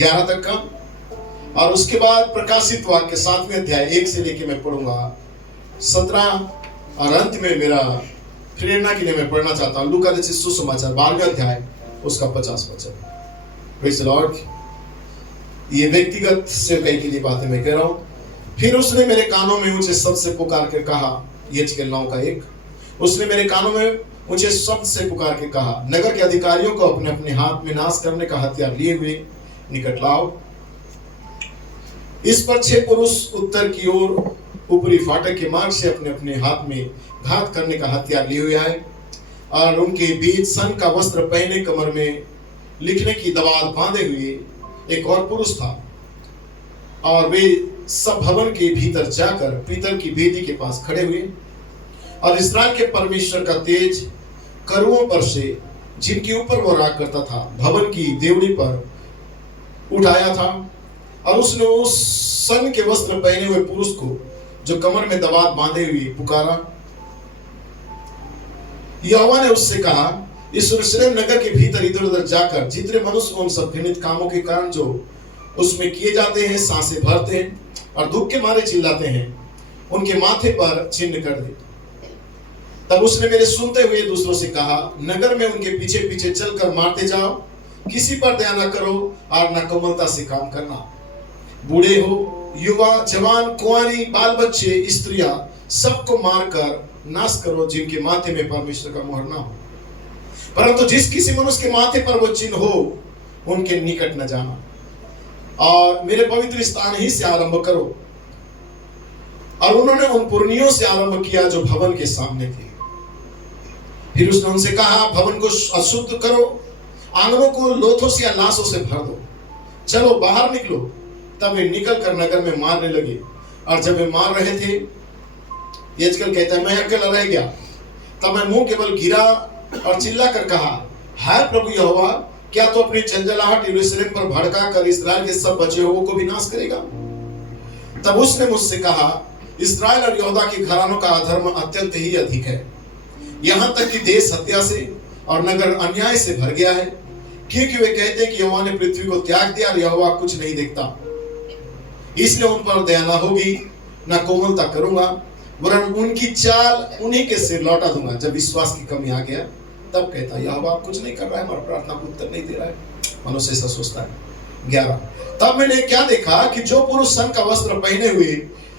11 तक का, और उसके बाद प्रकाशित वाक्य 7वें अध्याय 1 से लेके मैं पढ़ूंगा 17, और अंत में मेरा प्रेरणा के लिए मैं पढ़ना चाहता हूँ लूका रचित सुसमाचार 12वें अध्याय उसका 50 वचन। Praise the Lord. ये व्यक्तिगत सेवकाई के लिए बातें मैं कह रहा हूँ। फिर उसने मेरे कानों में ऊंचे शब्द से पुकार के कहा, यहेजकेल 9 का 1, उसने मेरे कानों में ऊंचे शब्द से पुकार के कहा, नगर के अधिकारियों को अपने अपने हाथ में नाश करने का हथियार लिए हुए निकट लाओ। इस पर 6 पुरुष उत्तर की ओर ऊपरी फाटक के मार्ग से अपने अपने हाथ में घात करने का हथियार लिए हुए आए, और उनके बीच सन का वस्त्र पहने कमर में लिखने की दवात बांधे हुए एक और पुरुष था, और वे सब भवन के भीतर जाकर पीतल की वेदी के पास खड़े हुए, और इस्राएल के परमेश्वर का तेज करुओं पर से जिनके ऊपर वो राग करता था भवन की देवड़ी पर उठाया था, और उसने उस सन के वस्त्र पहने हुए पुरुष को जो कमर में दवात बांधे हुए पुकारा। यहोवा ने उससे कहा, इस यरूशलेम नगर के भीतर इधर उधर जाकर जितने मनुष्य उन सब घृणित कामों के कारण जो उसमें किए जाते हैं सांसें भरते हैं और दुख के मारे चिल्लाते हैं, उनके माथे पर चिन्ह कर दे। तब उसने मेरे सुनते हुए दूसरों से कहा, नगर में उनके पीछे पीछे चलकर मारते जाओ, किसी पर दया न करो और न कोमलता से काम करना। बूढ़े हो, युवा, जवान, कुंवारी, बाल बच्चे, स्त्रियां, सबको मारकर नाश करो जिनके माथे में परमेश्वर का मोहर ना हो। परंतु जिस किसी मनुष्य के माथे पर वो चिन्ह हो, उनके निकट न जाना, और मेरे पवित्र स्थान ही से आरंभ करो। और उन्होंने उन पुरनियों से आरंभ किया जो भवन के सामने थे। फिर उसने उनसे कहा, भवन को अशुद्ध करो, आंगनों को लोथों से या लाशों से भर दो, चलो बाहर निकलो। तब वे निकल कर नगर में मारने लगे, और जब वे मार रहे थे, यहेजकेल कहता है, मैं अकेला रह गया। तब मैं मुंह केवल गिरा और चिल्ला कर कहा, हाय प्रभु यहोवा, क्या तो अपनी जंजलाहट यरूशलेम पर भड़का कर इस्राएल के सब बचे हुओं को भी नाश करेगा? तब उसने मुझसे कहा, इस्राएल और यहूदा के घरानों का अधर्म अत्यंत ही अधिक है, यहाँ तक कि देश हत्या से और नगर अन्याय से भर गया है, क्योंकि वे कहते हैं कि यहोवा ने पृथ्वी को त्याग दिया और यहोवा कुछ नहीं देखता। इसलिए उन पर दया न होगी, न कोमलता करूंगा, वरन उनकी चाल उन्हीं के सिर लौटा दूंगा। जब विश्वास की कमी आ गया, तब कहता, यहोवा कुछ नहीं कर रहा है, हमारी प्रार्थना को उत्तर नहीं दे रहा है। मनुष्य ऐसा सोचता है। 11, तब मैंने क्या देखा कि जो पुरुष सन का वस्त्र पहने हुए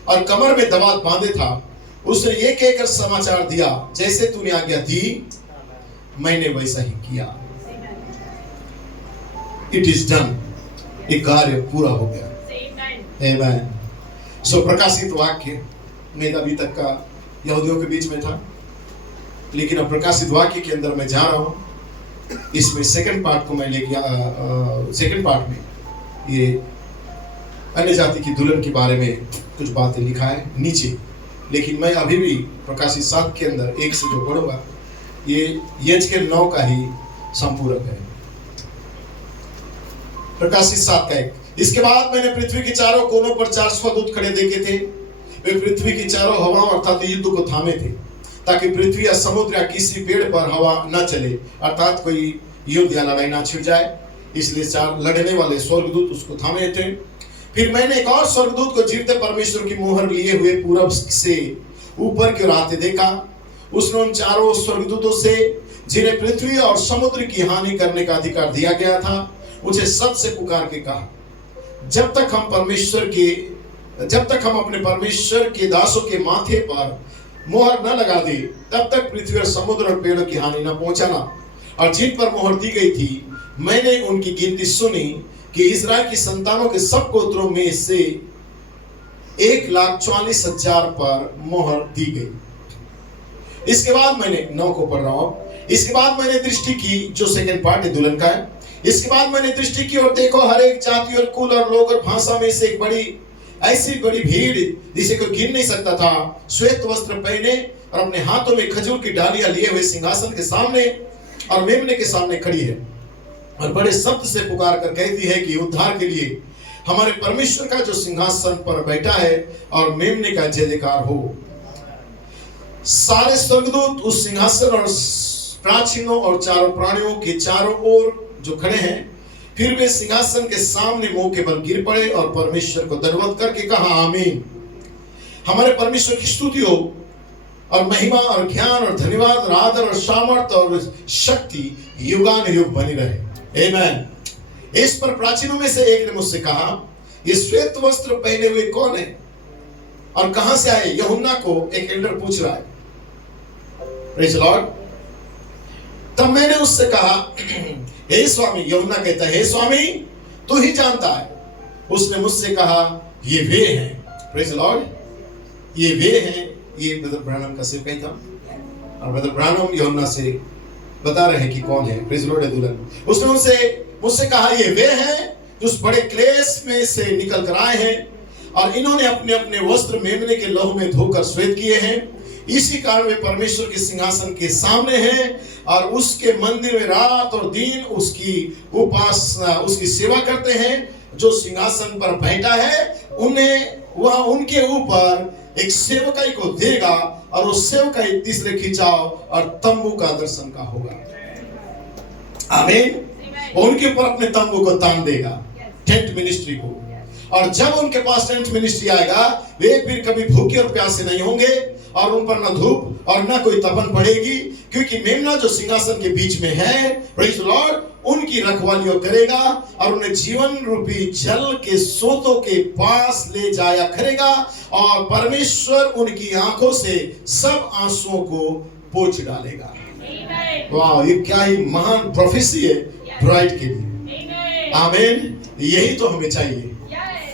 और कमर में दवात बांधे था, उसने ये कहकर समाचार दिया, जैसे तूने आज्ञा दी मैंने वैसा ही किया। इट इज डन, एक कार्य पूरा हो गया। आमेन। सो प्रकाशित वाक्य में अभी तक का यहूदियों के बीच में था, लेकिन अब प्रकाशित वाक्य के अंदर मैं जा रहा हूं। इसमें सेकंड पार्ट को मैं लेके सेकंड पार्ट में ये अन्य जाति की दुल्हन के बारे में कुछ बातें लिखा है नीचे, लेकिन मैं अभी भी प्रकाशित 7 के अंदर 1 से जो पढ़ूंगा, ये यहेजकेल 9 का ही संपूरक है। प्रकाशित 7 का 1, इसके बाद मैंने पृथ्वी के चारों कोनों पर 4 स्वर्गदूत खड़े देखे थे। वे पृथ्वी की चारों हवाओं अर्थात युद्ध को थामे थे, ताकि पृथ्वी या समुद्र या किसी पेड़ पर हवा न चले, अर्थात कोई युद्ध या लड़ाई ना छिड़ जाए। इसलिए 4 लड़ने वाले स्वर्गदूत उसको थामे थे। फिर मैंने एक और स्वर्गदूत को जीवते परमेश्वर की मोहर लिए हुए पूरब से ऊपर की ओर आते देखा। उसने उन 4 स्वर्गदूतों से, जिन्हें पृथ्वी और समुद्र की हानि करने का अधिकार दिया गया था, मुझे सबसे पुकार के कहा, जब तक हम अपने परमेश्वर के दासों के माथे पर मोहर न लगा दे, तब तक पृथ्वी और समुद्र और पेड़ों की हानि न पहुंचाना। और जिन पर मोहर दी गई थी, मैंने उनकी गिनती सुनी कि इस्राएल की संतानों के सब गोत्रों में से 1,44,000 पर मोहर दी गई। इसके बाद मैंने 9 को पढ़ रहा हूं। इसके बाद मैंने दृष्टि की, जो सेकंड पार्ट है दुल्हन का है। इसके बाद मैंने दृष्टि की और देखो, हर एक जाति और कुल और लोग और भाषा में से एक ऐसी बड़ी भीड़ जिसे कोई गिन नहीं सकता था, श्वेत वस्त्र पहने और अपने हाथों में खजूर की डालियां लिए हुए सिंहासन के सामने और मेमने के सामने खड़ी है, और बड़े शब्द से पुकार कर कहती है कि उद्धार के लिए हमारे परमेश्वर का जो सिंहासन पर बैठा है और मेमने का जय जयकार हो। सारे स्वर्गदूत उस सिंहासन और प्राचीनों और चारों प्राणियों के चारों ओर जो खड़े हैं, फिर वे सिंहासन के सामने मुंह के बल गिर पड़े और परमेश्वर को दंडवत करके कहा, आमीन। हमारे परमेश्वर की स्तुति हो और महिमा और ज्ञान और धन्यवाद और आदर और सामर्थ और शक्ति युगान युग बनी रहे। आमीन। इस पर प्राचीनों में से एक ने मुझसे कहा, ये श्वेत वस्त्र पहने हुए कौन है और कहां से आए? यूहन्ना को एक एल्डर पूछ रहा है। Praise Lord. तब मैंने उससे कहा, हे स्वामी, यूहन्ना कहता है, हे स्वामी तू ही जानता है। उसने मुझसे कहा, ये वे हैं। Praise Lord. ये वे हैं। ये ब्रदर ब्रानम का सेवकाई था और ब्रदर ब्रानम यूहन्ना से बता रहे हैं कि कौन है। Praise Lord. दुल्हन उसने मुझसे कहा, ये वे हैं जो उस बड़े क्लेश में से निकल कर आए हैं और इन्होंने अपने अपने वस्त्र मेमने के लहू में धोकर श्वेत किए हैं। इसी कारण वे परमेश्वर के सिंहासन के सामने हैं और उसके मंदिर में रात और दिन उसकी उपासना, उसकी सेवा करते हैं। जो सिंहासन पर बैठा है उन्हें वह उनके ऊपर एक सेवकाई को देगा और वो सेवकाई तीसरे खिंचाव और तंबू का दर्शन का होगा। आमीन। उनके ऊपर अपने तंबू को तान देगा, टेंट मिनिस्ट्री को। और जब उनके पास टेंट मिनिस्ट्री आएगा, वे फिर कभी भूखे और प्यासे नहीं होंगे और उन पर न धूप और न कोई तपन पड़ेगी, क्योंकि मेमना जो सिंहासन के बीच में है, प्रेज़ द लॉर्ड, उनकी रखवाली करेगा और उन्हें जीवन रूपी जल के सोतों के पास ले जाया करेगा और परमेश्वर उनकी आंखों से सब आंसुओं को पोंछ डालेगा। वाह, ये क्या ही महान प्रोफेसी है ब्राइड के लिए। आमीन। यही तो हमें चाहिए।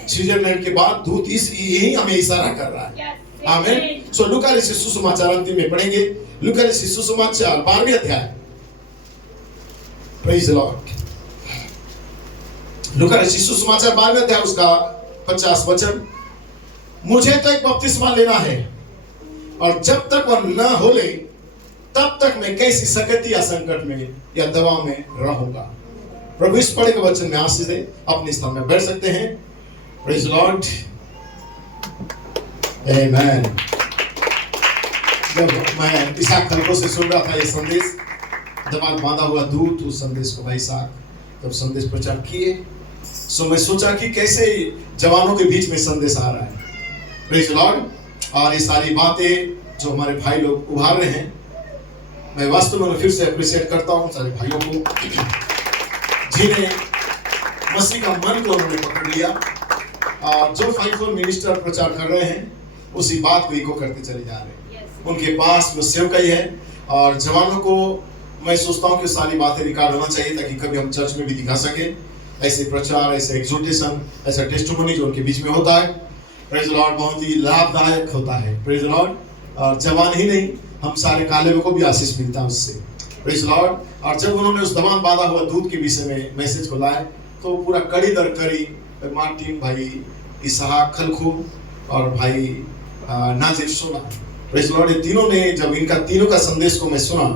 स्विट्जरलैंड के बाद दूत यही हमें इशारा कर रहा है। आमीन। सो लूका रचित सुसमाचार अंतिम में पढ़ेंगे। लूका रचित सुसमाचार 12वें अध्याय। Praise the Lord. लूका रचित सुसमाचार 12वें अध्याय उसका 50 वचन। मुझे तो एक बपतिस्मा लेना है और जब तक वह न हो ले तब तक मैं कैसी सकती या संकट में या दवा में रहूंगा। प्रभु इस पढ़े के वचन में आशीष दे। अपने स्थान में बैठ सकते हैं। Praise the lord. आमेन। जब मैं इसाक खलको से सुन रहा था ये संदेश, दबान बांधा हुआ दूत, उस संदेश को भाई इसाक तब संदेश प्रचार किए, सो मैं सोचा कि कैसे जवानों के बीच में संदेश आ रहा है। Praise the Lord. और ये सारी बातें जो हमारे भाई लोग उभार रहे हैं, मैं वास्तव में फिर से अप्रिशिएट करता हूँ सारे भाइयों को, जिन्हें मसीह का मन को उन्होंने पकड़ लिया और जो 5-4 मिनिस्टर प्रचार कर रहे हैं उसी बात को इको करते चले जा रहे हैं। उनके पास वो सेवकाई है और जवानों को मैं सोचता हूँ कि सारी बातें रिकॉर्ड होना चाहिए ताकि कभी हम चर्च में भी दिखा सके। ऐसे प्रचार, ऐसे एक्सोर्टेशन, ऐसा टेस्टिमोनी जो उनके बीच में होता है, प्रेज़ द लॉर्ड, बहुत ही लाभदायक होता है। Praise the Lord. और जवान ही नहीं, हम सारे काले को भी आशीष मिलता है उससे। Praise the Lord. और जब उन्होंने उस दबान बांधा हुआ दूध के विषय में मैसेज को लाए तो पूरा कड़ी दर कड़ी मार्टिन भाई, इसहाक खलखू और भाई नाजिर सोना, प्रेज़ द लॉर्ड, ये तीनों ने जब इनका तीनों का संदेश को मैं सुना,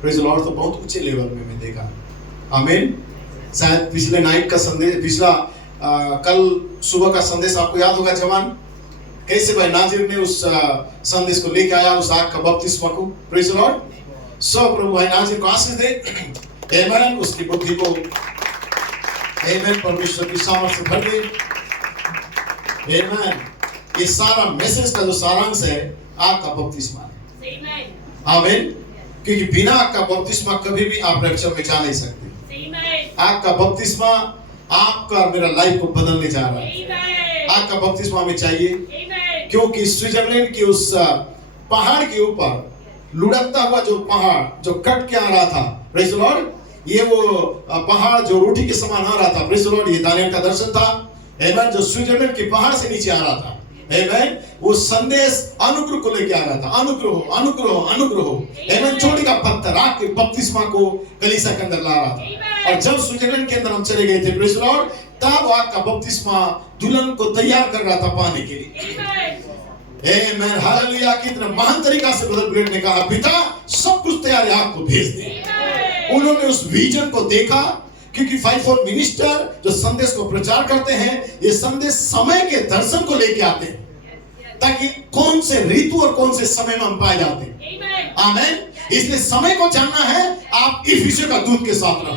प्रेज़ द लॉर्ड, तो बहुत ऊंचे लेवल में मैं देखा। आमीन। शायद पिछले नाइट का संदेश, पिछला कल सुबह का संदेश आपको याद होगा जवान, कैसे भाई नाजिर ने उस संदेश को लेके आया, उस आग का बपतिस्मा को। Praise the Lord. सब प्रभु भाई नाजिर को आशीष दे। आमीन। उसकी बुद्धि को आमीन परमेश्वर की सामर्थ्य से भर दे। आमीन। ये सारा मैसेज का जो सारांश है आग का बपतिस्मा है। आमीन। क्योंकि बिना आग का बपतिस्मा कभी भी आप रैप्चर में जा नहीं सकते। आग का बपतिस्मा आपका मेरा लाइफ को बदलने जा रहा है। आग का बपतिस्मा हमें चाहिए क्योंकि स्विट्जरलैंड के उस पहाड़ के ऊपर लुढ़कता हुआ जो पहाड़ जो कट के आ रहा था, प्रेज़ द लॉर्ड, ये वो पहाड़ जो रोटी के समान आ रहा था, प्रेज़ द लॉर्ड, ये दानियल का दर्शन था। आमीन। जो स्विट्जरलैंड के पहाड़ से नीचे आ रहा था, आमीन, वो संदेश अनुग्रह को लेके आ रहा था। अनुग्रह, अनुग्रह, अनुग्रह। आमीन। चोटी का पत्थर आग के बपतिस्मा को कलीसिया के अंदर ला रहा था। और जब स्विट्जरलैंड के अंदर हम चले गए थे, प्रेज़ द लॉर्ड, तब आग का बपतिस्मा दुल्हन को तैयार कर रहा था पाने के लिए। आमीन। हालेलुया। कितना महान तरीका से ब्रदर ब्रेड ने कहा, पिता सब कुछ तैयार है, आपको भेज दे। उन्होंने उस विजन को देखा, क्योंकि 5-4 मिनिस्टर जो संदेश को प्रचार करते हैं, ये संदेश समय के दर्शन को लेके आते हैं ताकि कौन से ऋतु और कौन से समय में हम पाए जाते हैं। आमीन। इसलिए समय को जानना है, आप इफिसियों का दूत के साथ रहो।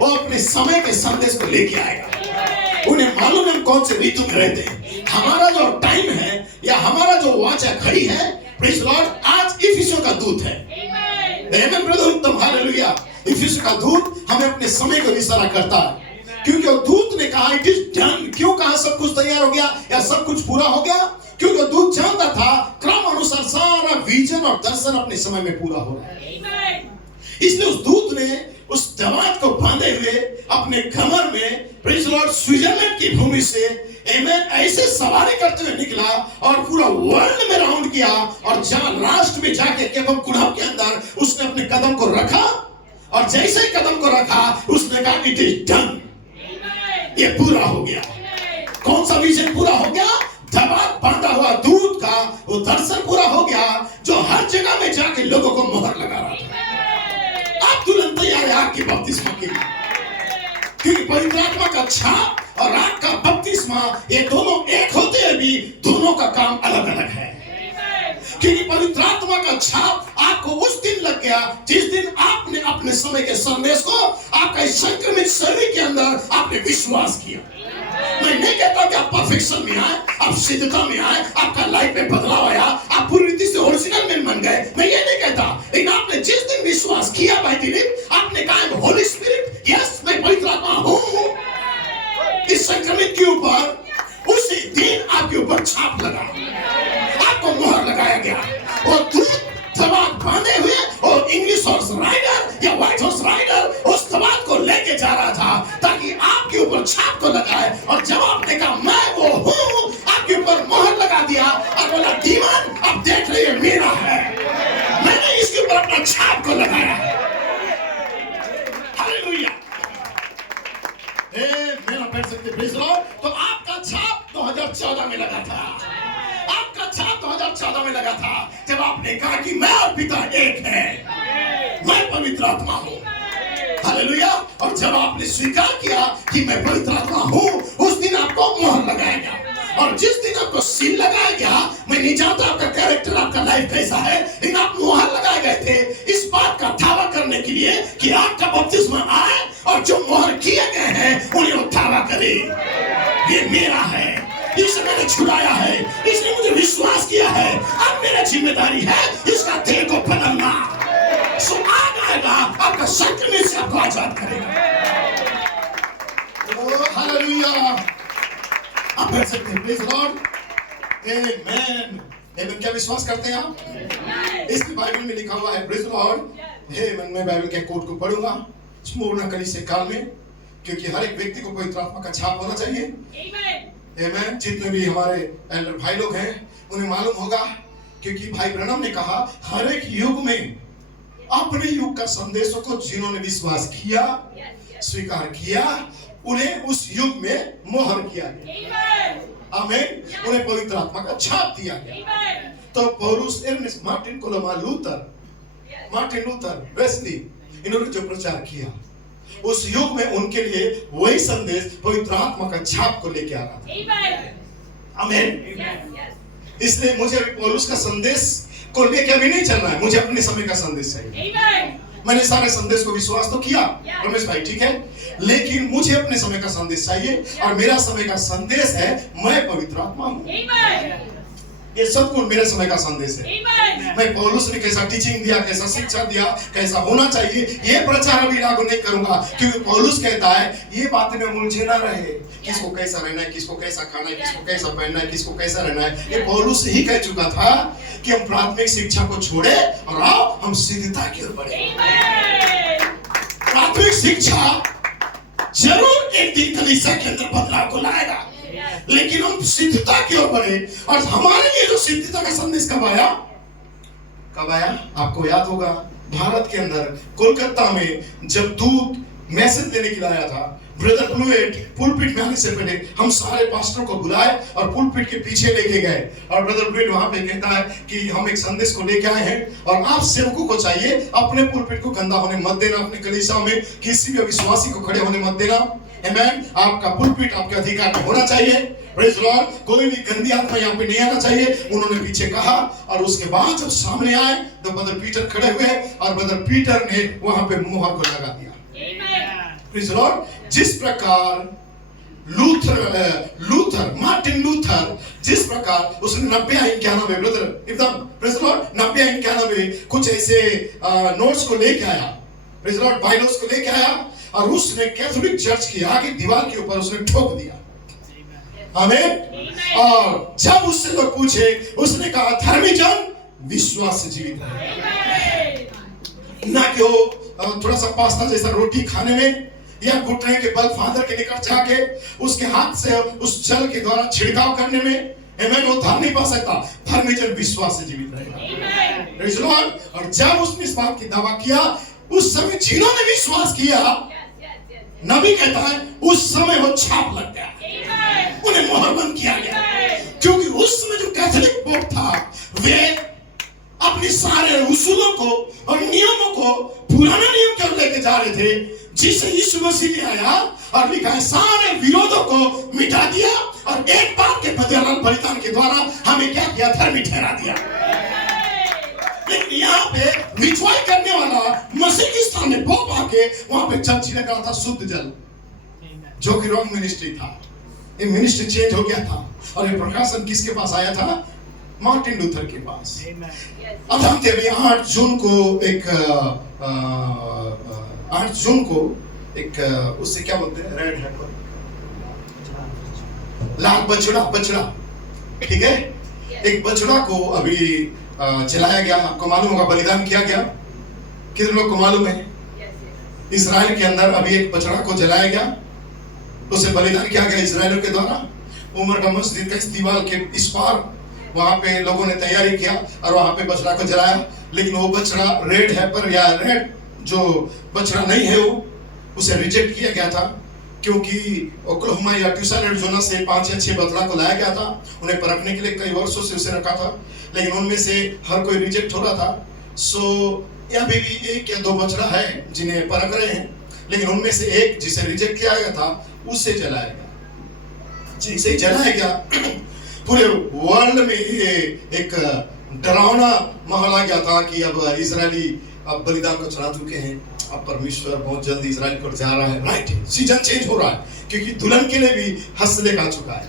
वो अपने समय के संदेश को लेके आएगा। उन्हें मालूम है हम कौन से ऋतु में रहते हैं, हमारा जो टाइम है या हमारा जो वाच है, घड़ी है, प्रेज़ लॉर्ड, आज इफिसियों का दूत है। आमेन ब्रदर उत्तम, हालेलुया। इफिसियों का दूत हमें अपने समय को इशारा करता है, क्योंकि वो दूत ने कहा इट इज डन। क्यों कहा सब कुछ तैयार हो गया या सब कुछ पूरा हो गया? क्योंकि वो दूत जानता था क्रम अनुसार सारा विजन और दर्शन अपने समय में पूरा हो रहा है। इसलिए उस दूत ने उस दमाद को बांधे हुए अपने कमर में, प्रेज़ लॉर्ड, स्विट्जरलैंड की भूमि से आमेन ऐसे सवारी करते हुए निकला और पूरा वर्ल्ड में राउंड किया, और जहां लास्ट में जाके केवल कुड़ब के अंदर उसने अपने कदम को रखा, और जैसे ही कदम को रखा उसने कहा इट इज डन, ये पूरा हो गया। कौन सा विजन पूरा हो गया? दबाव बांधा हुआ दूध का वो दर्शन पूरा हो गया, जो हर जगह में जाके लोगों को मोहर लगा रहा था। आप तुरंत तैयार है आग के बपतिस्मा के लिए, क्योंकि पवित्र आत्मा का छाप और आग का बपतिस्मा ये दोनों एक होते हुए भी दोनों का काम अलग अलग है। क्योंकि पवित्र आत्मा का छाप आपको उस दिन लग गया जिस दिन आपने अपने समय के संदेश को आपका संक्रमित शरीर के अंदर आपने विश्वास किया। मैं नहीं कहता कि आप परफेक्शन में आए, आप सिद्धता में आए, आपका लाइफ में बदलाव आया, आप पूरी रीति से ओरिजिनल मैन बन गए, मैं ये नहीं कहता। लेकिन आपने जिस दिन विश्वास किया भाई दिलीप, आपने कहा होली स्पिरिट, यस मैं पवित्र आत्मा हूं, इस संक्रमित के ऊपर उसी दिन आपके ऊपर छाप लगा, आपको मोहर लगाया गया। और दूध दबाव बांधे हुए और इंग्लिश हॉर्स राइडर या व्हाइट हॉर्स राइडर उस दबाव को लेके जा रहा था ताकि आपके ऊपर छाप को लगाए, और जब आपने कहा मैं वो हूं, आपके ऊपर मोहर लगा दिया और बोला डीमन अब देख रही है मेरा है, मैंने इसके ऊपर अपना छाप को लगाया है। हालेलुया। मेरा बैठ सकते प्रेज़ लॉर्ड। तो आपका छाप 2014 में लगा था, आपका छाप 2014 में लगा था जब आपने कहा कि मैं और पिता एक है, मैं पवित्र आत्मा हूं। हालेलुया। और जब आपने स्वीकार किया कि मैं पवित्र आत्मा हूं, उस दिन आपको मोहर लगाया गया, और जिस दिन आपको सील लगाया गया, मैं नहीं जानता आपका कैरेक्टर, आपका लाइफ कैसा है, लेकिन आप मोहर लगाए गए थे इस बात का दावा करने के लिए कि आपका बपतिस्मा आए और जो मोहर किए गए हैं उन्हें वो दावा करे ये मेरा है, इसे मैंने छुड़ाया है, इसने मुझे विश्वास किया है, अब मेरा जिम्मेदारी है इसका दिल को बदलना। सो आग आएगा आपका संक्रमित से आपको आजाद करेगा। हालेलुया। आप बैठ सकते हैं प्लीज लॉर्ड। आमेन। आमेन। क्या विश्वास करते हैं आप? इसकी बाइबल में लिखा हुआ है प्लीज लॉर्ड। मैं बाइबल के कोट को पढ़ूंगा स्मूर्ण कलीसिया काल में, क्योंकि हर एक व्यक्ति को पवित्र आत्मा का छाप होना चाहिए। आमेन। जितने भी हमारे एल्डर भाई लोग हैं उन्हें मालूम होगा, क्योंकि भाई ब्रनम ने कहा हर एक युग में अपने युग का संदेशों को जिन्होंने विश्वास किया, स्वीकार किया, उन्हें उस युग में मोहर किया गया। आमीन। उन्हें पवित्र आत्मा का छाप दिया गया। तो पौलुस, earnest, Martin कोलोमा, Martin Luther, Wesley, इन्होंने जो प्रचार किया उस युग में उनके लिए वही संदेश पवित्र आत्मा का छाप को लेके आ रहा था। आमीन। इसलिए मुझे पौलुस का संदेश को लेके अभी नहीं चलना है, मुझे अपने समय का संदेश चाहिए। मैंने सारे संदेश को विश्वास तो किया रमेश भाई, ठीक है, लेकिन मुझे अपने समय का संदेश चाहिए, और मेरा समय का संदेश है मैं पवित्र आत्मा हूं। ये सब कुछ मेरे समय का संदेश है। मैं पौलुस ने कैसा टीचिंग दिया, कैसा शिक्षा दिया, कैसा होना चाहिए, ये प्रचार अभी लागू नहीं करूंगा, क्योंकि पौलुस कहता है ये बातें में मुझे ना रहे, किसको कैसा रहना है, किसको कैसा खाना है, किसको कैसा पहनना है, किसको कैसा रहना है। ये पौलुस ही कह चुका था कि हम प्राथमिक शिक्षा को छोड़े और आओ हम सिद्धता की ओर बढ़े। प्राथमिक शिक्षा जरूर एक दिन कलीसिया के अंदर बदलाव को लाएगा, लेकिन हम सिद्धता की ओर बढ़े। और हमारे लिए जो सिद्धता का संदेश कब आया? आपको याद होगा, भारत के अंदर कोलकाता में जब दूत मैसेज देने के लिए आया था, ब्रदर प्लूएट पुलपिट में आने से पहले हम सारे पास्टरों को बुलाए और पुलपिट के पीछे लेके गए, और ब्रदर प्लूएट वहां पे कहता है कि हम एक संदेश को लेके आए हैं और आप सेवकों को चाहिए अपने पुलपिट को गंदा होने मत देना, अपने कलीसिया में किसी भी विश्वासी को खड़े होने मत देना। आमेन। आपका पुलपिट आपके अधिकार में होना चाहिए। Praise Lord. कोई भी गंदी आत्मा यहाँ पे नहीं आना चाहिए, उन्होंने पीछे कहा। और उसके बाद जब सामने आए तो ब्रदर पीटर खड़े हुए और ब्रदर पीटर ने वहां पे मोहर को लगा दिया। Praise the Lord. जिस प्रकार मार्टिन लूथर जिस प्रकार उसने 90 या 91 ब्रदर एकदम प्रेज़ द लॉर्ड 90 या 91 कुछ ऐसे नोट्स को लेके आया, प्रेज़ द लॉर्ड बाइबल्स को लेके आया और उसने कैथोलिक चर्च की आगे दीवार के ऊपर उसने ठोक दिया। आमीन। और जब उससे लोग पूछे उसने कहा धर्मी जन विश्वास से जीवित रहे, ना कि वो थोड़ा सा पास्ता जैसा रोटी खाने में या घुटने के बल फादर के निकट जाके उसके हाथ से उस जल के द्वारा छिड़काव करने में आमीन वो धर्म नहीं पा सकता। धर्मी जन विश्वास से जीवित रहेगा, प्रेज़ द लॉर्ड। और जब उसने इस बात की दावा किया उस समय जिन्होंने विश्वास किया, नबी कहता है उस समय वो छाप लग गया, उन्हें मोहरबंद किया गया, क्योंकि उस समय जो कैथोलिक पोप था वे अपने सारे उसूलों को और नियमों को पुराना नियम क्यों लेके जा रहे थे, जिसे यीशु मसीह ने आया और लिखा है सारे विरोधों को मिटा दिया और एक बार के बलिदान के द्वारा हमें क्या किया, धर्मी ठहरा दिया। लेकिन यहाँ पे विजय करने वाला मसीह के स्थान में पोप आके वहां पे जल छिड़क रहा था, शुद्ध जल, जो कि रॉन्ग मिनिस्ट्री था। ये मिनिस्ट्री चेंज हो गया था और ये प्रकाशन किसके पास आया था, मार्टिन लूथर के पास। अब हम अभी 8 जून को एक उससे क्या बोलते हैं, रेड हैट पर लाल बछड़ा, ठीक है, एक बछड़ा को अभी जलाया गया। आपको मालूम होगा बलिदान किया गया, कितने लोग को मालूम है? इस्राएल के अंदर अभी एक बछड़ा को जलाया गया, उसे बलिदान किया गया इस्राएलियों के द्वारा। उमर का मस्जिद का इस दीवार के इस पार वहां पे लोगों ने तैयारी किया और वहां पे बछड़ा को जलाया। लेकिन वो बछड़ा रेड हैपर या रेड जो बछड़ा नहीं है वो उसे रिजेक्ट किया गया था, क्योंकि ओक्लाहोमा या ट्यूसन एरिज़ोना से 5 या 6 बछड़ा को लाया गया था, उन्हें परखने के लिए कई वर्षों से उसे रखा था, लेकिन उनमें से हर कोई रिजेक्ट हो रहा था। सो अभी भी 1 या 2 बछड़ा है जिन्हें परख रहे हैं, लेकिन उनमें से एक जिसे रिजेक्ट किया गया था उसे जलाया गया, जिसे जलाया गया। पूरे वर्ल्ड में ये एक डरावना माहौल आ गया था कि अब इजरायली अब बलिदान को चढ़ा चुके हैं, अब परमेश्वर बहुत जल्दी इजराइल को जा रहा है, राइट, सीजन चेंज हो रहा है, क्योंकि दुल्हन के लिए भी हस्तलेख आ चुका है।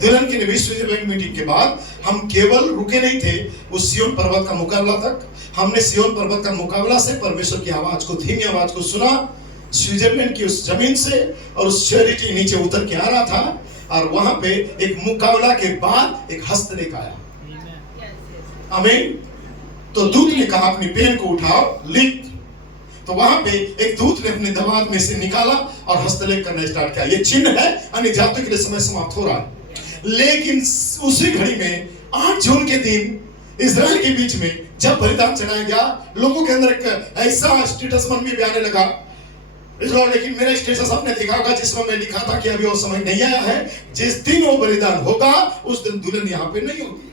दुल्हन के लिए भी स्विट्जरलैंड मीटिंग के बाद हम केवल रुके नहीं थे उस सिय्योन पर्वत का मुकाबला तक, हमने सिय्योन पर्वत का मुकाबला से परमेश्वर की आवाज को, धीमी आवाज को सुना स्विट्जरलैंड की उस जमीन से, और उस चैरिटी नीचे उतर के आ रहा था, और वहां पे एक मुकाबला के बाद एक हस्तलेख आया। आमीन। तो दूत ने कहा अपनी पेन को उठाओ, लिख। तो वहां पे एक दूत ने अपने दवात में से निकाला और हस्तलेख करना स्टार्ट किया। ये चिन्ह है अन्य जातियों के लिए समय समाप्त हो रहा है। लेकिन उसी घड़ी में 8 जून के दिन इजराइल के बीच में जब बलिदान चढ़ाया गया, लोगों के अंदर एक ऐसा स्टेटस मन में भी आने लगा, लेकिन मेरा स्टेटस आपने देखा होगा जिसमें मैं लिखा था कि अभी वो समय नहीं आया है, जिस दिन वो बलिदान होगा उस दिन दुल्हन यहाँ पे नहीं होगी।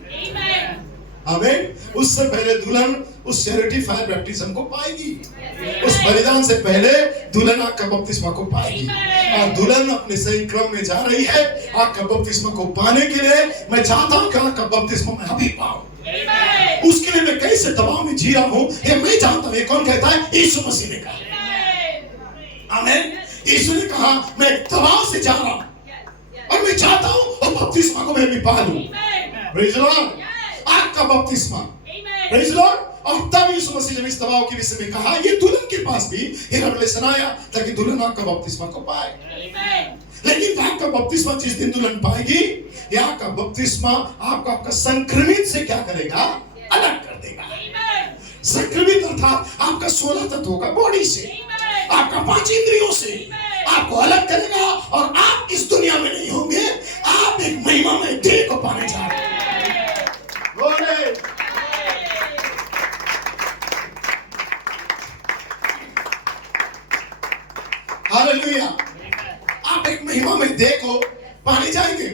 आमीन। उससे पहले दुल्हन उस चैरिटी फायर बैप्टिज्म को पाएगी, उस बलिदान से पहले दुल्हन आग का बपतिस्मा को पाएगी, और दुल्हन अपने सही क्रम में जा रही है आग का बपतिस्मा को पाने के लिए। मैं चाहता हूँ कि आग का बपतिस्मा मैं अभी पाऊं, उसके लिए मैं कैसे दबाव में जी रहा हूँ ये मैं जानता हूँ। ये कौन कहता है? यीशु मसीह ने कहा। आमीन। यीशु ने कहा मैं दबाव से जा रहा हूं और मैं चाहता हूं और बपतिस्मा को मैं भी पा लूं। Praise the Lord. आग का बपतिस्मा, प्रेज़ द लॉर्ड। और तब यीशु मसीह ने इस दबाव के विषय में कहा, ये दुल्हन के पास भी ये रेवलेशन आया ताकि दुल्हन आग का बपतिस्मा को पाए। लेकिन आग का बपतिस्मा जिस दिन दुल्हन पाएगी, ये आग का बपतिस्मा आपका संक्रमित से क्या करेगा? अलग कर देगा। संक्रमित अर्थात आपका 16 तत्वों का बॉडी से, आपका 5 इंद्रियों से आपको अलग करेगा, और आप इस दुनिया में नहीं होंगे, आप एक महिमामय देह को पाने जा रहे हैं। हालेलुया। आप एक महिमामय देह को पाने जाएंगे।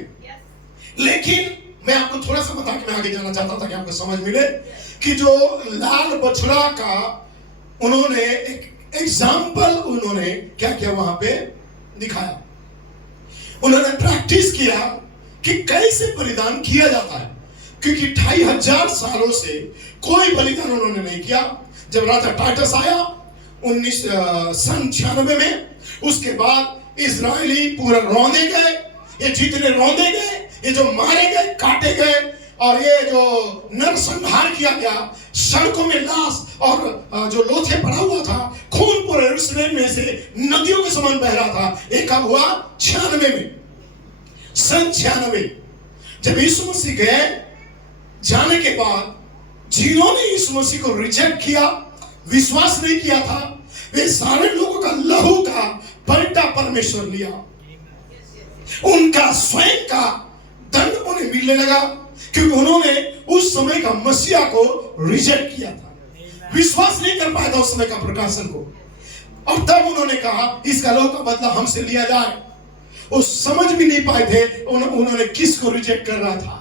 लेकिन मैं आपको थोड़ा सा बता के मैं आगे जाना चाहता था कि आपको समझ मिले कि जो लाल बछड़ा का उन्होंने एक एग्जाम्पल उन्होंने क्या किया वहां पे दिखाया। उन्होंने प्रैक्टिस किया कि कैसे बलिदान किया जाता है, क्योंकि 2500 सालों से कोई बलिदान उन्होंने नहीं किया। जब राजा टाइटस आया 1996 में, उसके बाद इजरायली पूरा रौंदे गए, ये जितने रौंदे गए, ये जो मारे गए, काटे गए, और ये जो नरसंहार किया गया, सड़कों में लाश और जो लोथे पड़ा हुआ था, खून पूरे यरूशलेम में से नदियों के समान बह रहा था। ये कब हुआ? 96 में, सन 96, जब यीशु मसीह गए, जाने के बाद जिन्होंने यीशु मसीह को रिजेक्ट किया, विश्वास नहीं किया था, वे सारे लोगों का लहू का पलटा परमेश्वर लिया। उनका स्वयं का दंड उन्हें मिलने लगा, क्योंकि उन्होंने उस समय का मसीहा को रिजेक्ट किया था, विश्वास नहीं कर पाया था उस समय का प्रकाशन को। और तब उन्होंने कहा इसका लहू का बदला हमसे लिया जाए। वो समझ भी नहीं पाए थे उन्होंने किसको रिजेक्ट कर रहा था।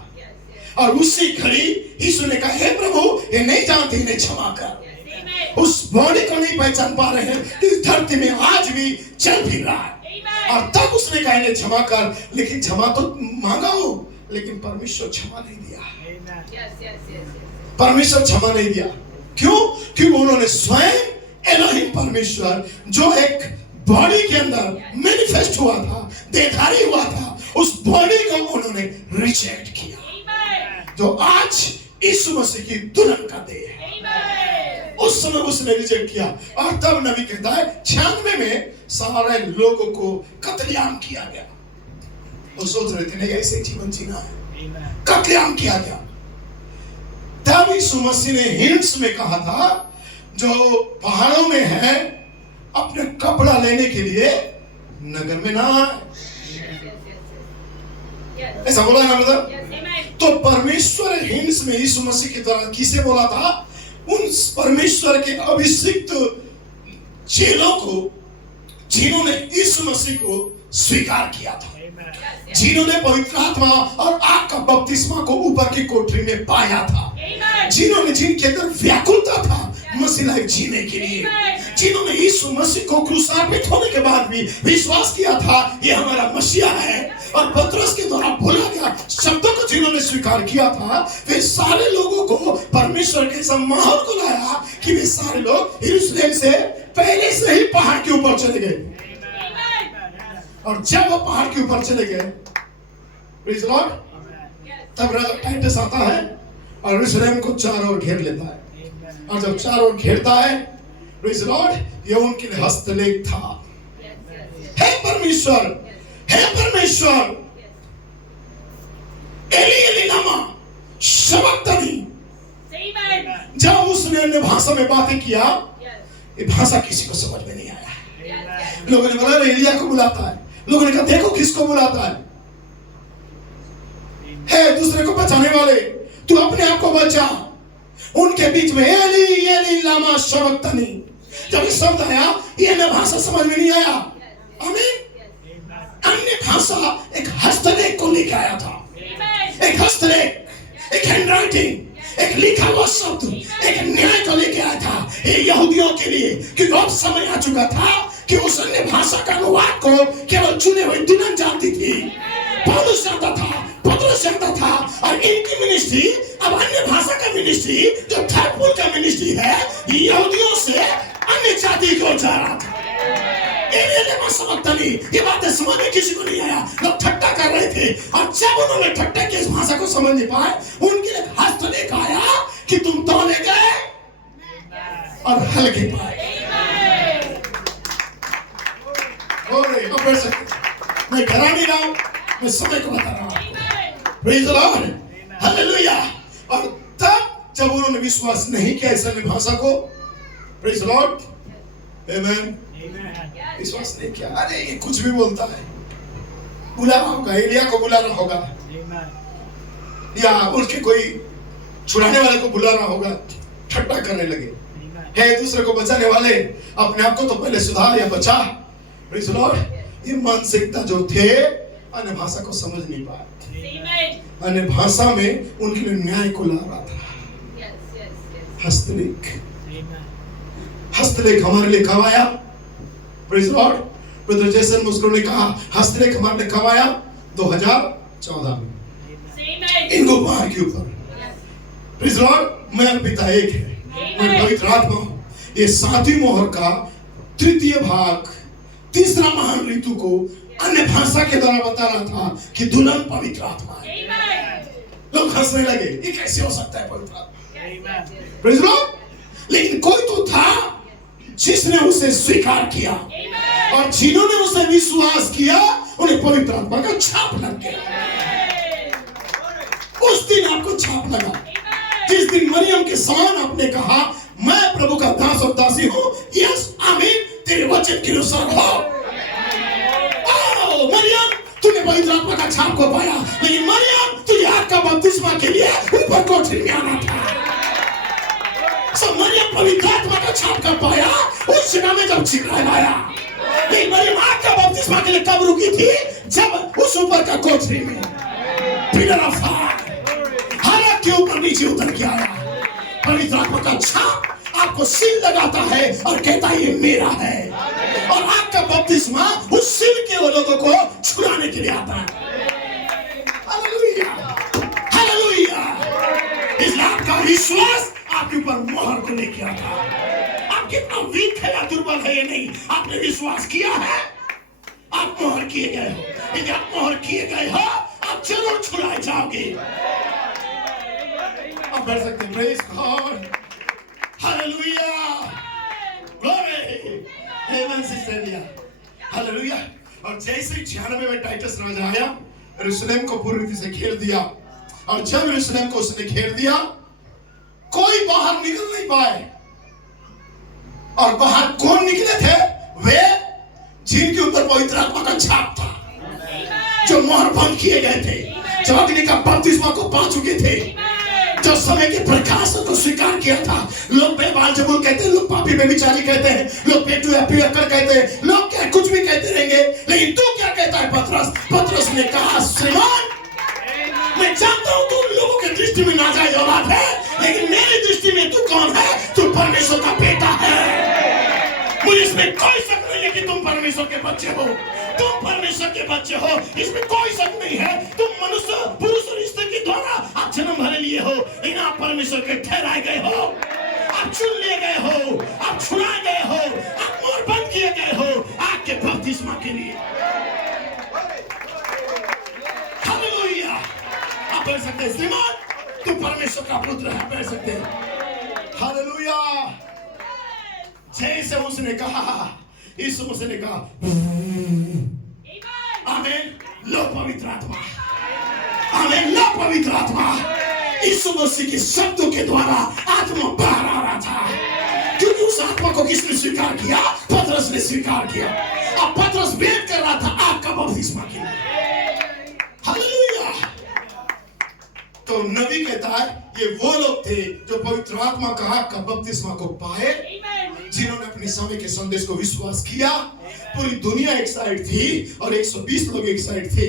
और उसी घड़ी यीशु ने कहा, हे प्रभु, ये नहीं जानते, इन्हें क्षमा कर। उस बॉडी को नहीं पहचान पा रहे हैं, इस धरती में आज भी चल फिर रहा है। और तब उसने कहा इन्हें क्षमा कर, लेकिन क्षमा तो मांगा हो, लेकिन परमेश्वर क्षमा नहीं दिया। परमेश्वर क्षमा नहीं दिया। क्यों? क्योंकि उन्होंने स्वयं एलोहिम परमेश्वर जो एक बॉडी के अंदर मैनिफेस्ट हुआ था, देखारी हुआ था, उस बॉडी को उन्होंने रिजेक्ट किया, जो आज यीशु मसीह की दुल्हन का देह है। उस समय उसने रिजेक्ट किया। और तब नबी कहता है 96 में सारे लोगों को कत्लेआम किया गया। वो सोच रहे थे नहीं ऐसे जीवन जीना है, कत्लेआम किया गया। तब यीशु मसीह ने हिंट्स में कहा था, जो पहाड़ों में है अपने कपड़ा लेने के लिए नगर में ना आए, ऐसा बोला ना मतलब। तो परमेश्वर हिंस में यीशु मसीह की तरह किसे बोला था? उन परमेश्वर के अभिषिक्त चेलों को, जिन्होंने यीशु मसीह को स्वीकार किया था, जिन्होंने पवित्र आत्मा और आग का बपतिस्मा को ऊपर की कोठरी में पाया था, जिन्होंने, जिनके अंदर व्याकुलता था मसीह लाइफ जीने के लिए, जिन्होंने यीशु मसीह को क्रूसार्पित होने के बाद भी विश्वास किया था ये हमारा मसीहा है, और पतरस के द्वारा बोला गया शब्दों को जिन्होंने स्वीकार किया था, वे सारे लोगों को परमेश्वर के इस माहौल को लाया कि वे सारे लोग यरूशलेम से पहले से ही पहाड़ के ऊपर चले गए। और जब वो पहाड़ के ऊपर चले गए, प्रेज़ लॉर्ड, तब राजा टाइटस आता है और यरूशलेम को चारों ओर घेर लेता है। और जब चारों ओर घेरता है, प्रेज़ लॉर्ड, ये उनके लिए हस्तलेख था। हे परमेश्वर, हे परमेश्वर, एली एली लामा शबक्तनी। जब उसने अन्य भाषा में बातें किया, ये भाषा किसी को समझ में नहीं आया। लोगों ने बोला एलिया को बुलाता है, लोगों ने कहा देखो किसको बुलाता है दूसरे को बचाने वाले, तू अपने आप को बचा। उनके बीच में एली एली लामा शबक्तनी, जब ये शब्द आया, ये अन्य भाषा समझ में नहीं आया। आमीन। अन्य भाषा एक हस्तलेख को लेकर आया था, एक हस्तलेख, एक हैंडराइटिंग, एक लिखा हुआ शब्द, एक न्याय को लेकर आया था ये यहूदियों के लिए, क्योंकि अब समय आ चुका था कि उस अन्य भाषा का अनुवाद को केवल चुने हुए दुल्हन जानती थी। पौलुस जानता था, पतरस जानता था, और इनकी मिनिस्ट्री अब अन्य भाषा का मिनिस्ट्री, जो थर्ड पुल का मिनिस्ट्री है, यहूदियों से अन्य जाति को जा रहा था। ये बातें समझ में किसी को नहीं आया, लोग ठट्टा कर रहे थे। और जब उन्होंने ठट्टा की इस भाषा को समझ नहीं पाए, उनके लिए हस्तलेख आया कि तुम तौले गए और हल्के पाए। मैं डरा नहीं रहा हूं, मैं समय को बता रहा हूं। Praise the lord, hallelujah. और तब जब उन्होंने विश्वास नहीं किया इस अन्य भाषा को, प्रेज़ द लॉर्ड, आमेन, विश्वास नहीं किया, अरे ये कुछ भी बोलता है, बुलाना होगा, एलिया को बुलाना होगा, या उनके कोई छुड़ाने वाले को बुलाना होगा, ठट्टा करने लगे। है दूसरे को बचाने वाले, अपने आप को तो पहले सुधार या बचा। Praise the Lord. ये मानसिकता जो थे, अन्य भाषा को समझ नहीं पाए, अन्य भाषा में उनके लिए न्याय को ला रहा था। हस्तलेख, हस्तलेख हमारे लिए कब आया? Praise Lord. ब्रदर जैसन मुस्कुर ने कहा हस्तलेख हमारे लिए कब आया? 2014 में इनको पहाड़ के ऊपर। Praise Lord. मैं पिता एक है, मैं पवित्र आत्मा हूं। ये 7वीं मोहर का 3य भाग तीसरा महान ऋतु को अन्य भाषा के द्वारा बता रहा था कि दुल्हन पवित्र आत्मा है। लोग हंसने लगे, ये कैसे हो सकता है पवित्र आत्मा? Praise Lord. लेकिन कोई तो था जिसने उसे स्वीकार किया और जिन्होंने उसे विश्वास किया उन्हें पवित्र आत्मा का छाप लग गया। उस दिन आपको छाप लगा जिस दिन मरियम के समान आपने कहा मैं प्रभु का दास और दासी हूं। यस आमीन, तेरे वचन के अनुसार हो। मरियम, तूने पवित्र आत्मा का छाप को पाया, लेकिन मरियम तुझे आग का बपतिस्मा के लिए ऊपर कोठरी में आना था। सब मरियम पवित्र आत्मा का छाप कर पाया उस जगह में जब चिल्लाया। लेकिन मरियम आग का बपतिस्मा के लिए कब रुकी थी? जब उस ऊपर का कोठरी में पिलर ऑफ फायर हालत के ऊपर नीचे उतर के आया। पवित्र आत्मा का छाप आपको सील लगाता है और कहता है ये मेरा है। और आग का बपतिस्मा उस सील के लोगों को छुड़ाने के लिए आता है। Hallelujah, hallelujah. इसलिए आपका विश्वास आपके ऊपर मोहर को लेके आता है। आप कितना वीक है या दुर्बल है ये नहीं, आपने विश्वास किया है, आप मोहर किए गए हो। यदि आप मोहर किए गए हो आप जरूर छुड़ाए जाओगे। आप बढ़ सकते हैं। प्रेज़ गॉड, हालेलुया, ग्लोरी, आमेन सिस्टर लिया, हालेलुया। और जैसे 96 में टाइटस राजा आया, यरूशलेम को पूरी रीति से घेर दिया। और जब यरूशलेम को उसने घेर दिया कोई बाहर निकल नहीं पाए। और बाहर कौन निकले थे? वे जिनके ऊपर पवित्र आत्मा का छाप था, जो मोहर बंद किए गए थे, जो अग्नि का बपतिस्मा को पा चुके थे, जो समय के प्रकाश को स्वीकार किया था। लोग बेबाल जबूल कहते हैं, लोग पापी बेविचारी कहते हैं, लोग पेटू या पियक्कर कहते हैं, लोग क्या कुछ भी कहते रहेंगे, लेकिन तू क्या कहता है पतरस? पतरस ने कहा श्रीमान मैं जानता हूं तू लोगों के दृष्टि में नाजायज औलाद है, लेकिन मेरी दृष्टि में तू कौन है? तू परमेश्वर का बेटा है। मुझे इसमें कोई शक नहीं है कि तुम परमेश्वर के बच्चे हो। तुम परमेश्वर के बच्चे हो, इसमें कोई शक नहीं है। तुम मनुष्य पुरुष और स्त्री के द्वारा आप जन्म भरे लिए हो, लेकिन आप परमेश्वर के ठहराए गए हो, आप चुन लिए गए हो, आप छुड़ाए गए हो, आप मोहर बंद किए गए हो आग के बपतिस्मा के लिए। हालेलुया। आप बोल सकते हैं श्रीमान तू परमेश्वर का पुत्र है, बोल सकते हैं। हालेलुया। जैसे उसने कहा, यीशु मसीह ने कहा आमीन, लो पवित्र आत्मा, आमीन, लो पवित्र आत्मा। यीशु मसीह के शब्दों के द्वारा आत्मा बाहर आ रहा था, क्योंकि उस आत्मा को किसने स्वीकार किया? पतरस ने स्वीकार किया। अब पतरस वेट कर रहा था आग का बपतिस्मा के लिए। हालेलुया। तो नबी कहता है ये वो लोग थे जो पवित्र आत्मा का आग का बपतिस्मा को पाए, जिन्होंने अपने समय के संदेश को विश्वास किया। पूरी दुनिया एक साइड थी और 120 लोग एक साइड थे।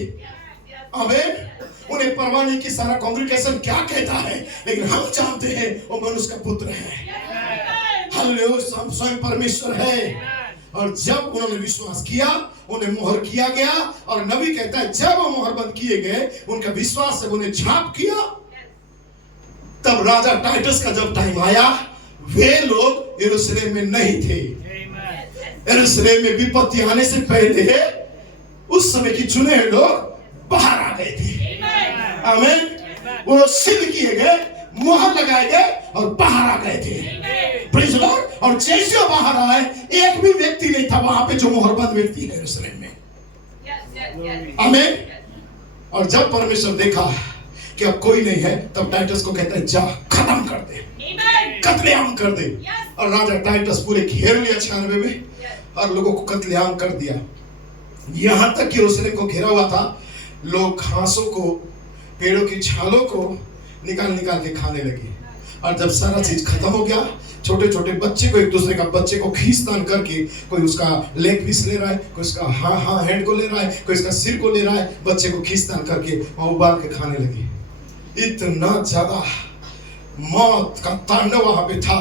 आमीन। उन्हें परवाह नहीं कि सारा कांग्रेगेशन क्या कहता है, लेकिन हम जानते हैं वो मनुष्य का पुत्र है। हालेलुया, स्वयं परमेश्वर है। और जब उन्होंने विश्वास किया उन्हें मोहर किया गया। और नबी कहता है जब वो मोहर बंद किए गए, उनका विश्वास से उन्हें छाप किया। तब राजा टाइटस का जब टाइम आया, वे लोग यरूशलेम में नहीं थे। यरूशलेम में विपत्ति आने से पहले उस समय की चुने हुए लोग बाहर आ गए थे। आमीन। वो सील किए गए, मोहर लगाए गए और बाहर आ गए थे। Praise Lord. और जैसे वो बाहर आए, एक भी व्यक्ति नहीं था वहां पे जो मोहरबंद व्यक्ति है यरूशलेम में। आमीन। और जब परमेश्वर देखा कि अब कोई नहीं है, तब टाइटस को कहता है जा खत्म कर दे, कत्लेआम कर दे। और राजा टाइटस पूरे घेर लिया 96 में और लोगों को कत्लेआम कर दिया। यहां तक कि यरूशलेम को घेरा हुआ था। लोग घासों को, पेड़ों की छालों को निकाल निकाल के खाने लगे। और जब सारा चीज खत्म हो गया, छोटे छोटे बच्चे को, एक दूसरे का बच्चे को खींचतान करके, कोई उसका लेग पीस ले रहा है, कोई उसका हाँ हेड को ले रहा है, कोई इसका सिर को ले रहा है, बच्चे को खींचतान करके वहां उबाल के खाने लगे। इतना ज्यादा मौत का तांडव वहां पे था।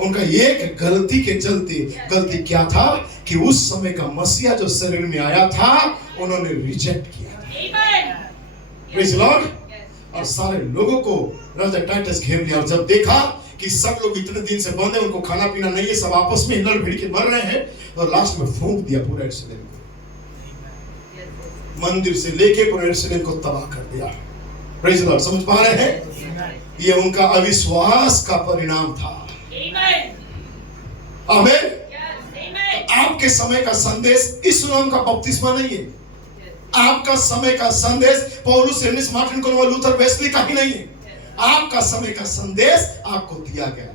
उनका एक गलती के चलते, गलती क्या था कि उस समय का मसीहा जो शरीर में आया था उन्होंने रिजेक्ट किया था। Praise Lord. और सारे लोगों को राजा टाइटस घेर लिया। और जब देखा कि सब लोग इतने दिन से बंद है, उनको खाना पीना नहीं है, सब आपस में हिलड़ भिड़ के मर रहे हैं, और लास्ट में फूंक दिया पूरा यरूशलेम को, मंदिर से लेके पूरा यरूशलेम को तबाह कर दिया। Praise the Lord. समझ पा रहे हैं? ये उनका अविश्वास का परिणाम था। आमीन। आपके समय का संदेश इस नाम का बपतिस्मा नहीं है। आपका समय का संदेश पौलुस, एर्नेस्ट मार्टिन, कॉलवन, लूथर, वेस्ली का ही नहीं है। आपका समय का संदेश आपको दिया गया,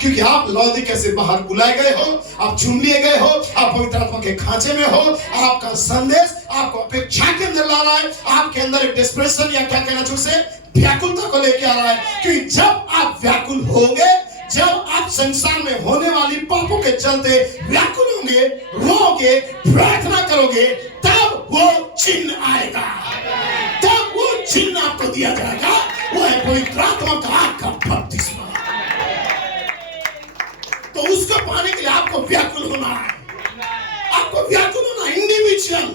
क्योंकि आप लौदीकिया से बाहर बुलाए गए हो, आप चुन लिए गए हो, आप पवित्र आत्मा के खांचे में हो। आपका संदेश आपको अपेक्षा के अंदर ला रहा है, आपके अंदर एक डेस्परेशन या क्या कहना चाहिए उसे, व्याकुलता को लेके आ रहा है। क्योंकि जब आप व्याकुल होंगे, जब आप संसार में होने वाली पापों के चलते व्याकुल होंगे, रोगे, प्रार्थना करोगे, तब वो चिन्ह आएगा, तब वो चिन्ह आपको दिया जाएगा। वो है पवित्र आत्मा का बपतिस्मा। तो उसको पाने के लिए आपको व्याकुल होना है, आपको व्याकुल होना इंडिविजुअल।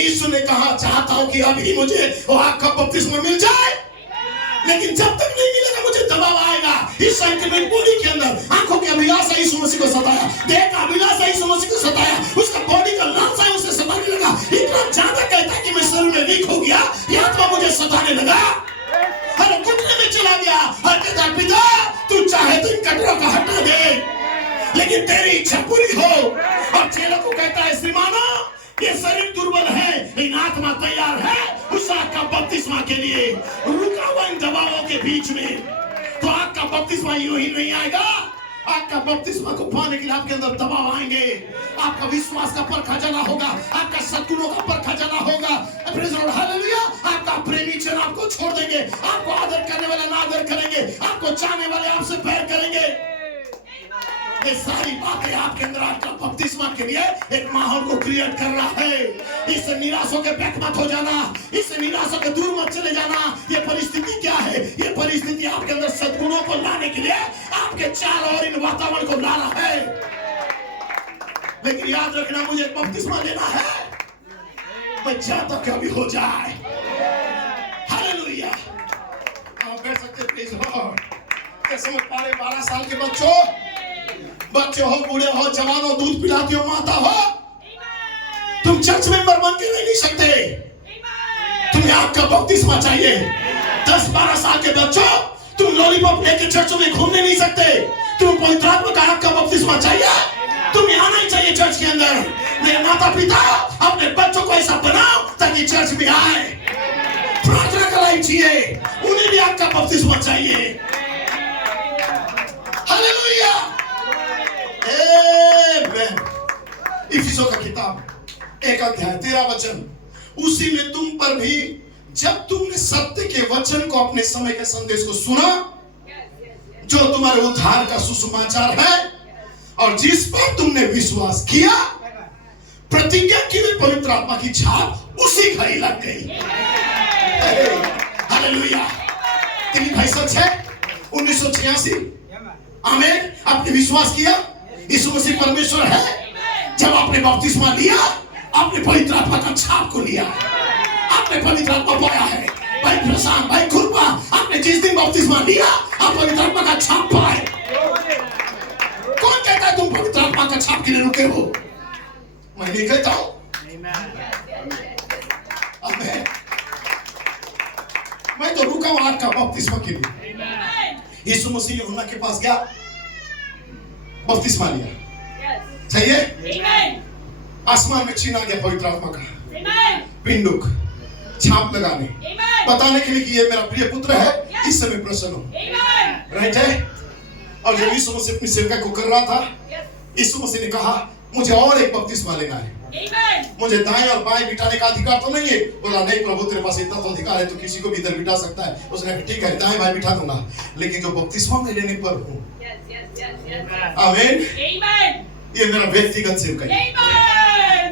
यीशु ने कहा, चाहता हूं कि अभी मुझे वो आपका बपतिस्मा मिल जाए, लेकिन जब तक नहीं मिलेगा मुझे दबाव आएगा। इस संकीर्ण बॉडी के अंदर आंखों की अभिलाषा यीशु मसीह को सताया, देह का अभिलाषा यीशु मसीह को सताया, उसका बॉडी का लालसा उसे सताने लगा। इतना ज्यादा कहता है कि मैं शरीर में वीक हो गया, ये आत्मा मुझे सताने लगा, हर घुटने में चला गया। हर कहता, पिता तू चाहे तो इन कटोरों को हटा दे, लेकिन तेरी इच्छा पूरी हो। और चेलों को कहता है, श्रीमानो ये शरीर दुर्बल है, लेकिन आत्मा तैयार है उस आग का बपतिस्मा के लिए। रुका हुआ इन दबावों के बीच में, तो आग का बपतिस्मा यूं ही नहीं आएगा। आग का बपतिस्मा को पाने के लिए आपके अंदर दबाव आएंगे, आपका विश्वास का परखा जला होगा, आपका सद्गुणों का परखा जला होगा। Praise the lord, hallelujah. आपका प्रेमी जन आपको छोड़ देंगे, आपको आदर करने वाले ना आदर करेंगे, आपको चाहने वाले आपसे बैर करेंगे। ये सारी बातें आपके अंदर आपका बपतिस्मा के लिए एक माहौल को क्रिएट कर रहा है। इससे निराश होकर बैक मत हो जाना, इससे निराश होकर दूर मत चले जाना। ये परिस्थिति क्या है? ये परिस्थिति आपके अंदर सद्गुणों को लाने के लिए आपके चारों ओर इन वातावरण को ला रहा है। लेकिन याद रखना, मुझे बपतिस्मा लेना है, मैं चाहता हूं कि अभी हो जाए। हालेलुया। आप बैठ सकते, प्लीज। क्या समझ पा रहे? 12 साल के बच्चे हो, बूढ़े हो, जवान हो, दूध पिलाती हो माता हो, तुम चर्च मेंबर बन के रह नहीं सकते। तुम्हें आपका बपतिस्मा चाहिए। 10-12 साल के बच्चों, तुम लॉलीपॉप लेके चर्च में घूमने नहीं सकते। तुम पवित्र आत्मा का आपका बपतिस्मा चाहिए, तुम्हें आना ही चाहिए चर्च के अंदर। मेरे माता पिता, अपने बच्चों को ऐसा बनाओ ताकि चर्च में आए, प्रार्थना कराई चाहिए, उन्हें भी आपका बपतिस्मा चाहिए। हालेलुया। इफिसियों का किताब 1 अध्याय 13 वचन, उसी में तुम पर भी जब तुमने सत्य के वचन को, अपने समय के संदेश को सुना, जो तुम्हारे उद्धार का सुसमाचार है, और जिस पर तुमने विश्वास किया, प्रतिज्ञा की हुई पवित्र आत्मा की छाप उसी घड़ी लग गई। हालेलुया। तेरी भाई सच है। 1986 आमीन। आपने विश्वास किया यीशु मसीह परमेश्वर है। जब आपने बपतिस्मा लिया, आपने पवित्र आत्मा का छाप को लिया, आपने पवित्र आत्मा पाया है। भाई प्रशांत, भाई खुरपा, आपने जिस दिन बपतिस्मा लिया, आप पवित्र आत्मा का छाप पाए। कौन कहता है तुम पवित्र आत्मा का छाप के लिए रुके हो? मैं नहीं कहता हूं। आमीन। मैं तो रुका हूं आपका बपतिस्मा के लिए। यीशु मसीह यूहन्ना के पास गया, बपतिस्मा लिया, सही है? आसमान में छीना गया पवित्र आत्मा का पिंडुक, छाप लगाने, बताने के लिए कि ये मेरा प्रिय पुत्र है, इससे मैं प्रसन्न हूं। राइट है? और जब यीशु मसीह अपनी सेवकाई को कर रहा था, यीशु मसीह ने कहा, मुझे और एक बपतिस्मा लेना है, मुझे दाएं और बाएं बिठाने का अधिकार तो नहीं है। बोला, नहीं प्रभु, तेरे पास इतना तो अधिकार है, तो किसी को भी इधर बिठा सकता है। उसने कहा, ठीक है, दाएं बाएं बिठा दूंगा, लेकिन जो बपतिस्मा मैं लेने पर हूं, आमीन, ये मेरा व्यक्तिगत सेवकाई।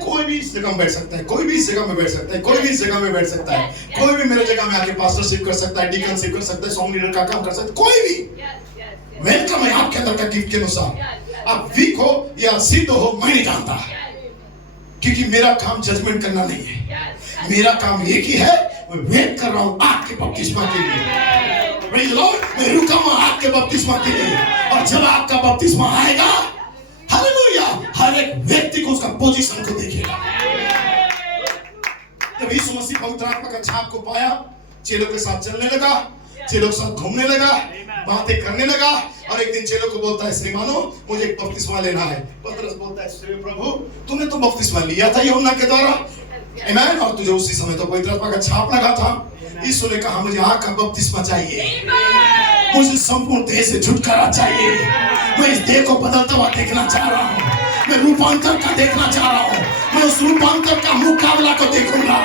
कोई भी इस जगह में बैठ सकता है, कोई भी इस जगह में बैठ सकता है, कोई भी इस जगह में बैठ सकता है, कोई भी मेरे जगह में आके पास्टरशिप कर सकता है, डीकनशिप कर सकता है, सॉन्ग लीडर का काम कर सकता है, कोई भी। वेलकम है आपके अंदर का गिफ्ट के अनुसार। आप वीक हो या सिद्ध हो, मैं नहीं जानता, क्योंकि मेरा काम जजमेंट करना नहीं है। मेरा काम एक ही है, मैं वेट कर रहा हूं आपके बपतिस्मा के लिए। प्रेज़ द लॉर्ड, मैं रुका हूं आपके बपतिस्मा के लिए। और जब आपका बपतिस्मा आएगा, हालेलुया, हर एक व्यक्ति को उसका पोजीशन को देखेगा। जब यीशु मसीह पवित्र आत्मा का छाप को पाया, चेलों के साथ चलने लगा, चेलों के साथ घूमने लगा, बातें करने लगा। और एक दिन चेलों को बोलता है, श्रीमानो मुझे एक बपतिस्मा लेना है। पतरस बोलता है, श्री प्रभु तूने तो बपतिस्मा लिया था यूहन्ना के द्वारा, आमीन, और तुझे उसी समय तो पवित्र आत्मा का छाप लगा था। यीशु ने कहा, मुझे आग का बपतिस्मा चाहिए, मुझे संपूर्ण देह से छुटकारा चाहिए। मैं इस देह को बदलता हुआ देखना चाह रहा हूँ, मैं रूपांतर का देखना चाह रहा हूँ। मैं उस रूपांतर का मुकाबला को देखूंगा,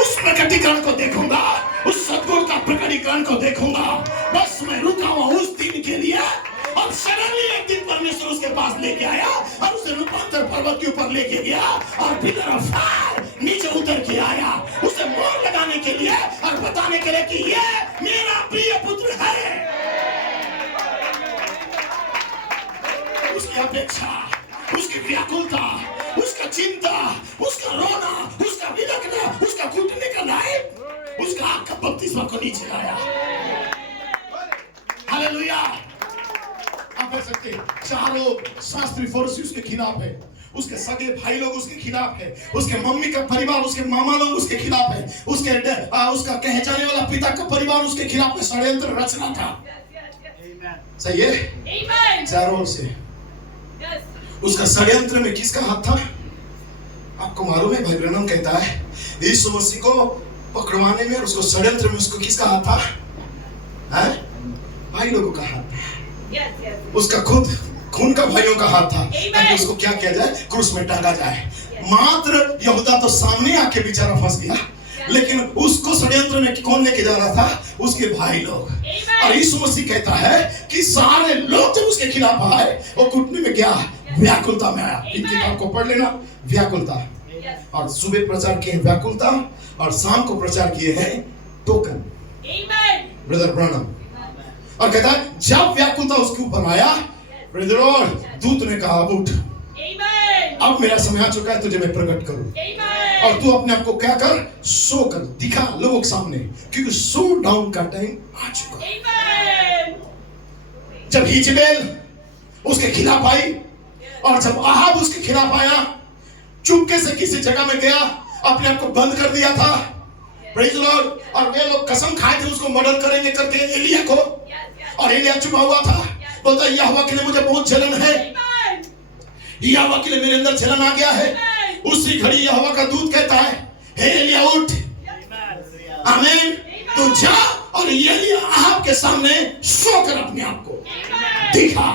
उस प्रकटीकरण को देखूंगा, उस सद्गुण का प्रकटीकरण को देखूंगा। बस मैं रुका हुआ उस दिन के लिए। और सडनली एक दिन परमेश्वर उसके पास लेके आया और उसे रूपांतर पर्वत के ऊपर लेके गया और पिलर ऑफ फायर नीचे उतर के आया, उसे मोहर लगाने के लिए और बताने के लिए कि ये मेरा प्रिय पुत्र है। उसकी अपेक्षा, उसकी व्याकुलता, उसका चिंता, उसका रोना, उसका विलखना, उसका घुटने का लाइफ, उसका आग का बपतिस्मा को नीचे लाया। हालेलुया। आप देख सकते हैं, चारों शास्त्री फरीसी उसके खिलाफ है, उसके सगे भाई लोग उसके खिलाफ है, उसके मम्मी का परिवार, उसके मामा लोग उसके खिलाफ है, उसका कहे जाने वाला पिता का परिवार उसके खिलाफ में षड्यंत्र रचना था। सही है, चारों ओर से उसका षड्यंत्र में किसका हाथ था? आपको मालूम है, भाई ब्रैनम कहता है यीशु मसीह को पकड़वाने में और उसको षड्यंत्र में उसको किसका हाथ था? है? भाई लोगों का हाथ था। उसका खुद खून का भाइयों का हाथ था ताकि उसको क्या किया जाए? क्रूस में टांगा जाए। मात्र यहूदा तो सामने आके बेचारा फंस गया, लेकिन उसको षड्यंत्र में कौन लेके जा रहा था? उसके भाई लोग। और यीशु मसीह कहता है कि सारे लोग जब उसके खिलाफ आए, वो घुटने में गया, व्याकुलता में आया। इन किताब को पढ़ लेना, व्याकुलता। और सुबह प्रचार किए व्याकुलता और शाम को प्रचार किए हैं टोकन, ब्रदर ब्रैनम। और कहता है जब व्याकुलता उसके ऊपर आया, ब्रदर और दूत ने कहा, उठ, अब मेरा समय आ चुका है, तुझे मैं प्रकट करूं। और तू अपने आप को क्या कर? शो कर, दिखा लोगों के सामने, क्योंकि शो डाउन का टाइम आ चुका है। जब हिजबेल उसके खिलाफ आई और जब अहाब उसके खिलाफ आया, चुपके से किसी जगह में गया, अपने आप को बंद कर दिया था, प्रेज़ द लॉर्ड। और वे लोग कसम खाए थे उसको मर्डर करेंगे करके एलिया को, और एलिया चुपा हुआ था। बोलता है यहोवा के लिए मुझे बहुत जलन है, यहोवा के लिए मेरे अंदर जलन आ गया है। उसी घड़ी यहोवा का दूत कहता है, हे एलिया उठ, आमीन, तो जा और एलिया अहाब के सामने शो कर, अपने आप को दिखा।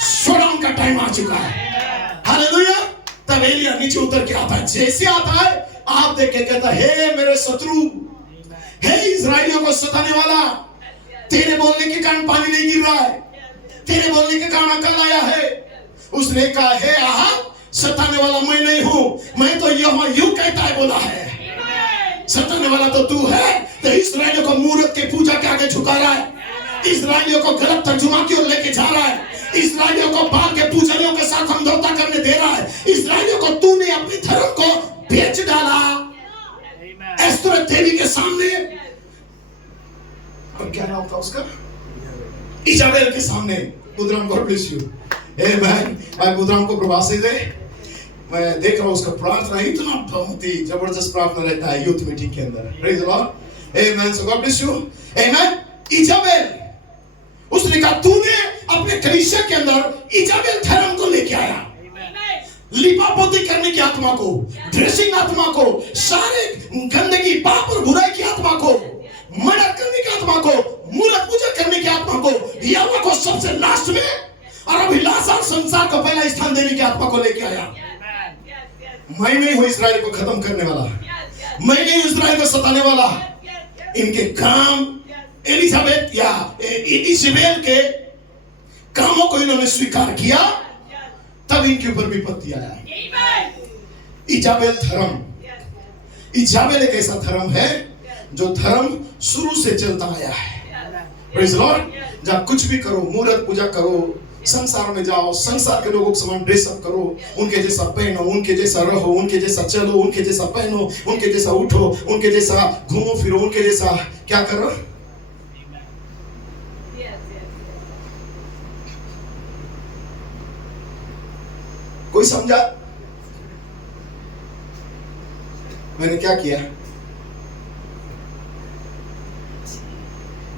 शोडाउन का टाइम आ चुका है। हालेलुया। तब एलिया नीचे उतर के आता है, जैसे आता है आप देख के कहता है, हे मेरे शत्रु, हे इजराइलियों को सताने वाला, तेरे बोलने के कारण पानी नहीं गिर रहा है, तेरे बोलने के कारण अकाल आया है। उसने कहा, हे अहाब, सताने वाला मैं नहीं हूं, मैं तो यहोवा यूं कहता है बोला है। सताने वाला तो तू है। तो इस्राएलियों को मूर्त के पूजा के आगे झुका रहा है, इस्राएलियों को गलत तर्जुमा की ओर लेके जा रहा है, इस्राएलियों को बाल के पूजनियों के साथ समझौता करने दे रहा है। इस्राएलियों को तूने अपने धर्म को बेच डाला एस्तोर देवी के सामने। और क्या नाम था उसका? इजाबेल के सामने। बुद्राम, गॉड ब्लेस यू। आमेन। मैं बुद्राम को प्रवासी दे, मैं देख रहा हूँ उसका प्रार्थना इतना बहुत ही जबरदस्त प्रार्थना रहता है यूथ मीटिंग के अंदर। Praise the lord. Amen. So God bless you. Amen. Isabel, उसने कहा तूने अपने कलीसिया के अंदर इजाबेल धर्म को लेके आया, लिपापोती करने की आत्मा को, ड्रेसिंग आत्मा को, सारे गंदगी, पाप और बुराई की आत्मा को, मर्डर करने की आत्मा को, मूर्त पूजा करने की आत्मा को, यहोवा को सबसे लास्ट में और अभिलाषा और संसार को पहला स्थान देने की आत्मा को लेके आया। मैं नहीं हूं इस्राएल को खत्म करने वाला, मैं नहीं हूं इस्राएल को सताने वाला। इनके काम एलिजाबेथ या इजबेल के कामों को इन्होंने स्वीकार किया, तब इनके ऊपर विपत्ति आया। इजाबेल धर्म, इजाबेल एक ऐसा धर्म है जो धर्म शुरू से चलता आया है। Praise the Lord. जब कुछ भी करो, मूर्त पूजा करो, संसार में जाओ, संसार के लोगों के समान ड्रेसअप करो, उनके जैसा पहनो, उनके जैसा रहो, उनके जैसा चलो, उनके जैसा पहनो, उनके जैसा उठो, उनके जैसा घूमो फिरो, उनके जैसा क्या करो? कोई समझा मैंने क्या किया?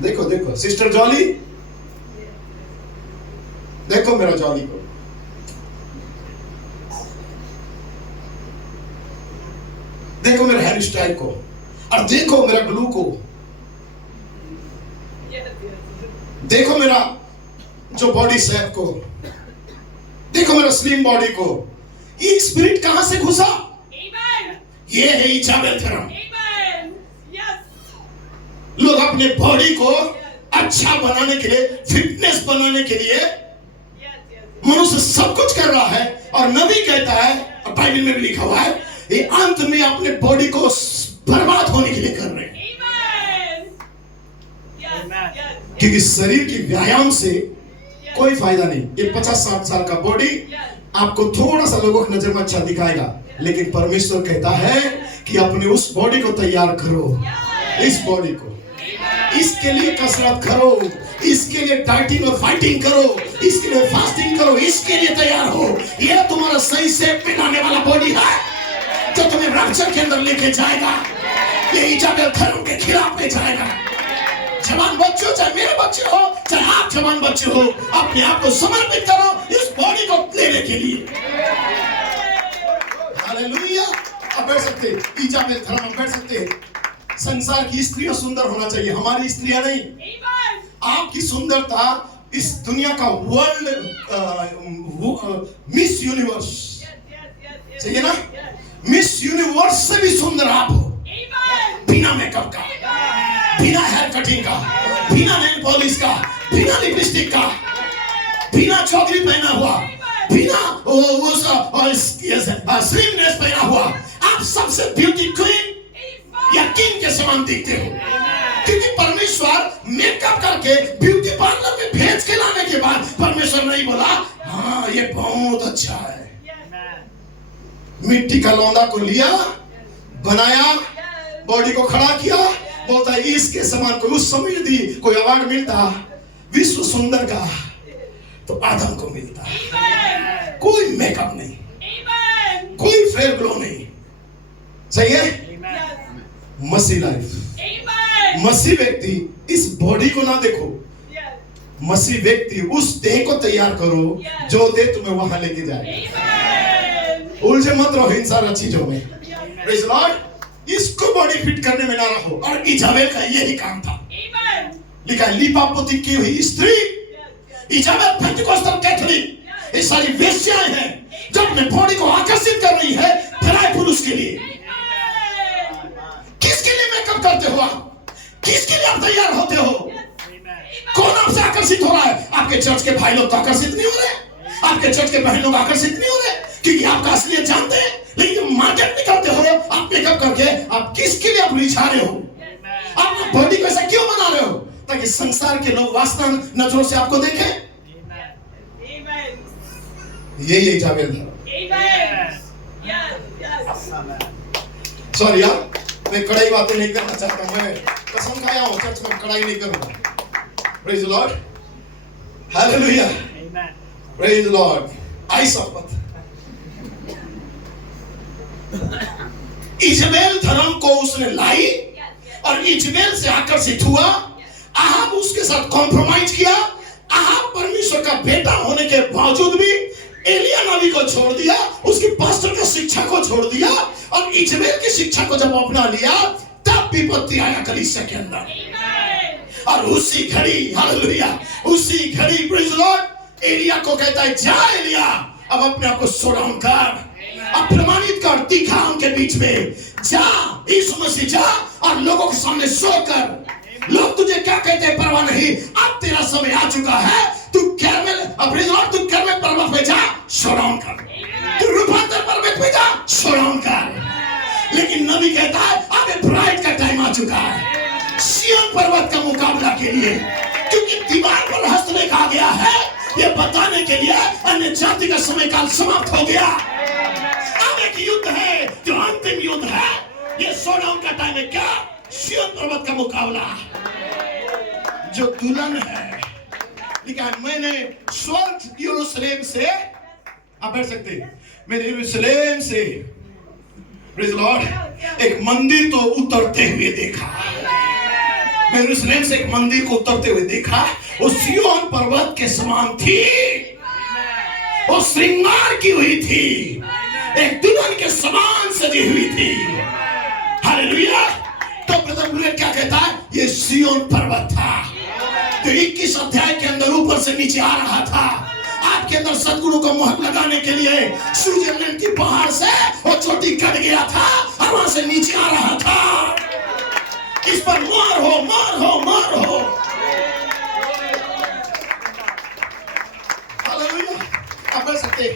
देखो देखो सिस्टर जॉली, देखो मेरा जॉली को, देखो मेरा हेयर स्टाइल को, और देखो मेरा ग्लू को, देखो मेरा जो बॉडी शेप को, देखो मेरा स्लिम बॉडी को। ये स्पिरिट कहां से घुसा? ये है इजाबेल धर्म। लोग अपने बॉडी को अच्छा बनाने के लिए, फिटनेस बनाने के लिए मनुष्य सब कुछ कर रहा है, और नबी कहता है, और बाइबल में भी लिखा हुआ है, ये अंत में अपने बॉडी को बर्बाद होने के लिए कर रहे हैं। क्योंकि शरीर की व्यायाम से कोई फायदा नहीं। ये 50-60 साल का बॉडी आपको थोड़ा सा लोगों की नजर में अच्छा दिखाएगा, लेकिन परमेश्वर कहता है कि अपने उस बॉडी को तैयार करो, इस बॉडी को, इसके लिए कसरत करो, इसके लिए डाइटिंग और फाइटिंग करो, इसके लिए फास्टिंग करो, इसके लिए तैयार हो। यह तुम्हारा सही शेप में लाने वाला बॉडी है जो तुम्हें रक्षक के अंदर लेके जाएगा। ये इजाबेल धर्म के खिलाफ ले जाएगा। जवान बच्चों, चाहे मेरे बच्चे हो, चाहे आप जवान बच्चे हो, अपने आप को समर्पित करो इस बॉडी को लेने के लिए। हालेलुया। अब बैठ सकते, इजाबेल धर्म में बैठ सकते। संसार की स्त्रियां सुंदर होना चाहिए, हमारी स्त्रियां नहीं। आपकी सुंदरता इस दुनिया का वर्ल्ड मिस यूनिवर्स चाहिए ना? मिस यूनिवर्स से भी सुंदर आप हो, बिना मेकअप का, बिना हेयर कटिंग का, बिना नेल पॉलिश का, बिना लिपस्टिक का, बिना चौकरी पहना हुआ, बिना स्लिम ड्रेस पहना हुआ, आप सबसे ब्यूटी क्वीन या किंग के समान दिखते हो। क्योंकि परमेश्वर मेकअप करके ब्यूटी पार्लर में भेज के लाने के बाद परमेश्वर नहीं बोला हाँ ये बहुत अच्छा है। मिट्टी का लौंदा को लिया, बनाया, बॉडी को खड़ा किया, बोलता है इसके समान कोई उस समय यदि कोई अवार्ड मिलता विश्व सुंदर का तो आदम को मिलता। कोई मेकअप नहीं, कोई फेयर ग्लो नहीं। सही है? मसीह लाइफ, मसीह व्यक्ति इस बॉडी को ना देखो, मसीह व्यक्ति उस देह को तैयार करो जो देह तुम्हें वहां लेके जाए। उलझे मत रहो इन सारी चीजों में। Praise Lord. इसको बॉडी फिट करने में ना रहो। और इजाबेल का यही काम था। लिखा है लिपापोती की हुई स्त्री इजाबेल पेंटिकोस्टल कैथोलिक, ये सारी वेश्याएं हैं जो अपने बॉडी को आकर्षित कर रही है पराये पुरुष के लिए। किसके लिए मेकअप करते हो आप? किसके लिए आप तैयार होते हो? कौन आपसे आकर्षित हो रहा है? आपके चर्च के भाई लोग तो आकर्षित नहीं हो रहे, आपके चर्च के बहन लोग आकर्षित नहीं हो रहे, क्योंकि आपका असलियत जानते हैं। लेकिन मार्केट में करते हो आप मेकअप करके, आप किसके लिए आप रिझा रहे हो? आप बॉडी को ऐसा क्यों बना रहे हो? ताकि संसार के लोग वास्तव नजरों से आपको देखें। यही इजाबेल था। सॉरी यार, मैं कड़ाई बातें नहीं करना चाहता। मैं कसम खाया हूं चर्च में कड़ाई नहीं करूंगा। Praise the lord, hallelujah, praise the lord. आई शपथ इजबेल धर्म को उसने लाई और इजबेल से आकर्षित हुआ। अहाब उसके साथ कॉम्प्रोमाइज किया। अहाब परमेश्वर का बेटा होने के बावजूद भी एलिया नबी को छोड़ दिया, उसकी पास्टर की शिक्षा को छोड़ दिया और इजबेल की शिक्षा को जब अपना लिया तब विपत्ति आया कलीसिया के अंदर। और उसी घड़ी, हालेलुया, उसी घड़ी प्रेज़ द लॉर्ड, एलिया को कहता है जा एलिया, अब अपने आप को शो डाउन कर, अब प्रमाणित कर, दिखा उनके बीच में, जा यीशु मसीह जा और लोगों के सामने शो कर। लोग तुझे क्या कहते हैं परवाह नहीं, अब तेरा समय आ चुका है। तू कैरमेल, प्रेज़ द लॉर्ड, तू कैरमेल पर्वत पे जा, शो डाउन कर। तू रूपांतर पर्वत पे जा, शो डाउन कर। लेकिन नबी कहता है अब ब्राइड का टाइम आ चुका है सिय्योन पर्वत का मुकाबला के लिए, क्योंकि दीवार पर हस्तलेख आ गया है ये बताने के लिए अन्य जाति का समय काल समाप्त हो गया। अब एक युद्ध है जो अंतिम युद्ध है। ये शो डाउन का टाइम है। क्या? सिय्योन पर्वत का मुकाबला। जो दुल्हन है, लेकिन मैंने स्वर्ग यरूशलेम से, आप बैठ सकते हैं, मेरे यरूशलेम से प्रेज़ लॉर्ड एक मंदिर तो उतरते हुए देखा। मैं यरूशलेम से एक मंदिर को उतरते हुए देखा। वो सिय्योन पर्वत के समान थी, वो श्रृंगार की हुई थी, एक दुल्हन के समान सजी हुई थी। हालेलुया। तो ब्रदर ब्रूनर क्या कहता है? ये सिय्योन पर्वत था जो 21 अध्याय के अंदर ऊपर से नीचे आ रहा था। आपके अंदर सद्गुणों को मोहर लगाने के लिए स्विट्जरलैंड की पहाड़ से वो चोटी कट गया था और वहां से नीचे आ रहा था। इस पर मार हो, मार हो, मार हो। हालेलुया। आप बोल सकते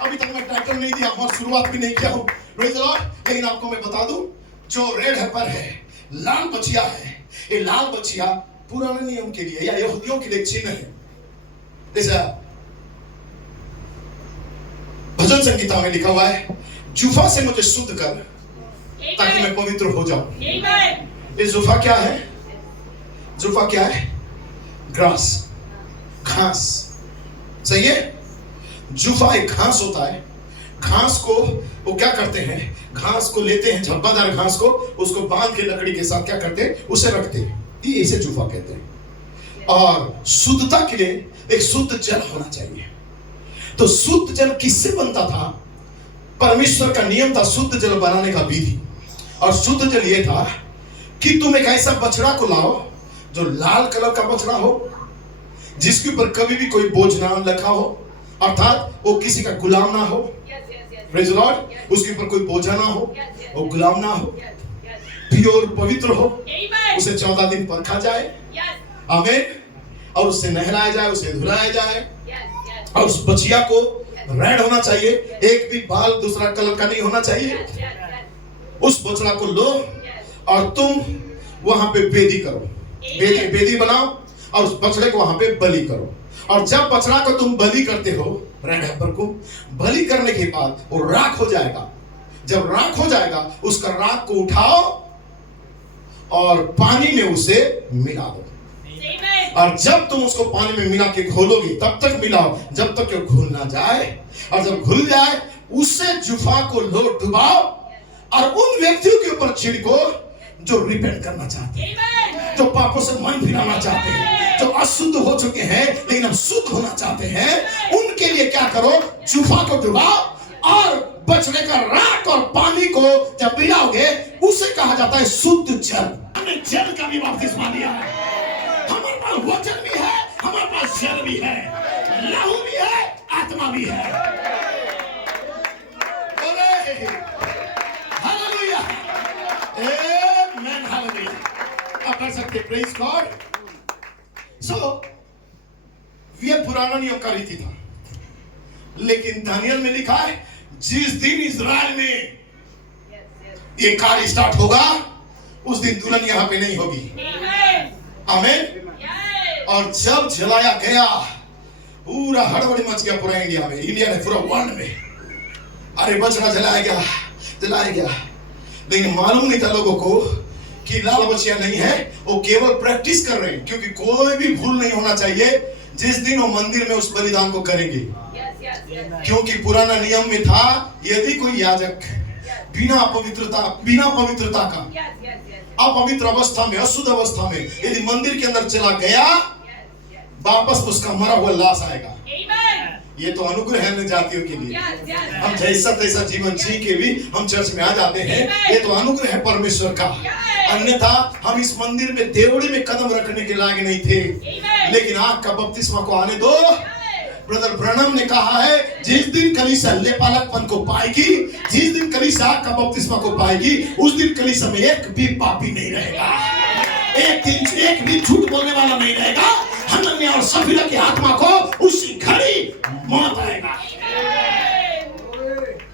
अभी तक मैं टाइटल नहीं दिया और शुरुआत भी नहीं किया हूं, प्रेज़ द लॉर्ड। लेकिन आपको मैं बता दूं, जो रेड हेपर है, लाल बछिया है, ये लाल बछिया पुराने नियम के लिए या यहूदियों के लिए चिन्ह है। जैसा भजन संगीता में लिखा हुआ है, जुफा से मुझे शुद्ध कर ताकि मैं पवित्र हो जाऊं। ये जुफा क्या है? जुफा क्या है? ग्रास, घास। सही है? जुफा एक घास होता है। घास को वो क्या करते हैं? घास को लेते हैं, झब्बादार घास को, उसको बांध के लकड़ी के साथ क्या करते हैं? उसे रखते हैं। ये इसे जुफा कहते हैं। और शुद्धता के लिए एक शुद्ध जल होना चाहिए। तो शुद्ध जल किससे बनता था? परमेश्वर का नियम था शुद्ध जल बनाने का विधि। और शुद्ध जल ये था कि तुम एक ऐसा बछड़ा को लाओ जो लाल कलर का बछड़ा हो, जिसके ऊपर कभी भी कोई बोझ ना रखा हो, अर्थात वो किसी का गुलाम ना हो। Praise the Lord. उसके ऊपर कोई बोझा ना हो, वो गुलाम ना हो, प्योर पवित्र हो। उसे 14 दिन परखा जाए, आमीन, और उससे नहलाया जाए, उसे धुलाया जाए। और उस बछिया को रेड होना चाहिए, एक भी बाल दूसरा कलर का नहीं होना चाहिए। उस बछड़ा को लो और तुम वहां पे बेदी करो, बेदी बनाओ और उस बछड़े को वहां पे बलि करो। और जब बछड़ा को तुम बलि करते हो, रेड हेपर को बलि करने के बाद वो राख हो जाएगा। जब राख हो जाएगा, उसका राख को उठाओ और पानी में उसे मिला दो। और जब तुम उसको पानी में मिला के घोलोगे, तब तक मिलाओ जब तक वो घुल ना जाए। और जब घुल जाए, उससे जुफा को लो, डुबाओ और उन व्यक्तियों के ऊपर छिड़को जो रिपेंट करना चाहते हैं, जो पापों से मन फिराना चाहते हैं, जो अशुद्ध हो चुके हैं लेकिन अब शुद्ध होना चाहते हैं। उनके लिए क्या करो? जुफा को डुबाओ और बछड़े का राख और पानी को जब मिलाओगे, उसे कहा जाता है शुद्ध जल। हमने जल का भी बपतिस्मा लिया है। हमारे पास वचन भी है, हमारे पास जल भी है, लहू भी है, आत्मा भी है। हालेलुया, आमेन, हालेलुया। आप कर सकते, प्रेज गॉड। सो ये पुराना नियम का रीति था, लेकिन दानियल में लिखा है जिस दिन इजराइल में ये कार्य स्टार्ट होगा, उस दिन दुल्हन यहां पे नहीं होगी। आमीन। और जब जलाया गया, पूरा हड़बड़ी मच गया पूरा इंडिया में, इंडिया ने पूरा वर्ल्ड में। अरे बछड़ा जलाया गया, जलाया गया, लेकिन मालूम नहीं था लोगों को कि लाल बछिया नहीं है, वो केवल प्रैक्टिस कर रहे हैं। क्योंकि कोई भी भूल नहीं होना चाहिए जिस दिन वो मंदिर में उस बलिदान को करेंगे। क्योंकि पुराना नियम में था, यदि कोई याजक बिना पवित्रता का, अपवित्र अवस्था में, अशुद्ध अवस्था में यदि मंदिर के अंदर चला गया, वापस उसका मरा हुआ लाश आएगा। ये तो अनुग्रह है न जातियों के लिए। हम जैसा तैसा जीवन जी के भी हम चर्च में आ जाते हैं, ये तो अनुग्रह है परमेश्वर का। अन्यथा हम इस मंदिर में देवड़ी में कदम रखने के लायक नहीं थे। लेकिन आग का बपतिस्मा को आने दो। ब्रदर ब्रनम ने कहा है, जिस दिन कलीसिया लेपालकपन को पाएगी, जिस दिन कलीसिया आग का बपतिस्मा को पाएगी, उस दिन कलीसिया में एक भी पापी नहीं रहेगा, एक भी झूठ बोलने वाला नहीं रहेगा। हनन्याह और सफीरा की आत्मा को उसी घड़ी मौत आएगा।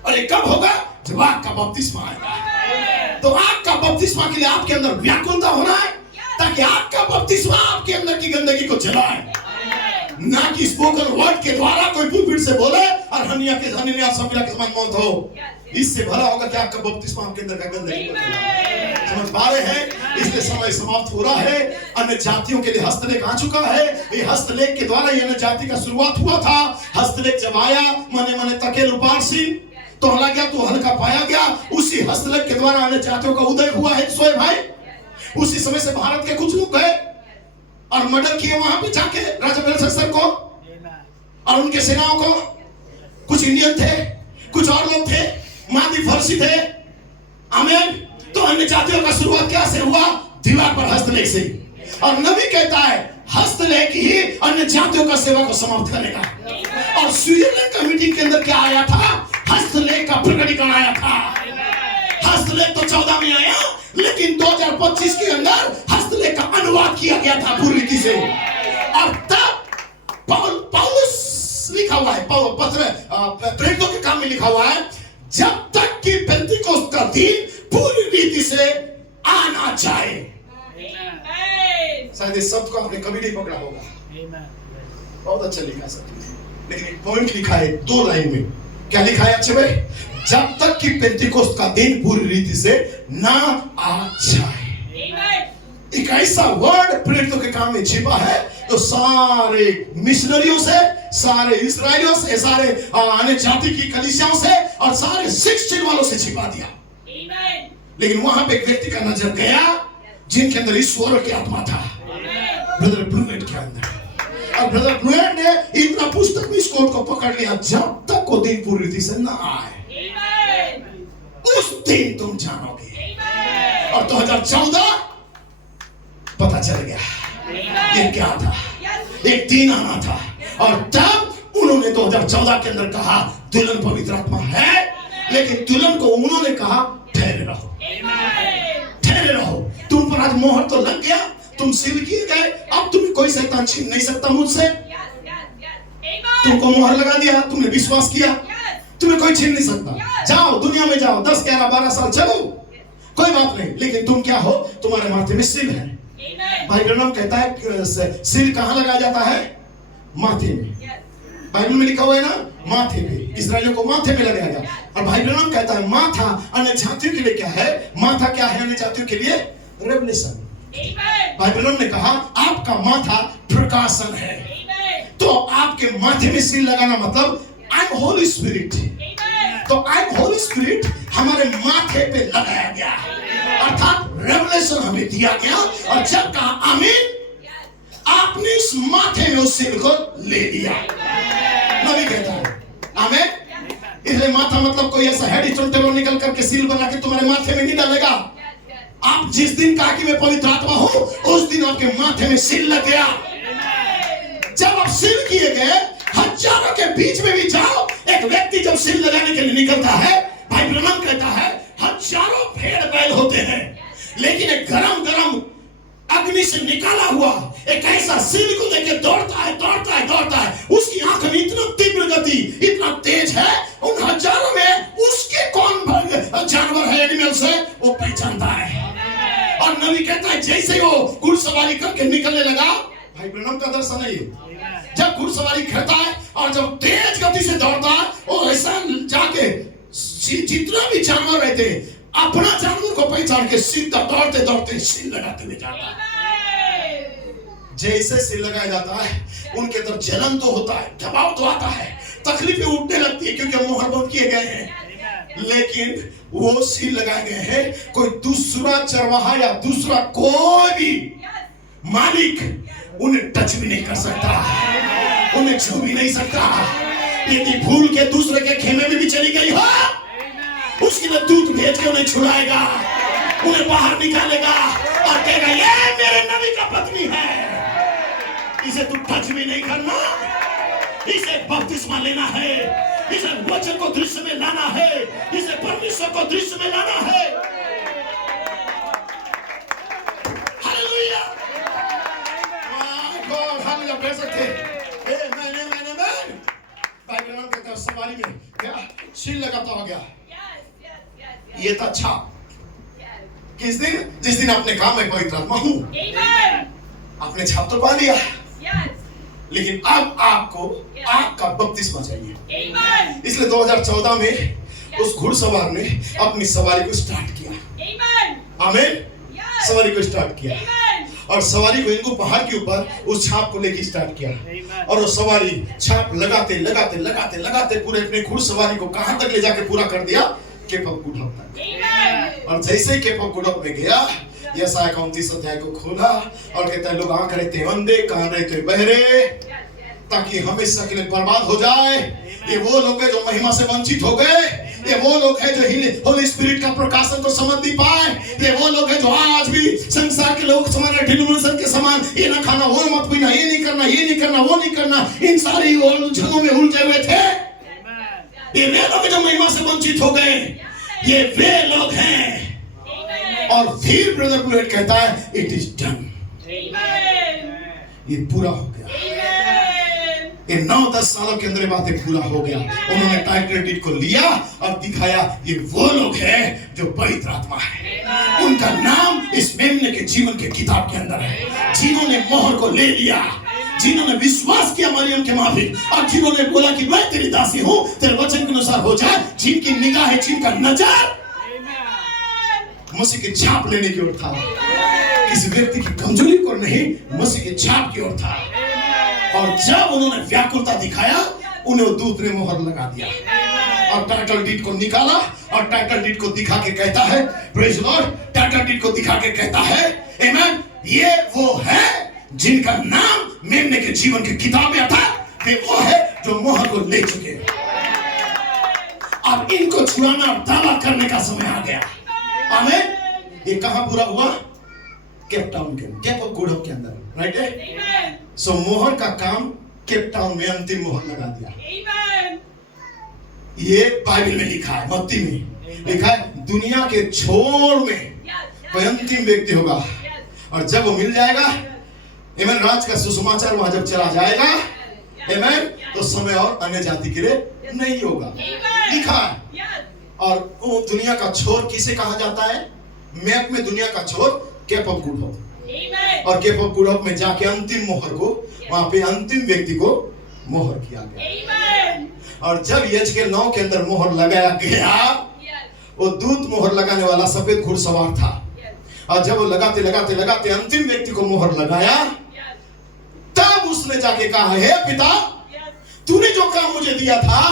और ये कब होगा? जब आग का बपतिस्मा आएगा। तो आग का बपतिस्मा के लिए आपके अंदर व्याकुलता होना है, ताकि आग का बपतिस्मा आपके अंदर की गंदगी को जलाए। ना कि स्पोकन वर्ड के द्वारा कोई पुलपिट से बोले और हनन्याह सफीरा के समान मौत हो। इससे भला होगा कि आपका बपतिस्मा आपके अंदर का गंदगी को जलाए। समझ पा रहे हैं? इसलिए समय समाप्त हो रहा है। अन्य जातियों के लिए हस्तलेख आ चुका है। ये हस्तलेख के द्वारा अन्य जाति का शुरुआत हुआ था। हस्तलेख जब आया, मने मने तकेल उपारसी तोला गया तो हल्का पाया गया। उसी हस्तलेख के द्वारा अन्य जातियों का उदय हुआ है सोए भाई। उसी समय से भारत के कुछ लोग गए और मर्डर किए वहां पे जाके राजा बेलशस्सर को और उनके सेनाओं को। कुछ इंडियन थे, कुछ और लोग थे, मादी फर्सी थे। आमीन। तो अन्य जातियों का शुरुआत कैसे हुआ? दीवार पर हस्तलेख से। और नबी कहता है हस्तलेख ही अन्य जातियों का सेवा को समाप्त करेगा। और स्विट्जरलैंड का मीटिंग के अंदर क्या आया था? हस्तलेख का प्रकटीकरण आया था। हस्तलेख तो 14 में आया, लेकिन 2025 के अंदर हस्तलेख का अनुवाद किया गया था पूरी रीति से। और तब पौलुस लिखा हुआ है, पत्र प्रेरितों के काम में लिखा हुआ है, जब तक कि पेंतिकोस्त का दिन पूरी रीति से आ ना जाए। शायद इस शब्द को आपने कभी नहीं पकड़ा होगा। बहुत अच्छा लिखा है सब, लेकिन एक पॉइंट लिखा है 2 लाइन में। क्या लिखा है अच्छे भाई? जब तक कि पेंतिकोस्त का दिन पूरी रीति से ना आ जाए। एक ऐसा वर्ड प्रेरितों के काम में छिपा है तो सारे मिशनरियों से, सारे इस्राएलियों से, सारे अन्य जाति की कलीसियाओं से और सारे सिख चिन्ह वालों से छिपा दिया। लेकिन वहां पे एक व्यक्ति का नजर गया जिनके अंदर ईश्वर की आत्मा था, ब्रदर ब्लूमेट के अंदर। और ब्रदर ब्लूमेट ने इतना पुस्तक में इस कोड को पकड़ लिया, जब तक वो दिन पूरी रीति से ना आए उस दिन तुम जानोगे। और 2014 पता चल गया ये क्या था। एक दिन आना था और तब उन्होंने 2014 के अंदर कहा दुल्हन पवित्र आत्मा है, लेकिन दुल्हन को उन्होंने कहा ठहरे रहो, ठहरे रहो। तुम पर आज मोहर तो लग गया, तुम सील किए गए, अब तुम्हें कोई शैतान छीन नहीं सकता मुझसे। तुमको मोहर लगा दिया, तुमने विश्वास किया, तुम्हें कोई छीन नहीं सकता। जाओ दुनिया में जाओ, 10, 11, 12 साल चलो, कोई बात नहीं। लेकिन तुम क्या हो? तुम्हारे माथे में सील है। भाई ब्रनम कहता है सील कहाँ लगाया जाता है? माथे में। बाइबल में लिखा हुआ है ना, माथे पे। इस्राएलियों को माथे में लगाया गया। और भाई ब्रनम कहता है माथा अन्य जातियों के लिए क्या है? माथा क्या है अन्य जातियों के लिए? रेवलेशन। भाई ब्रनम ने कहा आपका माथा प्रकाशन है। तो आपके माथे में सील लगाना मतलब आई एम होली स्पिरिट। तो आई एम होली स्पिरिट हमारे माथे पे लगाया गया, अर्थात रेवलेशन हमें दिया गया। और जब कहा आमीन, आपने इस माथे में उस सील को ले लिया। नबी कहता है आमीन। इसलिए माथा मतलब कोई ऐसा हेड स्टोन टेबल निकल करके सील बना के तुम्हारे माथे में नहीं डालेगा। आप जिस दिन कहा कि मैं पवित्र आत्मा हूं, उस दिन आपके माथे में सील लग गया। जब आप सील किए गए, हजारों के बीच में भी जाओ, एक व्यक्ति जब सील लगाने के लिए निकलता है, भाई ब्रह्मन कहता है हजारों भेड़ बैल होते हैं, लेकिन एक गरम गरम अग्नि से निकाला हुआ एक ऐसा सील को लेकर दौड़ता है, दौड़ता है, दौड़ता है। उसकी आंख में इतना तीव्र गति, इतना तेज है, उन हजारों में उसके कौन जानवर है, एनिमल्स है, वो पहचानता है। और नबी कहता है जैसे वो घुड़सवारी करके निकलने लगा, भाई ब्रह्मन का दर्शन है ये। जब घुड़सवारी करता है और जब तेज गति से दौड़ता है, वो ऐसा जाके जितना भी जानवर रहते अपना जानवर को पहचान के सीधा दौड़ते दौड़ते सील लगाते हुए जाता है। जैसे सील लगाया जाता है, उनके अंदर जलन तो होता है, दबाव तो आता है, तकलीफें उठने लगती है क्योंकि मोहर बंद किए गए हैं। लेकिन वो सील लगाए गए हैं, कोई दूसरा चरवाहा या दूसरा कोई भी मालिक उन्हें टच भी नहीं कर सकता, उन्हें छू भी नहीं सकता। यदि भूल के दूसरे के खेमे में भी चली गई हो, उसके लिए दूत भेज के उन्हें छुड़ाएगा, उन्हें बाहर निकालेगा और कहेगा ये मेरे नबी का पत्नी है, इसे तू टच भी नहीं करना, इसे बपतिस्मा लेना है, इसे वचन को दृश्य में लाना है, इसे परमेश्वर को दृश्य में लाना है। Hallelujah, God hallelujah. कह सकते मैंने बाइबल में कहता है सवारी में क्या सील लगाता हो गया। ये था छाप। किस दिन? जिस दिन आपने कहा मैं पवित्र आत्मा हूं, आपने छाप तो पा लिया, लेकिन अब आपको आपका बपतिस्मा चाहिए। इसलिए 2014 में उस घुड़सवार ने अपनी सवारी को स्टार्ट किया। आमीन। सवारी को स्टार्ट किया और सवारी को इनको पहाड़ के ऊपर उस छाप को लेके स्टार्ट किया। और वो सवारी छाप लगाते लगाते लगाते लगाते पूरे अपने घुड़सवारी को कहां तक ले जाके पूरा कर दिया? केप ऑफ गुड होप तक। और जैसे he kept of good hope में गया, यशायाह 29 अध्याय को खोला और कहता है, लोग आंख रहते अंधे, कान रहते बहरे, ताकि हमेशा के लिए बर्बाद हो जाए। ये वो लोग हैं जो महिमा से वंचित हो गए। ये वो लोग हैं जो होली स्पिरिट का प्रकाशन को समझ नहीं पाए। ये वो लोग हैं जो आज भी संसार के लोग समान डिनोमिनेशन के समान, ये ना खाना, वो मत पीना, ये नहीं करना, ये नहीं करना, वो नहीं करना, इन सारी उलझनों में उलझे हुए थे। ये वे लोग जो महिमा से वंचित हो गए, ये वे लोग हैं। और फिर ब्रदर ब्लूहेड कहता है, इट इज डन, ये पूरा हो गया। ये 9-10 सालों के अंदर बातें पूरा हो गया। उन्होंने टाइटल डीड को लिया और दिखाया, ये वो लोग हैं जो पवित्र आत्मा है। उनका नाम इस मेमने के जीवन के किताब के अंदर है, जिन्होंने मोहर को ले लिया, जिन्होंने विश्वास किया मरियम के माफिक, और जिन्होंने बोला कि मैं तेरी दासी हूं, तेरे वचन के अनुसार हो जाए, जिनकी निगाह है, जिनका नजर मसीह की छाप लेने की ओर था, किसी व्यक्ति की कमजोरी को नहीं, मसीह की छाप की ओर था। और जब उन्होंने व्याकुलता दिखाया, उन्हें दूत ने मोहर लगा दिया और टाइटल डीड को निकाला और टाइटल डीड को दिखा के कहता है, प्रेज लॉर्ड, टाइटल डीड को दिखा के कहता है, आमेन, ये वो है जिनका नाम मेमने के जीवन की किताब में था। वे वो है जो मोहर को ले चुके। अब इनको छुड़ाना और दावा करने का समय आ गया। आमेन। ये कहां पूरा हुआ? केप टाउन के, केप ऑफ गुड होप के अंदर, राइट है। सो मोहर का काम केप टाउन में अंतिम मोहर लगा दिया। ये बाइबल में लिखा है, मत्ती में लिखा है, दुनिया के छोर में कोई अंतिम व्यक्ति होगा, और जब वो मिल जाएगा, आमेन, राज का सुसमाचार वहां जब चला जाएगा, आमेन, तो समय और अन्य जाति के लिए नहीं होगा, लिखा है। और वो दुनिया का छोर किसे कहा जाता है? मैप में दुनिया का छोर केप ऑफ गुड होप। और केप ऑफ गुड होप में जाके अंतिम मोहर को, वहां पे अंतिम व्यक्ति को मोहर किया गया। और जब यजकेल 9 के अंदर मोहर लगाया गया, वो दूत मोहर लगाने वाला सफेद घुड़सवार था, और जब वो लगाते लगाते लगाते अंतिम व्यक्ति को मोहर लगाया, तब उसने जाके कहा, हे पिता, तूने जो काम मुझे दिया था,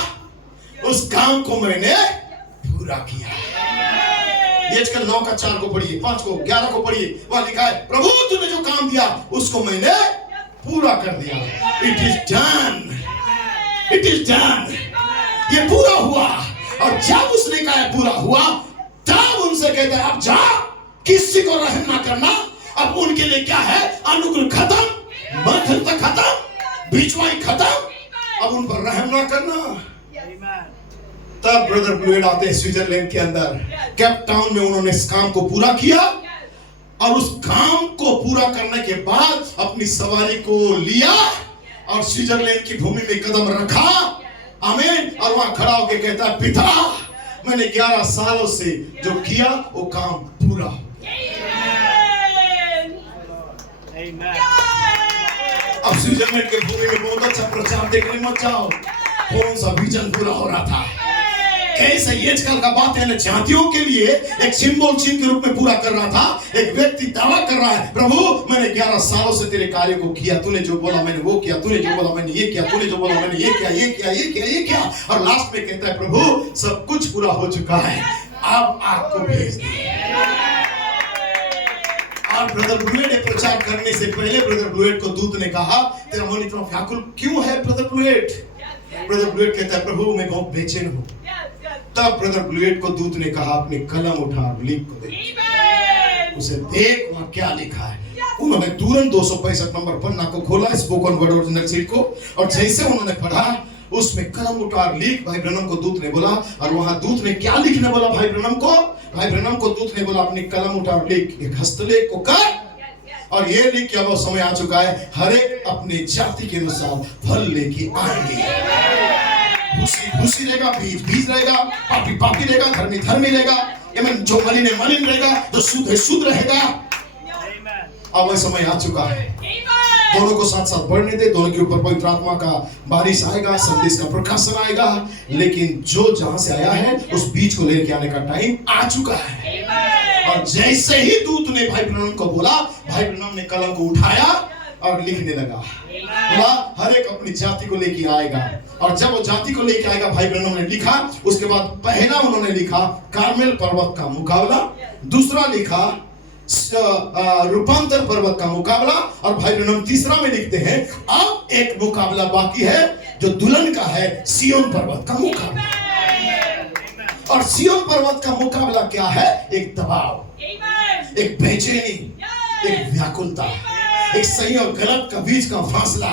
उस काम को मैंने पूरा किया। यजकेल 9 का 4 को पढ़िए, 5 को, 11 को पढ़िए, वहां लिखा है, प्रभु तूने जो काम दिया उसको मैंने पूरा कर दिया। It is done, it is done, ये पूरा हुआ। और जब उसने कहा पूरा हुआ, तब उनसे कहते हैं, अब जा, किसी को रहम ना करना। अब उनके लिए क्या है? अनुग्रह खत्म, मध्यमता खत्म, बीचवाई खत्म, अब उन पर रहम ना करना। तब ब्रदर ब्लूहेड आते हैं स्विट्जरलैंड के अंदर, केप टाउन में उन्होंने इस काम को पूरा किया, और उस काम को पूरा करने के बाद अपनी सवारी को लिया और स्विट्जरलैंड की भूमि में कदम रखा, आमीन, और वहां खड़ा होकर कहता है, पिता, मैंने 11 सालों से जो किया वो काम पूरा हो गया। अब स्विट्जरलैंड के भूमि में बहुत अच्छा प्रचार देखने मत जाओ, कौन सा विजन पूरा हो रहा था, कैसे यजकेल का बात है ना, जातियों के लिए एक सिंबल चिन्ह के रूप में पूरा कर रहा था। एक व्यक्ति दावा कर रहा है, प्रभु मैंने 11 सालों से तेरे कार्य को किया, तूने जो बोला मैंने वो किया, तूने जो बोला मैंने ये किया, तूने जो बोला मैंने ये किया, ये किया, ये किया, ये किया, और लास्ट में कहता है, प्रभु सब कुछ पूरा हो चुका है, अब आपको भेज दे। और ब्रदर ब्लूहेड प्रचार करने से पहले ब्रदर ब्लूहेड को दूत ने कहा, तेरा मन इतना व्याकुल क्यों है ब्रदर ब्लूहेड? ब्रदर ब्लूहेड कहता है, प्रभु मैं बहुत बेचैन हूँ। तब ब्रदर ब्लूहेड को दूत ने कहा, अपनी कलम उठा और लिख को दे, उसे देख वहां क्या लिखा है। उन्होंने तुरंत 265 नंबर पन्ना को खोला, स्पोकन वर्ड ओरिजिनल सीट को, और जैसे उन्होंने पढ़ा, उसमें कलम उठा और लिख, भाई ब्रनम को दूत ने बोला। और वहां दूत ने क्या लिखने बोला भाई ब्रनम को? भाई ब्रनम को दूत ने बोला, अपनी कलम उठा और लिख, एक हस्तलेख को कर, और ये लिख क्या वो समय आ चुका है, हर एक अपनी जाति के अनुसार फल लेके आएंगे। भूसी रहेगा, बीज रहेगा, पापी रहेगा, धर्मी रहेगा, जो मलिन है मलिन रहेगा, जो शुद्ध है शुद्ध रहेगा। अब वह समय आ चुका है, दोनों को साथ साथ बढ़ने दे, दोनों के ऊपर पवित्र आत्मा का बारिश आएगा, संदेश का प्रकाशन आएगा। लेकिन जो जहां से आया है उस बीज को लेके आने का टाइम आ चुका है। और जैसे ही दूत ने भाई ब्रनम को बोला, भाई ब्रनम ने कलम को उठाया और लिखने लगा। बोला हर एक अपनी जाति को लेके आएगा, और जब वो जाति को लेके आएगा भाई ब्रनम ने लिखा। उसके बाद पहला उन्होंने लिखा कार्मेल पर्वत का मुकाबला, दूसरा लिखा रूपांतर पर्वत का मुकाबला, और भाई ब्रनम तीसरा में लिखते हैं अब एक मुकाबला बाकी है जो दुल्हन का है, सिय्योन पर्वत का मुकाबला। और सिय्योन पर्वत का मुकाबला क्या है? एक दबाव, एक बेचैनी, एक व्याकुलता, एक सही और गलत का बीच का फासला।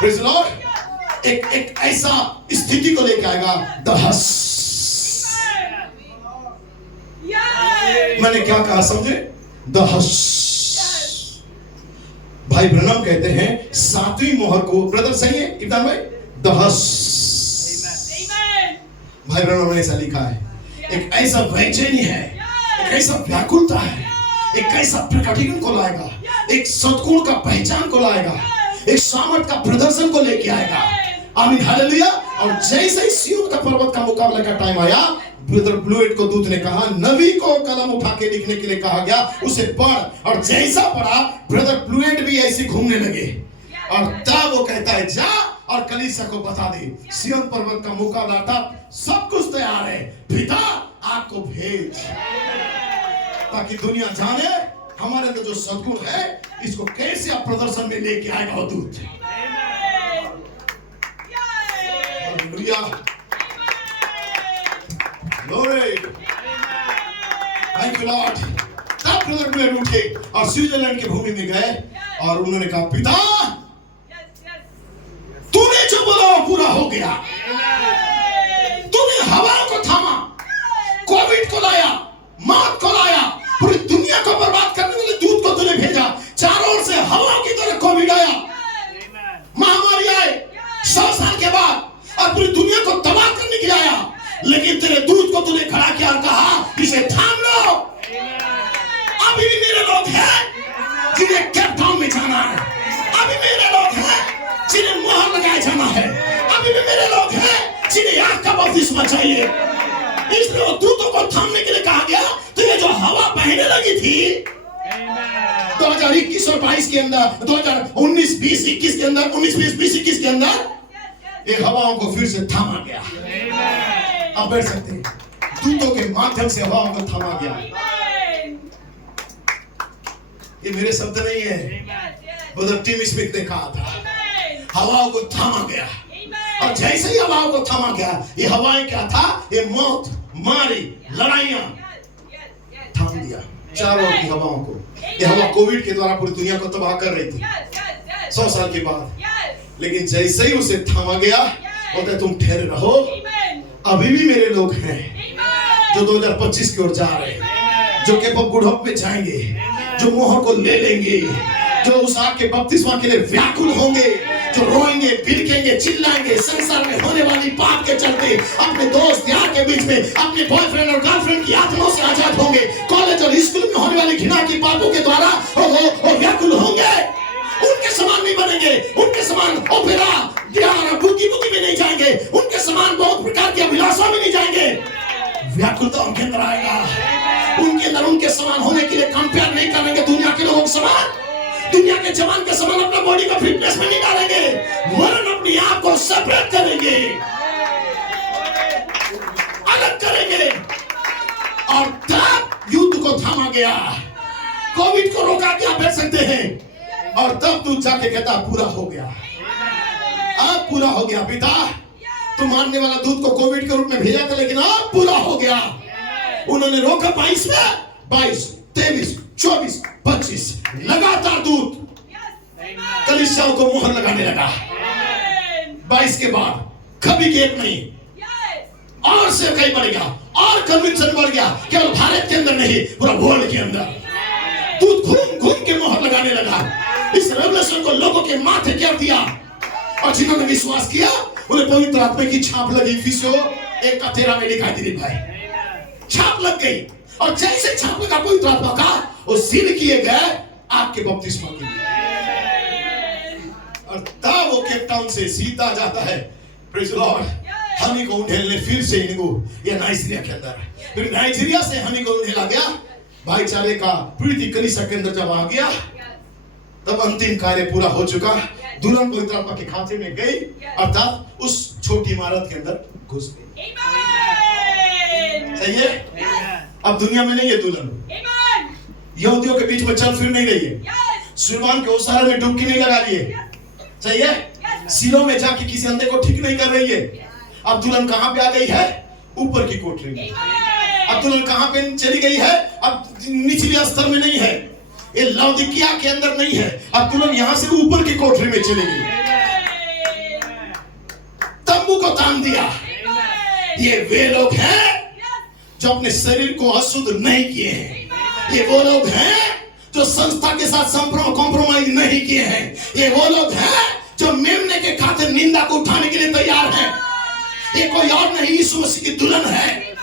Praise the Lord. एक ऐसा स्थिति को लेकर आएगा दहस। मैंने क्या कहा समझे? दहस। भाई ब्रनम कहते हैं सातवीं मोहर को, ब्रदर सही है इब्राहिम भाई? दहस। भाई ब्रनम ने ऐसा लिखा है, एक ऐसा बेचैनी है, एक ऐसा व्याकुलता है, एक ऐसा प्रकटीकरण को लाएगा, एक सद्गुण का पहचान को लाएगा, एक सामर्थ का प्रदर्शन को लेके आएगा। आमीन हालेलुया। और जैसे ही सिय्योन का पर्वत का मुकाबला का टाइम आया, ब्रदर ब्लूएट को दूत ने कहा, नबी को कलम उठा के लिखने के लिए कहा गया, उसे पढ़। और जैसा पढ़ा ब्रदर ब्लूएट भी ऐसे घूमने लगे, और तब वो कहता है जा और कलीसिया को बता दे सिय्योन पर्वत का मुकाबला था, सब कुछ तैयार है, पिता आपको भेज, ताकि दुनिया जाने हमारे अंदर जो सद्गुण है इसको कैसे आप प्रदर्शन में लेके आएगा वो दूत। Hallelujah, glory, thank you Lord. तब ब्रदर ब्लूएट उठे और स्विट्जरलैंड की भूमि में गए और उन्होंने कहा, पिता तूने जो बोला वो पूरा हो गया। तूने हवा को थामा, कोविड को लाया, मौत को लाया, पूरी दुनिया को बर्बाद करने वाले दूत को तूने भेजा। चारों ओर से हवा की तरह कोविड आया, महामारी आए 100 साल के बाद, और पूरी दुनिया को तबाह करने के लिए आया। लेकिन तेरे दूत को तूने खड़ा किया और कहा इसे थाम लो। अभी भी मेरे लोग हैं जिन्हें केप टाउन में जाना है, अभी मेरे लोग हैं जिन्हें मोहर लगाए जाना है, अभी भी मेरे लोग हैं जिन्हें आग का बपतिस्मा चाहिए। इसलिए वो दूतों को थामने के लिए कहा गया। तो ये जो हवा बहने लगी थी 2021 और 22 के अंदर, 2019, 20, 21 के अंदर, 19, 20, 20, 21 के अंदर, ये हवाओं को फिर से थामा गया। आप बैठ सकते हैं। दूतों के माध्यम से हवाओं को थामा गया। ये मेरे शब्द नहीं है, ब्रदर टिम स्मिथ ने कहा था, हवाओं को थामा गया। और जैसे ही हवाओं को थामा गया, ये हवाएं क्या था? ये मौत, मारी, लड़ाइयां थाम दिया चारों की हवाओं को। ये हवा कोविड के द्वारा पूरी दुनिया को तबाह कर रही थी 100 साल के बाद। लेकिन जैसे ही उसे थामा गया, बोलते तुम ठहरे रहो, अभी भी मेरे लोग हैं जो 2025 की ओर जा रहे हैं, जो केप ऑफ गुड होप में जाएंगे, जो मोहर को ले लेंगे, जो उस आग के बपतिस्मा के लिए व्याकुल होंगे, जो रोएंगे, बिलखेंगे, चिल्लाएंगे, संसार में होने वाली पाप के चलते अपने दोस्त यार के बीच में अपने बॉयफ्रेंड और गर्लफ्रेंड की आत्माओं से आजाद होंगे, कॉलेज और स्कूल में होने वाली घृणा की पापों के द्वारा वो व्याकुल होंगे। उनके समान नहीं बनेंगे, उनके समान ओपेरा बुकी में नहीं जाएंगे, उनके समान बहुत प्रकार की अभिलाषा में नहीं जाएंगे। व्याकुलता उनके अंदर आएगा। उनके अंदर उनके समान होने के लिए कंपेयर नहीं करेंगे दुनिया के लोगों के समान, दुनिया के जवान के समान अपना बॉडी को फिटनेस में नहीं डालेंगे, वरन अपने आप को सेपरेट करेंगे, अलग करेंगे। और तब युद्ध को थामा गया, कोविड को रोका के आप बैठ सकते हैं। और तब तू जाके कहता पूरा हो गया, अब पूरा हो गया। पिता तू मारने वाला दूत को कोविड के रूप में भेजा था, लेकिन अब पूरा हो गया। उन्होंने रोका 22 में, 22, 23, 24, 25 लगातार दूत कलीसियाओं को मोहर लगाने लगा। 22 के बाद कभी गेप नहीं, और से कहीं बढ़ गया, और कन्विक्शन बढ़ गया, केवल भारत के अंदर नहीं पूरा वर्ल्ड के अंदर दूत घूम घूम के मोहर लगाने लगा। इस रेवलेशन को लोगों के माथे कर दिया, और जिन्होंने विश्वास किया उन्हें पवित्र आत्मा की छाप लगी। फिसो 1:13 में लिखा है भाई, छाप लग गई। और जैसे छाप लगा पवित्र आत्मा का, वो सील किए गए आपके बपतिस्मा के लिए। और तब वो केप टाउन से सीधा जाता है, प्रेज़ द लॉर्ड, हनी को उंडेलने फिर से इनको ये नाइजीरिया के अंदर, फिर नाइजीरिया से हनी को उंडेला गया, भाईचारे का प्रीति कलीसिया के अंदर जब आ गया, तब अंतिम कार्य पूरा हो चुका। दुल्हन पवित्र आत्मा के खाते में गई, अर्थात उस छोटी इमारत के अंदर घुस गई। सही है? अब दुनिया में नहीं है दुल्हन, यहूदियों के बीच में चल फिर नहीं रही है, सुलेमान के ओसारे में डुबकी नहीं लगा रही है। सही है? सिलो में जाके किसी अंधे को ठीक नहीं कर रही है। अब दुल्हन कहां पे आ गई है? ऊपर की कोठरी में। अब दुल्हन कहां पे चली गई है? अब निचले स्तर में नहीं है, ये लौदीकिया के अंदर नहीं है, अब दुल्हन यहां से ऊपर की कोठरी में चली गई। तंबू को तान दिया। ये वे लोग हैं जो अपने शरीर को अशुद्ध नहीं किए हैं। ये वो लोग हैं जो संस्था के साथ कॉम्प्रोमाइज नहीं किए हैं। ये वो लोग हैं जो मेमने के खातिर निंदा को उठाने के लिए तैयार हैं। ये कोई और नहीं, यीशु मसीह की दुल्हन है,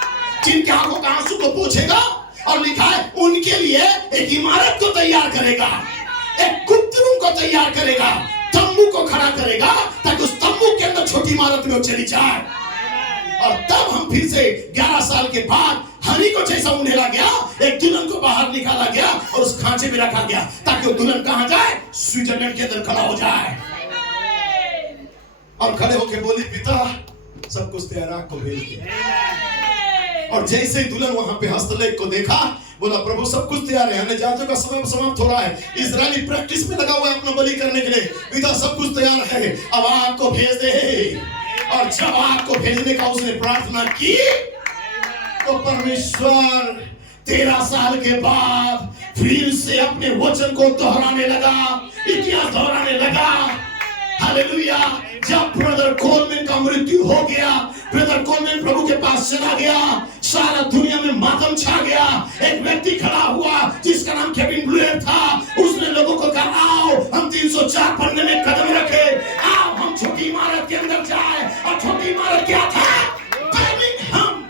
जिनके आंखों का आंसू को पोंछेगा, और लिखा है उनके लिए एक इमारत को तैयार करेगा, एक गुप्त रूम को तैयार करेगा, तंबू को खड़ा करेगा, ताकि उस तंबू के अंदर छोटी इमारत में वो चली जाए। और तब हम फिर से 11 साल के बाद हनी को जैसा उंडेला गया, एक दुल्हन को बाहर निकाला गया और उस खांचे में रखा गया, ताकि वो दुल्हन कहां जाए? स्विट्जरलैंड के अंदर खड़ा हो जाए और खड़े होकर बोली, पिता सब कुछ तैयार, को भेज दिया। और जैसे ही दुल्हन वहां पे हस्तलेख को देखा, बोला, प्रभु सब कुछ तैयार है, अन्य जातियों का समय समाप्त हो रहा है, इजरायली प्रैक्टिस में लगा हुआ है अपना बलि करने के लिए, पिता सब कुछ तैयार है, अब आग को भेज दे। और जब आग को भेजने का उसने प्रार्थना की, तो परमेश्वर 13 साल के बाद फिर से अपने वचन को दोहराने लगा, इतिहास दोहराने लगा। हालेलुया। जब ब्रदर कोलमैन का मृत्यु हो गया, ब्रदर कोलमैन प्रभु के पास चला गया, सारा दुनिया में मातम छा गया। एक व्यक्ति खड़ा हुआ जिसका नाम केविन ब्लूएर था, उसने लोगों को कहा, आओ हम 304 पन्ने में कदम रखे, आओ हम छोटी इमारत के अंदर जाए। और छोटी इमारत क्या था? बर्मिंघम।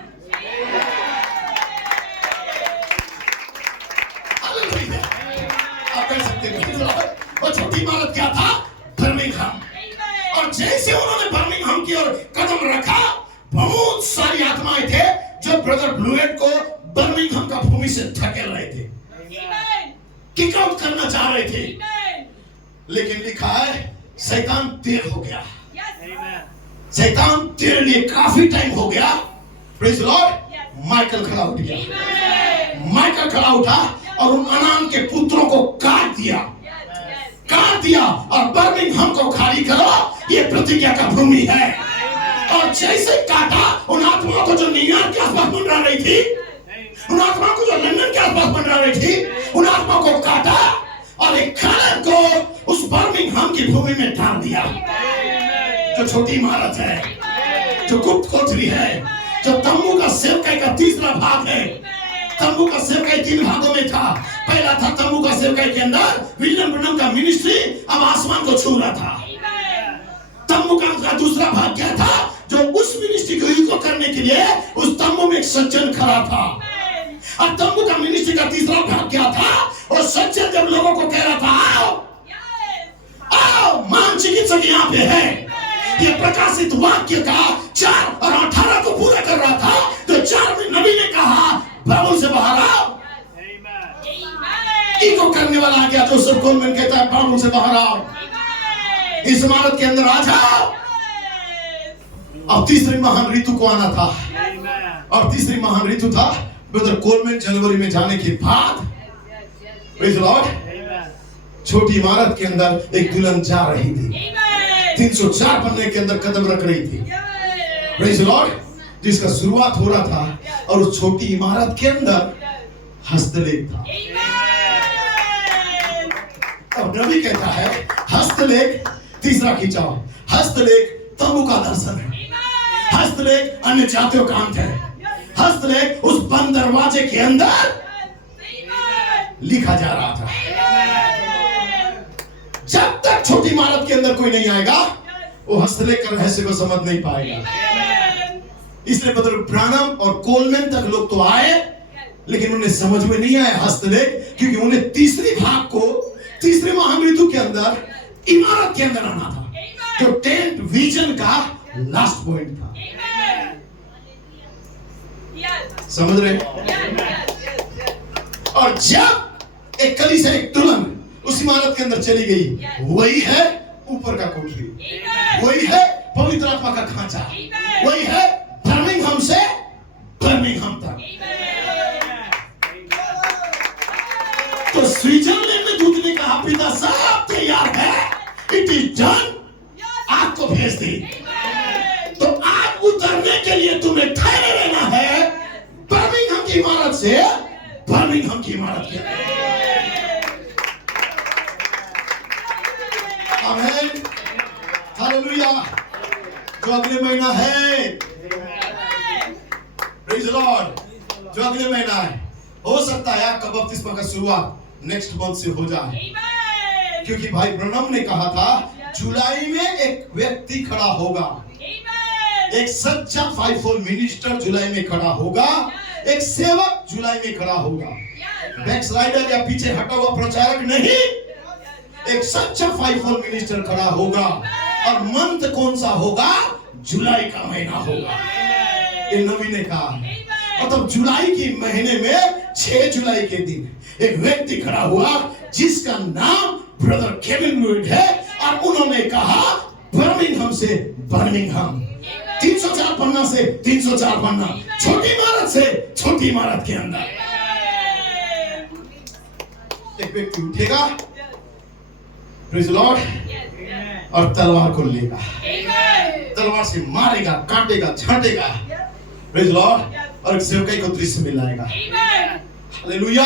हालेलुया। आप कह सकते हैं वो छोटी इमारत क्या था? बर्मिंघम। और जैसे उन्होंने बर्मिंघम की ओर कदम रखा, बहुत सारी आत्माएं थे जो ब्रदर ब्लूएट को बर्मिंघम का भूमि से धकेल रहे थे, किक आउट करना चाह रहे थे। लेकिन लिखा है शैतान देर हो गया। शैतान तेरे लिए काफी टाइम हो गया। Praise the Lord. माइकल खड़ा उठ गया। माइकल खड़ा उठा और उन अनाम के पुत्रों को काट दिया और बर्मिंघम को खाली करो, ये प्रतिज्ञा का भूमि है। और जैसे काटा, उन आत्माओं को जो न्यूयॉर्क के आसपास मंडरा रही थी, उन आत्माओं को जो लंदन के आसपास मंडरा रही थी, उन आत्माओं को काटा और एक खालर को उस बर्मिंघम की भूमि में डाल दिया। जो छोटी इमारत है, जो गुप्त कोठरी है, जो तंबू का सेवकाई का तीसरा भाग है। तंबू का सेवकाई 3 भागों में था। पहला था तंबू का सेवकाई के अंदर विलियम ब्रनम का मिनिस्ट्री अब आसमान को छू रहा था। तंबू का दूसरा भाग क्या था? जो उस मिनिस्ट्री को इको करने के लिए उस तंबू में एक सज्जन खड़ा था। और तंबू का मिनिस्ट्री का तीसरा भाग क्या था? और सज्जन जब लोगों को कह रहा था, आओ आओ, मान चिकित्सक यहाँ पे है, ये प्रकाशित वाक्य का 4 और 18 को पूरा कर रहा था। तो 4 में नबी ने कहा, बाबुल से बाहर आओ। इको करने वाला आ गया, जोसेफ कोलमैन कहता है, बाबुल से बाहर आओ, इस इमारत के अंदर आ जाओ। अब तीसरी महान ऋतु को आना था, और तीसरी महान ऋतु था ब्रदर कोलमैन जनवरी में जाने के बाद। Praise the Lord. छोटी इमारत के अंदर एक दुल्हन जा रही थी, 304 पन्ने के अंदर कदम रख रही थी। Praise the Lord. जिसका शुरुआत हो रहा था, और उस छोटी इमारत के अंदर हस्तलेख था। अब नबी कहता है हस्तलेख, तीसरा खिंचाव, हस्तलेख तंबू का दर्शन है, हस्तलेख अन्य जातियों का अंत है, हस्तलेख उस बंद दरवाजे के अंदर लिखा जा रहा था। जब तक छोटी इमारत के अंदर कोई नहीं आएगा, वो हस्तलेख का रहस्य को समझ नहीं पाएगा। इसलिए ब्रदर ब्रानम और कोलमैन तक लोग तो आए, लेकिन उन्हें समझ में नहीं आया हस्तलेख, क्योंकि उन्हें तीसरी भाग को, तीसरे महान ऋतु के अंदर इमारत के अंदर आना था, जो टेंट विजन का लास्ट पॉइंट था। समझ रहे? और जब एक कलीसिया, एक दुल्हन उस इमारत के अंदर चली गई, वही है ऊपर का कोठरी, वही है पवित्र आत्मा का खांचा, वही है बर्मिंघम से बर्मिंघम तक। तो स्विट्जरलैंड में दूत ने कहा, पिता सब तैयार है, इट इज डन, आग को भेज दी। तो आग उतरने के लिए तुम्हें ठहरे रहना है बर्मिंघम की इमारत से बर्मिंघम की इमारत के अंदर। आमीन, हालेलुया। जो अगले महीना है, प्रेज द लॉर्ड, जो अगले महीना है, हो सकता है आपका बपतिस्मा का शुरुआत नेक्स्ट मंथ से हो जाए, क्योंकि भाई ब्रनम ने कहा था जुलाई में एक व्यक्ति खड़ा होगा, एक सच्चा फाइवफोल्ड मिनिस्टर जुलाई में खड़ा होगा, एक सेवक जुलाई में खड़ा होगा, बैकस्लाइडर या पीछे हटा हुआ प्रचारक नहीं, एक सच्चा फाइवफोल्ड मिनिस्टर खड़ा होगा। और मंथ कौन सा होगा? जुलाई का महीना होगा, ये नबी ने कहा है। और तब जुलाई के महीने में 6 जुलाई के दिन एक व्यक्ति खड़ा हुआ जिसका नाम ब्रदर केविन लुइड है, और उन्होंने कहा बर्मिंघम से बर्मिंघम, 304 पन्ना से 304 पन्ना, छोटी इमारत से छोटी इमारत के अंदर एक व्यक्ति उठेगा, प्रेज़ द लॉर्ड, और तलवार को लेगा, तलवार से मारेगा, काटेगा, छाटेगा, प्रेज़ द लॉर्ड, और सेवकाई को दृश्य में लाएगा। हालेलुया,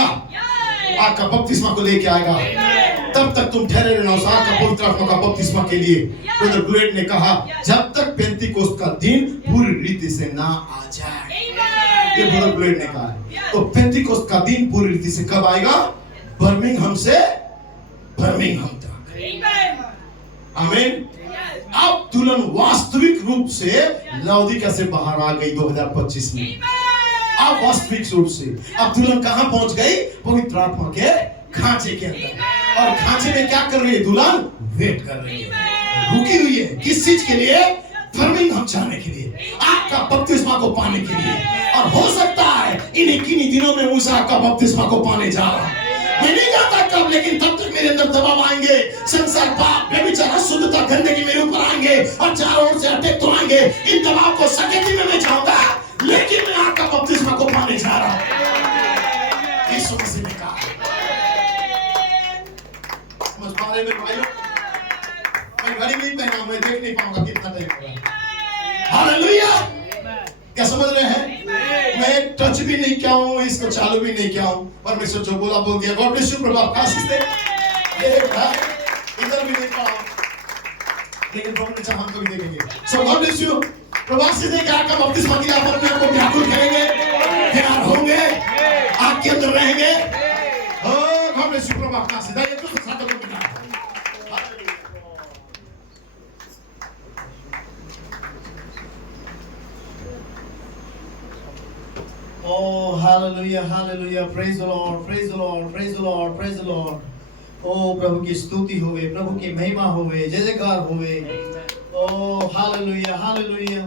आग का बपतिस्मा को लेके आएगा। तब तक तुम ठहरे रहना उस आग का पवित्र आत्मा का बपतिस्मा के लिए। ब्रदर ग्रेट ने कहा जब तक पेंतीकोस्त का दिन पूरी रीति से ना आ जाए, ये ब्रदर ग्रेट ने कहा है। तो पेंतीकोस्त का दिन पूरी रीति से कब आएगा? बर्मिंघम से बर्मिंघम तक। आमीन। अब दुल्हन वास्तविक रूप से लाउदिकिया से बाहर आ गई 2025 में। अब वास्तविक रूप से अब दुल्हन कहां पहुंच गई? पवित्र आत्मा के खांचे के अंदर। और खांचे में क्या कर रही है दुल्हन? वेट कर रही है, रुकी हुई है। किस चीज के लिए? बर्मिंघम जाने के लिए, आग का बपतिस्मा को पाने के लिए। और हो सकता है इन्हीं दिनों में उस आग का बपतिस्मा को पाने जा रहा हूं। मैं नहीं जानता कब, लेकिन तब तक मेरे अंदर दबाव आएंगे, संसार, पाप, व्यभिचार, अशुद्धता, गंदगी मेरे ऊपर आएंगे और चारों ओर से अटैक तो आएंगे। इन दबाव को सकेती में मैं जाऊंगा, लेकिन मैं आग का बपतिस्मा को पाने जा रहा हूं। यीशु मसीह ने कहा। समझ पा रहे मेरे भाइयों? मैं घड़ी नहीं पहना, मैं देख नहीं पाऊंगा कितना टाइम हो रहा है। हालेलुया, क्या समझ रहे हैं? मैं टच भी नहीं किया हूं, इसको चालू भी नहीं किया हूं। परमेश्वर जो बोला बोल दिया। गॉड ब्लेस यू प्रभु, आपका आशीष दे। ये भाई इधर भी नहीं पाऊं, लेकिन प्रभु ने चाहा तो भी देखेंगे। सो गॉड ब्लेस यू प्रभु, आशीष दे। क्या का बपतिस्मा के लिए आप अपने आप को व्याकुल करेंगे, तैयार होंगे, आग के अंदर रहेंगे। ओ गॉड ब्लेस यू प्रभु, आपका आशीष दे। ये तो साथ में बिना Oh, hallelujah, hallelujah. Praise the Lord, praise the Lord, praise the Lord, praise the Lord. Oh, प्रभु की स्तुति होवे, प्रभु की महिमा होवे, जय जयकार होवे। Oh, hallelujah, hallelujah.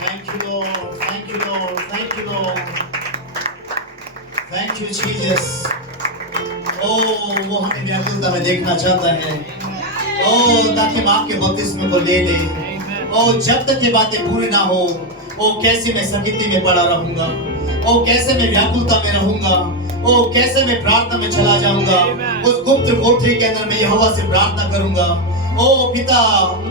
Thank you, Lord, thank you, Lord, thank you, Lord. Thank you, Jesus. Oh, वो हमें व्याकुलता में देखना चाहता है। Oh, ताकि हम आपके बपतिस्मे को ले ले। और जब तक ये बातें पूरी ना हो, ओ कैसे मैं सकीती में पड़ा रहूंगा, ओ कैसे मैं व्याकुलता में रहूंगा, ओ कैसे मैं प्रार्थना में चला जाऊंगा। उस गुप्त कोठरी के अंदर मैं यहोवा से प्रार्थना करूंगा। ओ पिता,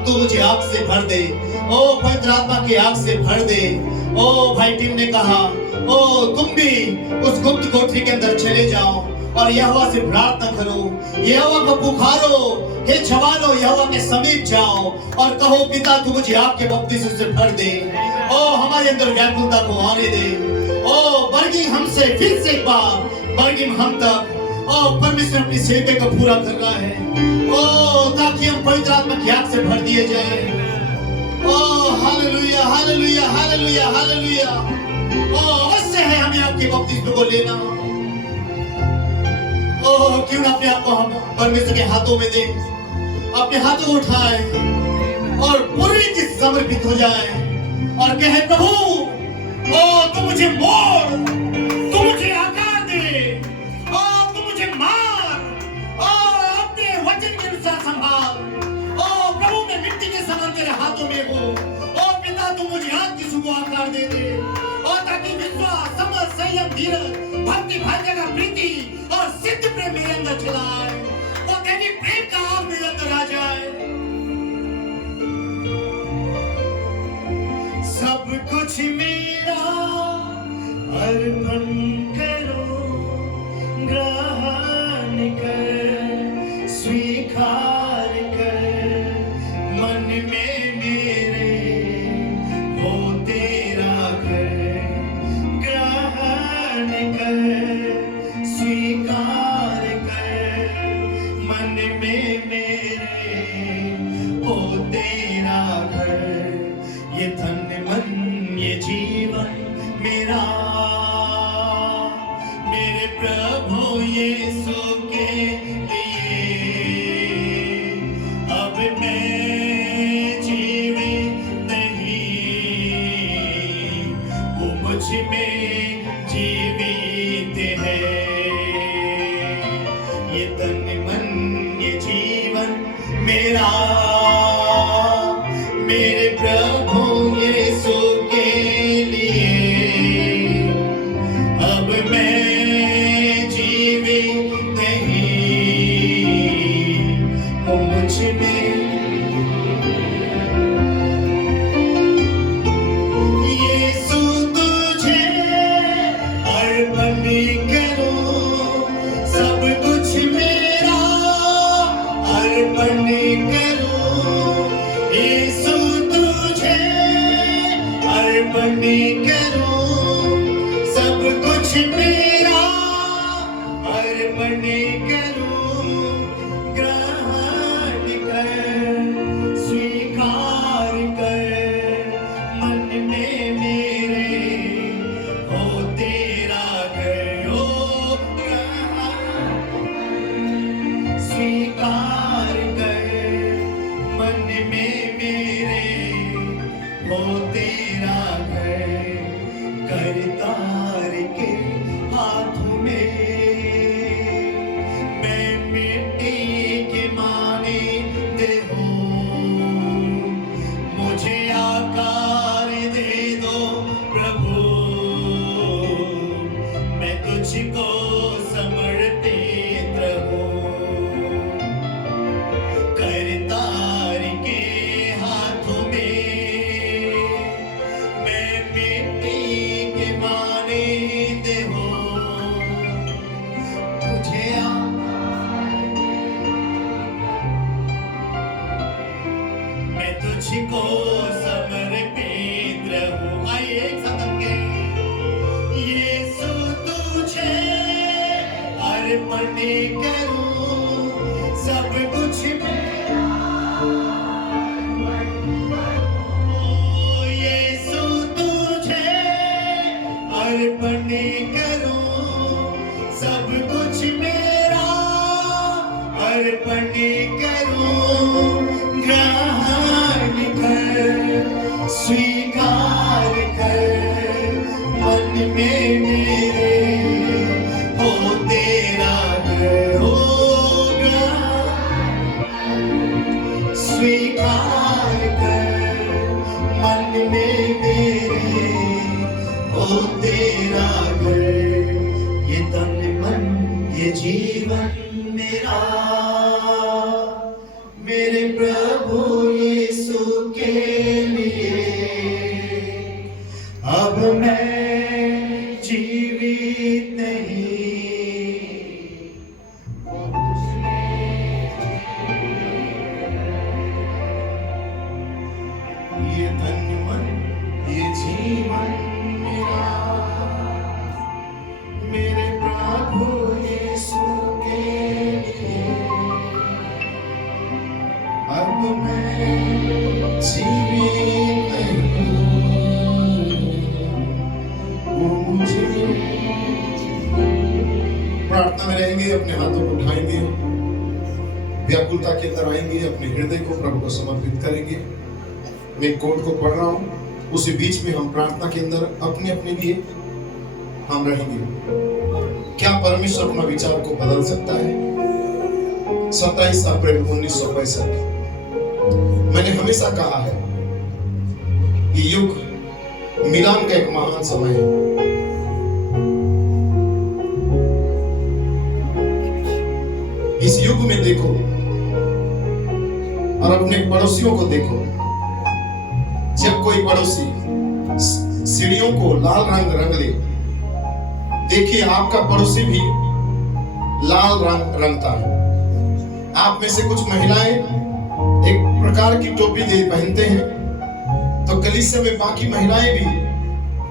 तू मुझे आग से भर दे, ओ पवित्र आत्मा की आग से भर दे। ओ भाई टीम ने कहा, ओ तुम भी उस गुप्त कोठरी के अंदर चले जाओ और यहोवा से प्रार्थना करो, यहोवा को पुकारो। हे जवानों, यहोवा के समीप जाओ और कहो, पिता तू मुझे आपके बपतिस्मे से भर दे। ओ हमारे अंदर व्याकुलता को आने दे। ओ बर्मिंघम से फिर से एक बार बर्मिंघम तक। ओ परमेश्वर अपनी सेवक को पूरा कर रहा है। ओ ताकि हम पवित्र आत्मा की आग से भर दिए जाए। ओ हालेलुया, हालेलुया, हालेलुया, हालेलुया। ओ अवश्य है हमें आपके बपतिस्मे को लेना। ओ क्यों ना अपने आप को हम परमेश्वर के हाथों में दें, अपने हाथों को उठाएं और पूरी रीति से समर्पित हो जाएं। और कहे प्रभु ओ तू मुझे मोड़, तू मुझे आकार दे, ओ तू मुझे मार और अपने वचन के अनुसार संभाल। ओ प्रभु मैं मिट्टी के समान तेरे हाथों में हूँ। ओ पिता तू मुझे आग की सुबह आकार दे दे, और ताकि विश्वास, समझ, संयम, धीरज, भक्ति, भाग्य का प्रीति और सिद्ध प्रेम मेरे अंदर चलाए। वो तेरी प्रेम का आग मेरे अंदर आ जाए। सब कुछ मेरा अर्पण करो, ग्रहण कर, स्वीकार कर, मन में मेरे हो तेरा घर। ग्रहण कर, स्वीकार कर, मन में मेरे हो तेरा घर। ये तन मन ये जीवन मेरा मेरे प्रभु यीशु के लिए। अब मैं जीवित नहीं, वो मुझ में जीवित है। ये तन मन ये जीवन मेरा मेरे प्रभु यीशु के लिए। अब मैं जीवित नहीं, वो मुझ में। यीशु तुझे अर्पण करूं, सब कुछ मेरा अर्पण करूं। यीशु तुझे अर्पण करूं, सब कुछ मेरा अर्पण करूं। ग्रहण कर, स्वीकार कर, मन में मेरे हो तेरा घर। ओ ग्रहण स्वीकार कर, मन में मेरे हो तेरा घर। करतार के हाथों में मैं मिट्टी के माने दे हो, मुझे आकार दे दो प्रभु। मैं तुझको समर्पित रहूं। करतार के हाथों में मैं मिट्टी के माने दे हो, मुझे मैं तुझको समर्पित रहूं। आइए एक साथ हम कहें, यीशु तुझे अर्पण करूं, सब कुछ मेरा। ओ यीशु तुझे अर्पण करूं, सब कुछ मेरा अर्पण करूं। ग्रहण कर, स्वीकार कर, मन में मेरे हो तेरा घर। हो स्वीकार कर, मन में मेरे हो तेरा घर। ये तन मन ये जीवन मेरा मेरे प्रभु यीशु के लिए। अब मैं जीवित नहीं, ये तन मन ये जीवन मेरा मेरे प्रभु यीशु के लिए। अब मैं जीवित नहीं, वो मुझे। प्रार्थना में रहेंगे, अपने हाथों को उठाएंगे, व्याकुलता के अंदर आएंगे, अपने हृदय को प्रभु को समर्पित करेंगे। मैं कोट को पढ़ रहा हूं, उसी बीच में हम प्रार्थना के अंदर अपने अपने लिए हम रहेंगे। क्या परमेश्वर अपना विचार को बदल सकता है? 27 अप्रैल 1965 मैंने हमेशा कहा है ये युग मिलान का एक महान समय है। इस युग में देखो और अपने पड़ोसियों को देखो। जब कोई पड़ोसी सीढ़ियों को लाल रंग रंग ले, देखिए आपका पड़ोसी भी लाल रंग रंगता है। आप में से कुछ महिलाएं एक प्रकार की टोपी पहनते हैं, तो कलीसिया में बाकी महिलाएं भी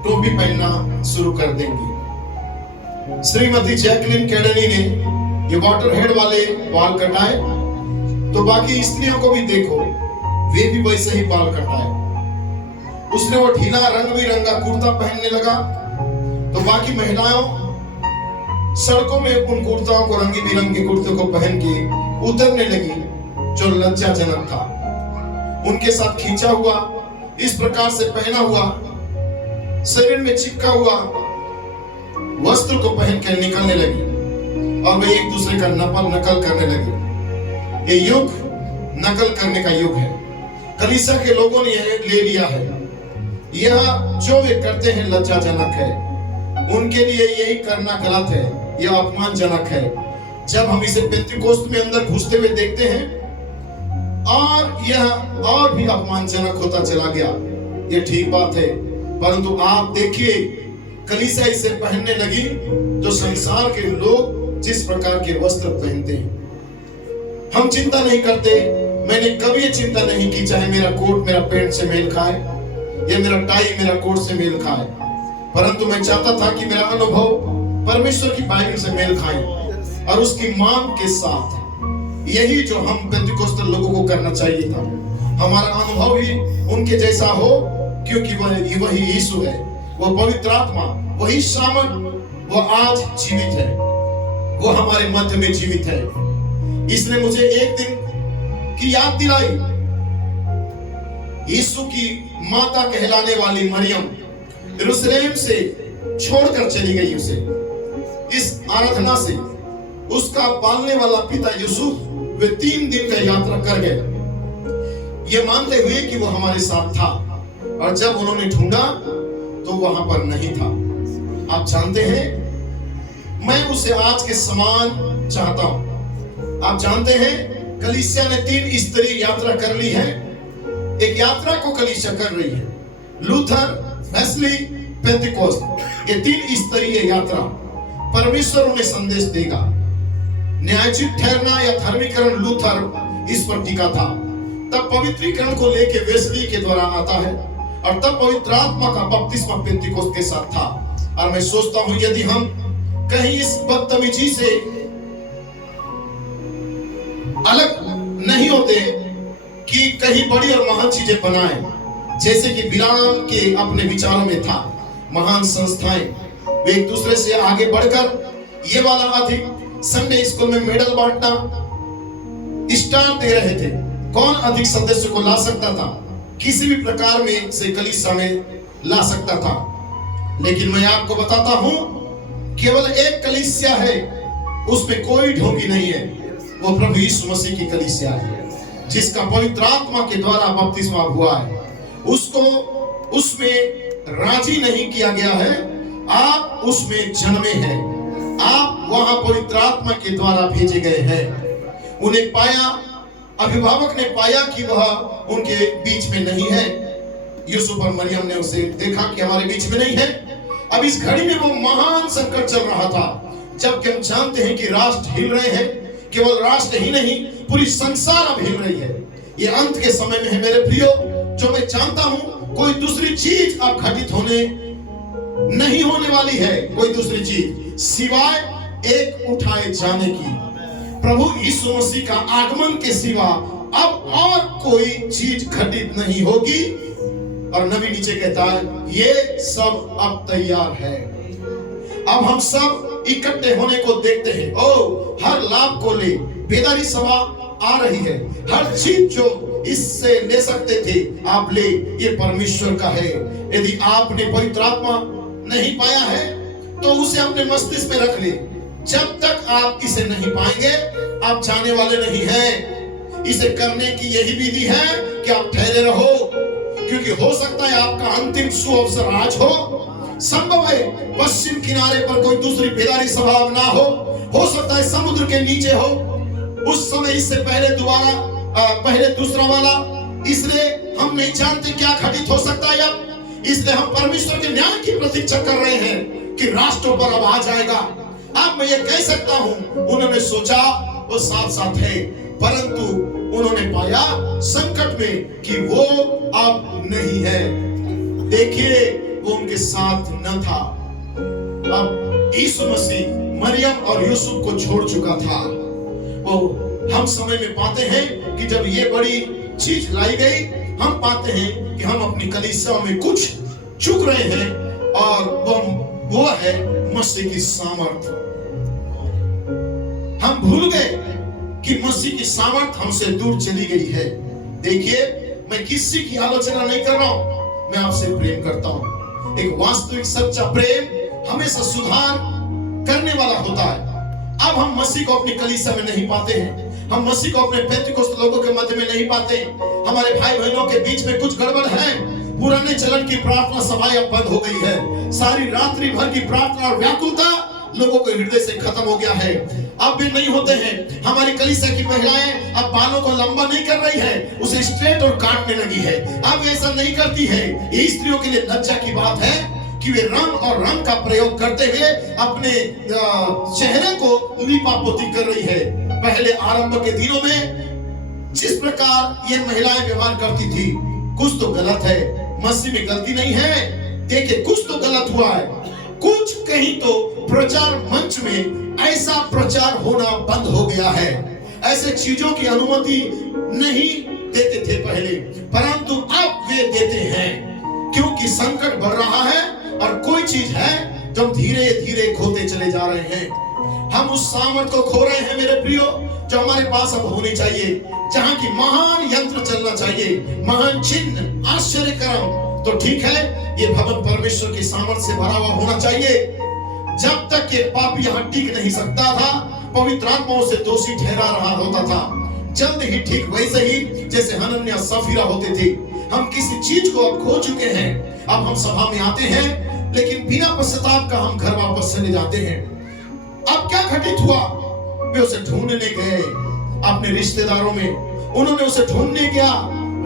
टोपी पहनना शुरू कर देंगी। श्रीमती जैकलिन कैडेनी ने ये वाटर हेड वाले बाल कटाए, तो बाकी स्त्रियों को भी देखो वे भी वैसे ही बाल कटाए। उसने वो ढीला रंग बिरंगा कुर्ता पहनने लगा, तो बाकी महिलाओं सड़कों में उन कुर्ताओं को रंगी बिरंगे कुर्ते को पहन के उतरने लगी, जो लज्जाजनक था। उनके साथ खींचा हुआ, इस प्रकार से पहना हुआ, शरीर में चिपका हुआ वस्त्र को पहन कर निकलने लगी और वे एक दूसरे का नकल करने लगे। ये युग नकल करने का युग है। कलीसिया के लोगों ने यह ले लिया है। यह जो वे करते हैं लज्जाजनक है, उनके लिए यही करना गलत है, यह अपमानजनक है। जब हम इसे पेंतिकोस्त में अंदर घुसते हुए देखते हैं और यह और भी अपमानजनक होता चला गया, यह ठीक बात है। परंतु आप देखिए कलीसिया इसे पहनने लगी, तो संसार के लोग जिस प्रकार के वस्त्र पहनते हैं। हम चिंता नहीं करते, मैंने कभी ये चिंता नहीं की चाहे मेरा कोट मेरा पैंट से मेल खाए या मेरा टाई मेरा कोट से मेल खाए, परंतु मैं चाहता था कि मेरा अनुभव परमेश्वर की बाइबल से मेल खाए और उसकी मांग के साथ। यही जो हम पेंतिकोस्tal लोगों को करना चाहिए था। हमारा अनुभव ही उनके जैसा हो, क्योंकि वही यीशु है, वो पवित्र आत्मा, वही सामर्थ, वो आज जीवित है, वो हमारे मध्य में जीवित है। इसने मुझे एक दिन की याद दिलाई। यीशु की माता कहलाने वाली मरियम यरूशलेम से छोड़कर चली गई उसे। इस आराधना से उसका पालने वाला पिता यूसुफ वे 3 दिन का यात्रा कर गए, ये मानते हुए कि वो हमारे साथ था, और जब उन्होंने ढूंढा तो वहां पर नहीं था। आप जानते हैं मैं उसे आज के समान चाहता हूं। आप जानते हैं कलीसिया ने 3 स्तरीय यात्रा कर ली है। एक यात्रा को कलीसिया कर रही है, लूथर, वेस्ली, पेंतिकोस्त, ये 3 स्तरीय यात्रा। परमेश्वर उन्हें संदेश देगा। न्यायोचित ठहरना या धर्मीकरण लूथर इस पर टिका था, तब पवित्रीकरण को लेके वेस्ली के द्वारा आता है, और तब पवित्र आत्मा का बपतिस्मा पेंतिकोस्त के साथ था। और मैं सोचता हूं यदि हम कहीं इस बदतमीजी से अलग नहीं होते कि कहीं बड़ी और महान चीजें बनाएं, जैसे कि बिलाम के अपने विचारों में था। महान संस्थाएं वे एक दूसरे से आगे बढ़कर ये वाला अधिक संडे स्कूल में मेडल बांटना, स्टार दे रहे थे। कौन अधिक सदस्य को ला सकता था, किसी भी प्रकार में से कलीसिया में ला सकता था। लेकिन मैं आपको बताता हूं केवल एक कलीसिया है, उसमें कोई ढोंगी नहीं है, वो प्रभु यीशु मसीह की कलीसिया है, जिसका पवित्र आत्मा के द्वारा बपतिस्मा हुआ है। उसको उसमें राजी नहीं किया गया है, आप उसमें जन्मे हैं, आप वहां पवित्र आत्मा के द्वारा भेजे गए हैं। उन्हें पाया, अभिभावक ने पाया कि वह उनके बीच में नहीं है। यूसुफ और मरियम ने उसे देखा कि हमारे बीच में नहीं है। अब इस घड़ी में वो महान संकट चल रहा था, जबकि हम जानते हैं कि राष्ट्र हिल रहे हैं। केवल राष्ट्र ही नहीं, पूरी संसार अब हिल रही है। ये अंत के समय में है मेरे प्रियो, जो मैं जानता हूं कोई दूसरी चीज अब घटित होने नहीं होने वाली है, कोई दूसरी चीज सिवाय एक उठाए जाने की, प्रभु यीशु मसीह का आगमन के सिवा अब और कोई चीज घटित नहीं होगी। और नबी नीचे कहता है ये सब अब तैयार है। अब हम सब इकट्ठे होने को देखते हैं। ओ हर लाभ को ले बेदारी सभा आ रही है। हर चीज जो इससे ले सकते थे, आप ले, ये परमेश्वर का है। यदि आपने पवित्र आत्मा नहीं पाया है तो उसे अपने मस्तिष्क में रख ले। जब तक आप इसे नहीं पाएंगे आप जाने वाले नहीं हैं। इसे करने की यही विधि है कि आप ठहरे रहो, क्योंकि हो सकता है आपका अंतिम सुअवसर आज हो। संभव है पश्चिम किनारे पर कोई दूसरी बेदारी सभा ना हो सकता है समुद्र के नीचे हो उस समय, इससे पहले दूसरा वाला। इसलिए हम नहीं जानते क्या घटित हो सकता है अब, इसलिए हम परमेश्वर के न्याय की प्रतीक्षा कर रहे हैं कि राष्ट्रों पर अब आ जाएगा। अब मैं ये कह सकता हूं, उन्होंने सोचा वो साथ साथ है, परंतु उन्होंने पाया संकट में कि वो अब नहीं है। देखिए वो उनके साथ न था। अब यीशु मसीह मरियम और यूसुफ को छोड़ चुका था। वो हम समय में पाते हैं कि जब ये बड़ी चीज लाई गई, हम पाते हैं कि हम अपनी कलीसिया में कुछ चूक रहे हैं, और वो है मसीह की सामर्थ। हम भूल गए कि मसीह की सामर्थ हमसे दूर चली गई है। देखिए मैं किसी की आलोचना नहीं कर रहा हूं, मैं आपसे प्रेम करता हूं। एक वास्तविक सच्चा प्रेम हमेशा सुधार करने वाला होता है। अब हम मसीह को अपनी कलीसिया में नहीं पाते हैं, हम मसीह को अपने पेंतिकोस्त लोगों के मध्य में नहीं पाते। हमारे भाई बहनों के बीच में कुछ गड़बड़ है। पुराने चलन की प्रार्थना सभाएं अब बंद हो गई है। सारी रात्रि भर की प्रार्थना और व्याकुलता लोगों के हृदय से खत्म हो गया है। अब भी नहीं होते हैं। हमारी कलीसिया की महिलाएं अब बालों को लंबा नहीं कर रही है, उसे स्ट्रेट और काटने लगी है। अब ऐसा नहीं करती है। ये स्त्रियों के लिए लज्जा की बात है कि वे रंग और रंग का प्रयोग करते हुए अपने चेहरे को लिपापोती कर रही है। पहले आरंभ के दिनों में जिस प्रकार ये महिलाएं व्यवहार करती थी, कुछ तो गलत है। मसीह में गलती नहीं है, देखिए कुछ तो गलत हुआ है। कुछ कहीं तो प्रचार मंच में ऐसा प्रचार होना बंद हो गया है। ऐसे चीजों की अनुमति नहीं देते थे पहले, परंतु अब वे देते हैं, क्योंकि संकट बढ़ रहा है और कोई चीज है जो धीरे धीरे खोते चले जा रहे हैं। हम उस सामर्थ को खो रहे हैं मेरे प्रियो, जो हमारे पास अब होनी चाहिए, जहां की महान यंत्र चलना चाहिए, महान चिन्ह, आश्चर्य कर्म। तो ठीक है, ये भवन परमेश्वर की सामर्थ से भरा हुआ होना चाहिए। जब तक ये पाप यहाँ टिक नहीं सकता था, पवित्र आत्मा उसे दोषी ठहरा रहा होता था। जल्द ही ठीक वैसे ही जैसे हनन्याह सफीरा होते थे। हम किसी चीज को अब खो चुके हैं। अब हम सभा में आते हैं, लेकिन बिना पश्चाताप का हम घर वापस चले जाते हैं। अब क्या घटित हुआ? वे उसे ढूंढने गए अपने रिश्तेदारों में। उन्होंने उसे ढूंढने गया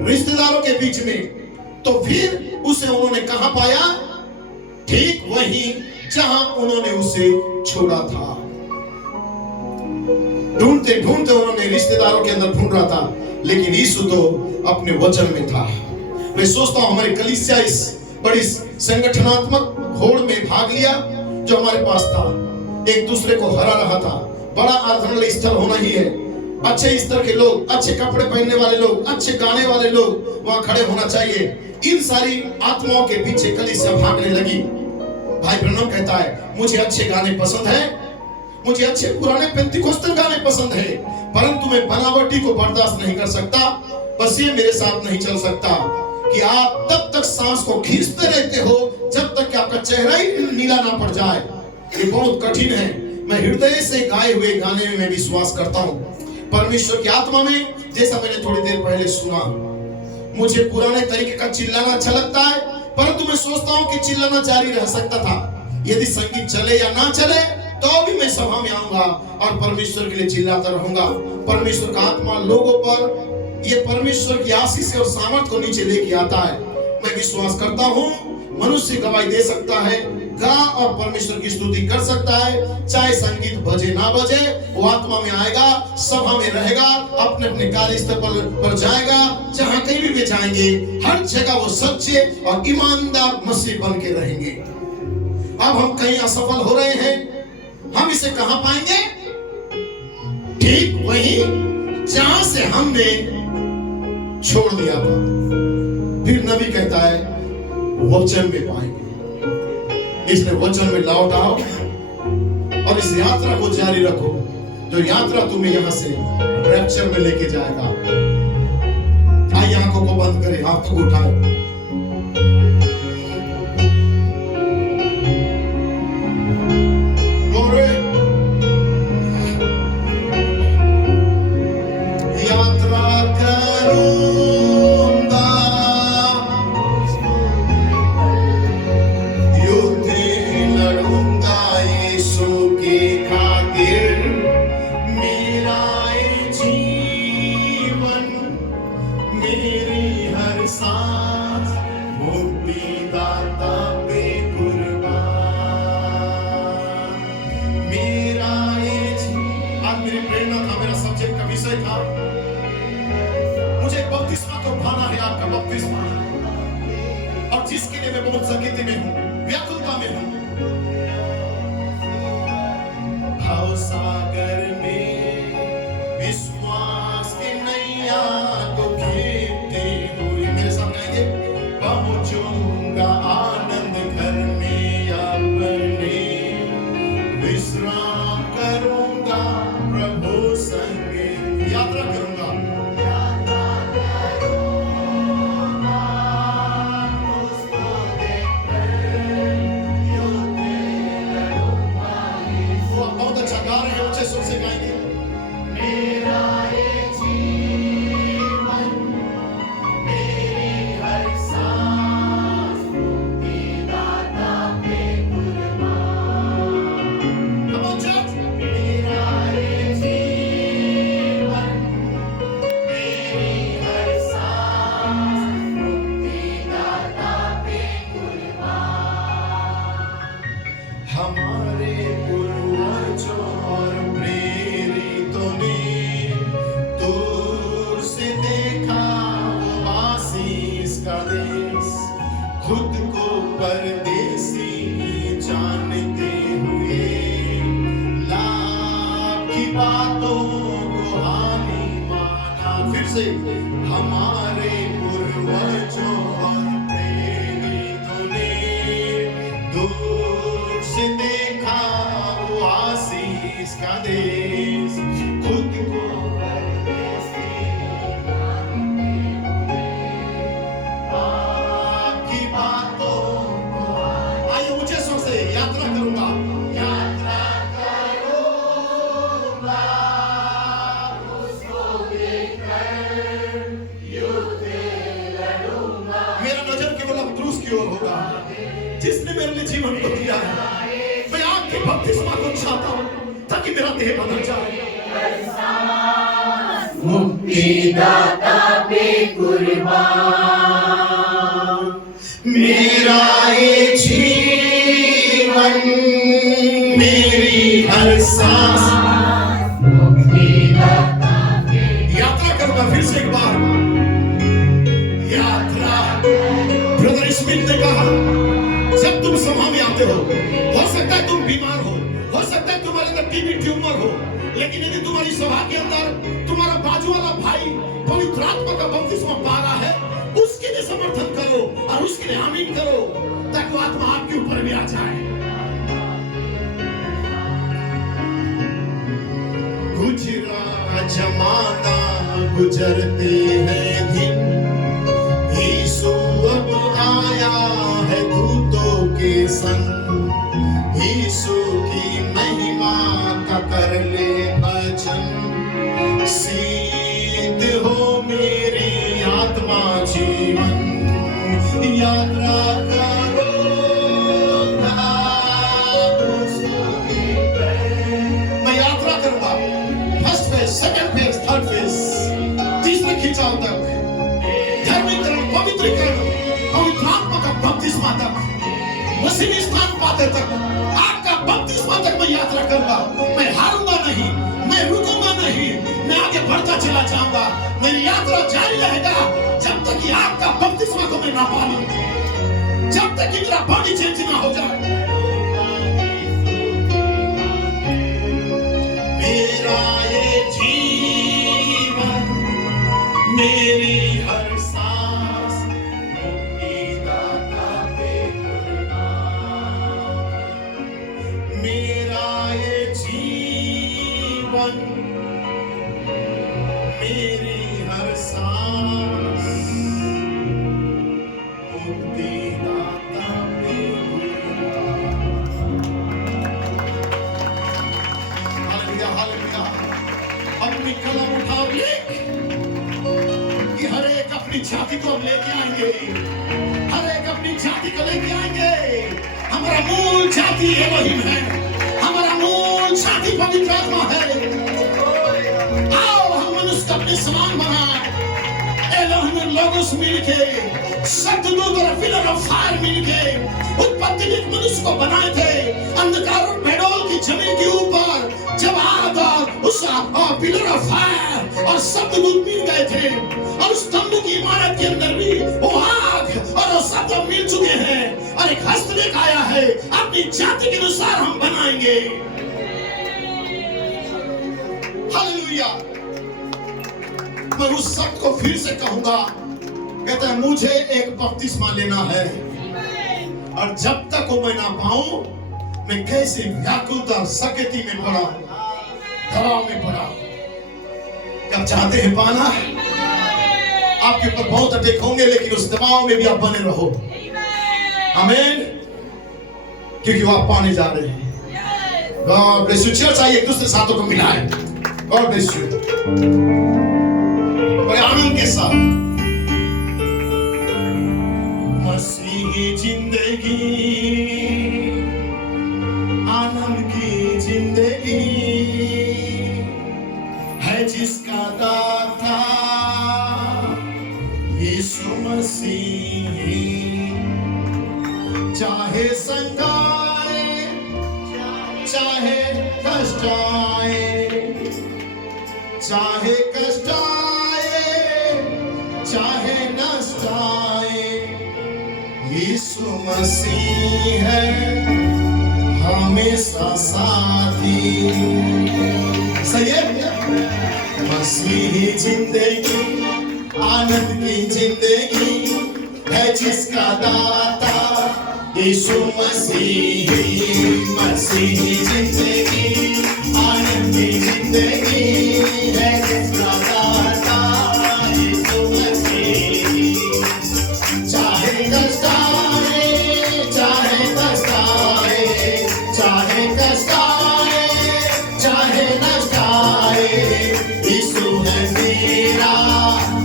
रिश्तेदारों के बीच में, तो फिर उसे उन्होंने कहां पाया? ठीक वहीं जहां उन्होंने उसे छोड़ा था। ढूंढते ढूंढते उन्होंने रिश्तेदारों के अंदर ढूंढ रहा था, लेकिन यीशु तो अपने वचन में था। मैं सोचता हूं हमारी कलीसिया इस बड़ी संगठनात्मक होड़ में भाग लिया जो हमारे पास था। एक दूसरे को हरा रहा था। बड़ा आराधनालय स्थल होना ही है। अच्छे स्तर के लोग, अच्छे कपड़े पहनने वाले लोग, अच्छे गाने वाले लोग वहां खड़े होना चाहिए। इन सारी आत्माओं के पीछे कलीसिया भागने लगी। भाई ब्रनम कहता है, मुझे अच्छे गाने पसंद है, मुझे अच्छे पुराने पेंतिकोस्टल गाने पसंद है, परंतु मैं बनावटी को बर्दाश्त नहीं कर सकता। बस ये मेरे साथ नहीं चल सकता कि आप तब तक सांस को खींचते रहते हो जब तक कि आपका चेहरा ही नीला ना पड़ जाए। ये बहुत कठिन है। मैं हृदय से गाए हुए गाने में मैं विश्वास करता हूँ, परमेश्वर की आत्मा में। जैसा मैंने थोड़ी देर पहले सुना, मुझे पुराने तरीके का चिल्लाना अच्छा लगता है, परंतु मैं सोचता हूँ कि चिल्लाना जारी रह सकता था। यदि संगीत चले या ना चले तो भी मैं सभा में आऊंगा और परमेश्वर के लिए चिल्लाता रहूंगा। परमेश्वर का आत्मा लोगों पर ये परमेश्वर की आशीष और सामर्थ को नीचे लेके आता है। मैं विश्वास करता हूँ मनुष्य गवाही दे सकता है, गा और परमेश्वर की स्तुति कर सकता है, चाहे संगीत बजे ना बजे, वो आत्मा में आएगा, सभा में रहेगा, अपने अपने कार्यस्थल पर जाएगा। जहां कहीं भी वे जाएंगे, हर जगह वो सच्चे और ईमानदार मसीह बन के रहेंगे। अब हम कहीं असफल हो रहे हैं, हम इसे कहां पाएंगे? ठीक वही जहां से हमने छोड़ दिया था। फिर नबी कहता है वचन में पाएंगे। इसलिए वचन में लौट आओ और इस यात्रा को जारी रखो, जो यात्रा तुम्हें यहां से रैप्चर में लेके जाएगा। आंखों को बंद करें, हाथों को उठाएं। Glory। यात्रा करूंगा युद्ध लड़ूंगा यीशु के खातिर, मेरा ये जीवन मेरी हर सांस मुक्तिदाता पे कुर्बान। मेरा ये आज मेरी प्रेरणा था, मेरा सब्जेक्ट का विषय था, मुझे एक बपतिस्मा को पाना है, आपका बपतिस्मा। और जिसके लिए मैं बहुत संकीर्ति में हूं, व्याकुलता में हूं, भाव सागर में विश्वास की नैया को खेते हुए मेरे सामने आएंगे, पहुंचूंगा आनंद घर में अपने, विश्राम करूंगा प्रभु संग, यात्रा करूंगा उसको देखकर, युद्ध लड़ूंगा यीशु। वो आप बहुत अच्छा गा रहे हैं, ऊंचे सुर से गाएंगे। मेरा ये जीवन मेरी हर सांस मुक्तिदाता पे कुर्बान। Come on, church। मेरा ये जीवन मेरी हर सांस मुक्तिदाता पे कुर्बान। हमारे पूर्वजों और प्रेरितों ने दूर से देखा वो आशीष का देश, खुद को परदेसी जानते हुए लाभ की बातों को हानि माना। फिर से हमारे पूर्वजों और प्रेरितों ने दूर से देखा वो आशीष का देश, खुद को परदेसी जानते हुए आपकी बातों को। आइए ऊंचे स्वर से यात्रा करूंगा, यात्रा करूंगा उसको देखकर, युद्ध लड़ूंगा। मेरा नजर केवल अब क्रूस की ओर होगा, जिसने मेरे लिए जीवन को दिया है। मैं आपके बपतिस्मा को चाहता हूं ताकि मेरा देह बदल जाए। मुक्तिदाता पे कुर्बान। मेरा ये जीवन मेरी हर सांस मुक्तिदाता पे यात्रा करूंगा। फिर से एक बार यात्रा। ब्रदर स्मिथ ने कहा, जब तुम सभा में आते हो सकता है तुम बीमार हो सकता है तुम्हारे अंदर टीबी ट्यूमर हो, लेकिन यदि तुम्हारी सभा के अंदर तुम्हारा बाजू वाला भाई पवित्र आत्मा का बपतिस्मा पा रहा है, उसके लिए समर्थन करो और उसके लिए आमीन करो, ताकि वो आत्मा आपके ऊपर भी आ जाए। गुजरा जमाना गुजरते हैं दिन, यीशु अब आया है दूतों के संग, यीशु की महिमा का कर ले भजन, सिद्ध हो मेरी आत्मा जीवन। यात्रा करूंगा उसको देखकर, मैं यात्रा करूंगा। First phase, second phase, third phase, तीसरे खिंचाव तक, धर्मीकरण, पवित्रीकरण, पवित्र आत्मा का बपतिस्मा तक, मसीही स्थान पाते तक, आपका बपतिस्मा तक मैं यात्रा करूंगा। मैं हारूंगा नहीं, मैं रुकूंगा नहीं, मैं आगे बढ़ता चला जाऊंगा। मेरी यात्रा जारी रहेगा जब तक कि आपका बपतिस्मा को मैं ना पा लूं, जब तक कि मेरा बॉडी चेंज ना हो जाए। मेरा ये जीवन मेरी हर सांस मुक्तिदाता पे कुर्बान। मेरा ये जीवन मेरी हर सांस हालेलुया। अपनी कलम उठाओ, लिख कि हर एक अपनी जाति को हम लेके आएंगे, हर एक अपनी जाति को लेके आएंगे। हमारा मूल जाति एलोहिम है, हमारा मूल जाति पवित्र आत्मा है। आओ हम मनुष्य को अपने समान बनाए। एलोहिम लोगोस मिलके, सतदूत और पिलर ऑफ फायर मिलके उत्पत्ति में एक मनुष्य को बनाए थे। अंधकार और भेड़ोल की जमीन के ऊपर जब आग और उस पिलर ऑफ फायर और सतदूत मिल गए थे, और उस तंबू की इमारत के अंदर भी वो आग और वो शब्द मिल चुके हैं, और एक हस्तलेख आया है, अपनी जाति के अनुसार हम बनाएंगे। हालेलुया। मैं उस शब्द को फिर से कहूंगा, कहता है मुझे एक बपतिस्मा लेना है, और जब तक वो मैं ना पाऊं, मैं कैसे व्याकुलता सकेती में पड़ा, दबाव में पड़ा। क्या चाहते हैं पाना? आपके ऊपर बहुत अटैक होंगे, लेकिन उस दबाव में भी आप बने रहो। आमीन। क्योंकि वो आप पाने जा रहे हैं। God bless you. चर्च आइए, एक दूसरे साथों को मिलाएं। God bless you. बड़े आनंद के साथ मसीही जिंदगी, आनंद की जिंदगी है जिसका दाता यीशु मसीह। चाहे संकट आए, चाहे कष्ट आए, चाहे कष्ट आए, चाहे नष्ट आए, यीशु मसीह है हमेशा साथी। सही है? मसीही जिंदगी, आनंद की जिंदगी है जिसका दाता यीशु मसीह। मसीही जिंदगी, आनंद की जिंदगी है जिसका दाता यीशु मसीह। चाहे कष्ट आए, चाहे कष्ट आए, चाहे कष्ट आए, चाहे नष्ट आए, यीशु है मेरा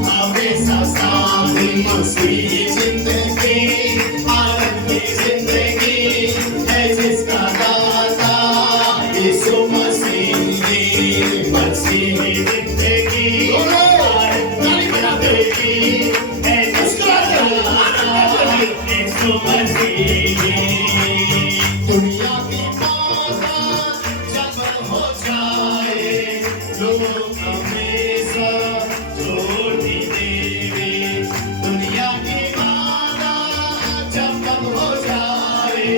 हमेशा साथी। मसीही जिंदगी, आनंद की जिंदगी है जिसका दाता यीशु मसीह। मसीही जिंदगी, आनंद की जिंदगी है जिसका दाता यीशु मसीह। दुनिया की बात जब हो जाए, लोग हमेशा छोड़ ही देंगे। दुनिया की बात जब हो जाए,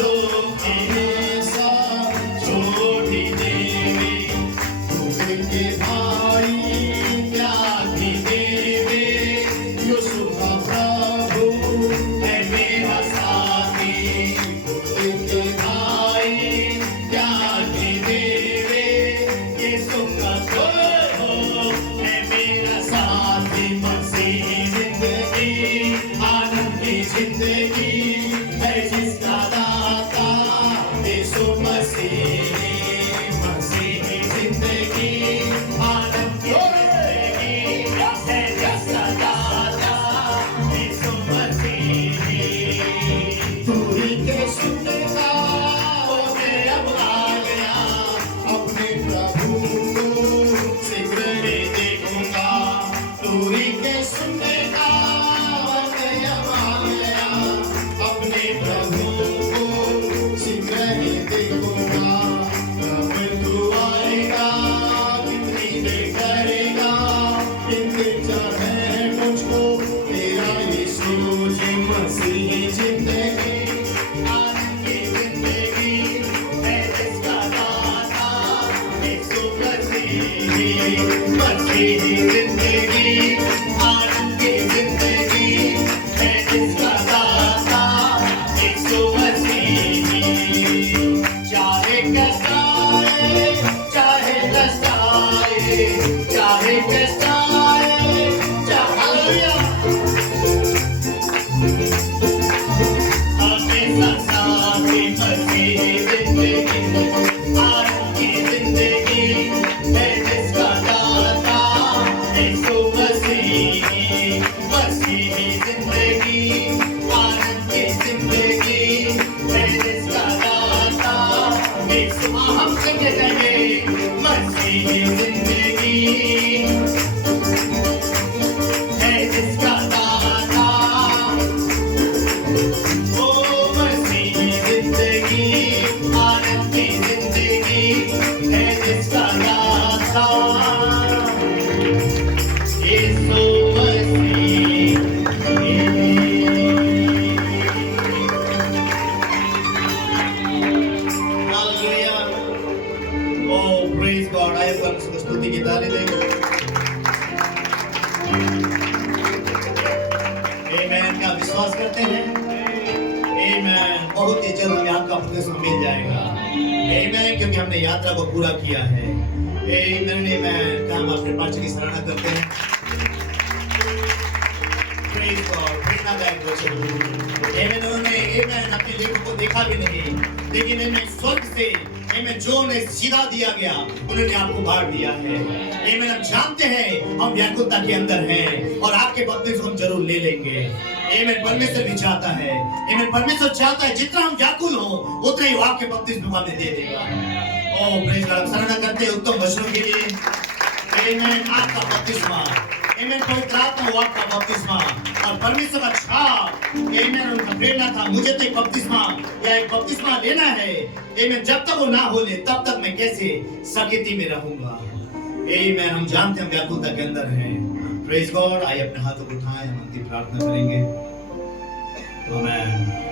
लोग हमेशा छोड़ ही देंगे। के भाई त्याग ही देवे, यीशु का प्रभु है मेरा साथी। के भाई त्याग ही देवे, यीशु का प्रभु है मेरा साथी। मसीही जिंदगी, आनंद की जिंदगी है जिसका दाता यीशु मसीह। मसीही जिंदगी, आनंद की जिंदगी है जिसका दाता यीशु मसीह। दूरी के सुनने का होके अब आ गया, अपने प्रभु को शीघ्र ही देखूंगा। दूरी के सुनने का होके अब आ गया, अपने प्रभु को शीघ्र ही देखूंगा। कब तू आएगा, कितनी देर करेगा, इंतजार है मुझको तेरा यीशु जी। मसीही जिंदगी, आनंद की जिंदगी है जिसका दाता यीशु मसीह। मसीही जिंदगी, आनंद की जिंदगी है जिसका दाता यीशु मसीह। चाहे कष्ट आए, चाहे कष्ट आए, चाहे कष्ट आए, हालेलुया। हमेशा साथी मसीही जिंदगी, आनंद की जिंदगी मसीह जिंदगी है जिसका दाता, ओ मसीह जिंदगी आनंद की जिंदगी है जिसका दाता, यीशु मसीह। हालेलुया। Oh, praise God. आइए परमेश्वर को स्तुति की ताली देंगे। Amen का विश्वास करते हैं। Amen। बहुत ही जल्द हमें आपका प्रतिष्ठा मिल जाएगा। Amen क्योंकि हमने यात्रा को पूरा किया है। Amen। Amen का हम अपने पास की सराहना करते हैं। Praise God। प्रेरणादायक वचन। Amen। उन्होंने Amen अपने लेखों को देखा भी नहीं, लेकिन Amen स्वर्ग से Amen जो उन्हें सीधा दिया गया, उन्होंने आपको बांट दिया है। Amen हम जानते हैं हम व्याकुलता के अंदर हैं और आपके बपतिस्मा हम जरूर ले लेंगे। Amen परमेश्वर भी चाहता है। Amen परमेश्वर चाहता है जितना हम व्याकुल हो उतना ही वो आपके बपतिस्मा हमें दे देगा। ओह प्रेज़ गॉड। सराहना करते हैं उत्तम वचनों के लिए। Amen आपका बपतिस्मा, Amen पवित्र आत्मा वो आपका बपतिस्मा और परमेश्वर का छाप, Amen उनका प्रेरणा था मुझे तो एक बपतिस्मा या एक बपतिस्मा लेना है। Amen जब तक वो ना हो ले तब तक मैं कैसे सकेती में रहूंगा। Amen हम जानते हैं व्याकुलता के अंदर हैं। Praise God. आइए अपने हाथों को उठाएं, हम अंतिम प्रार्थना करेंगे। आमेन।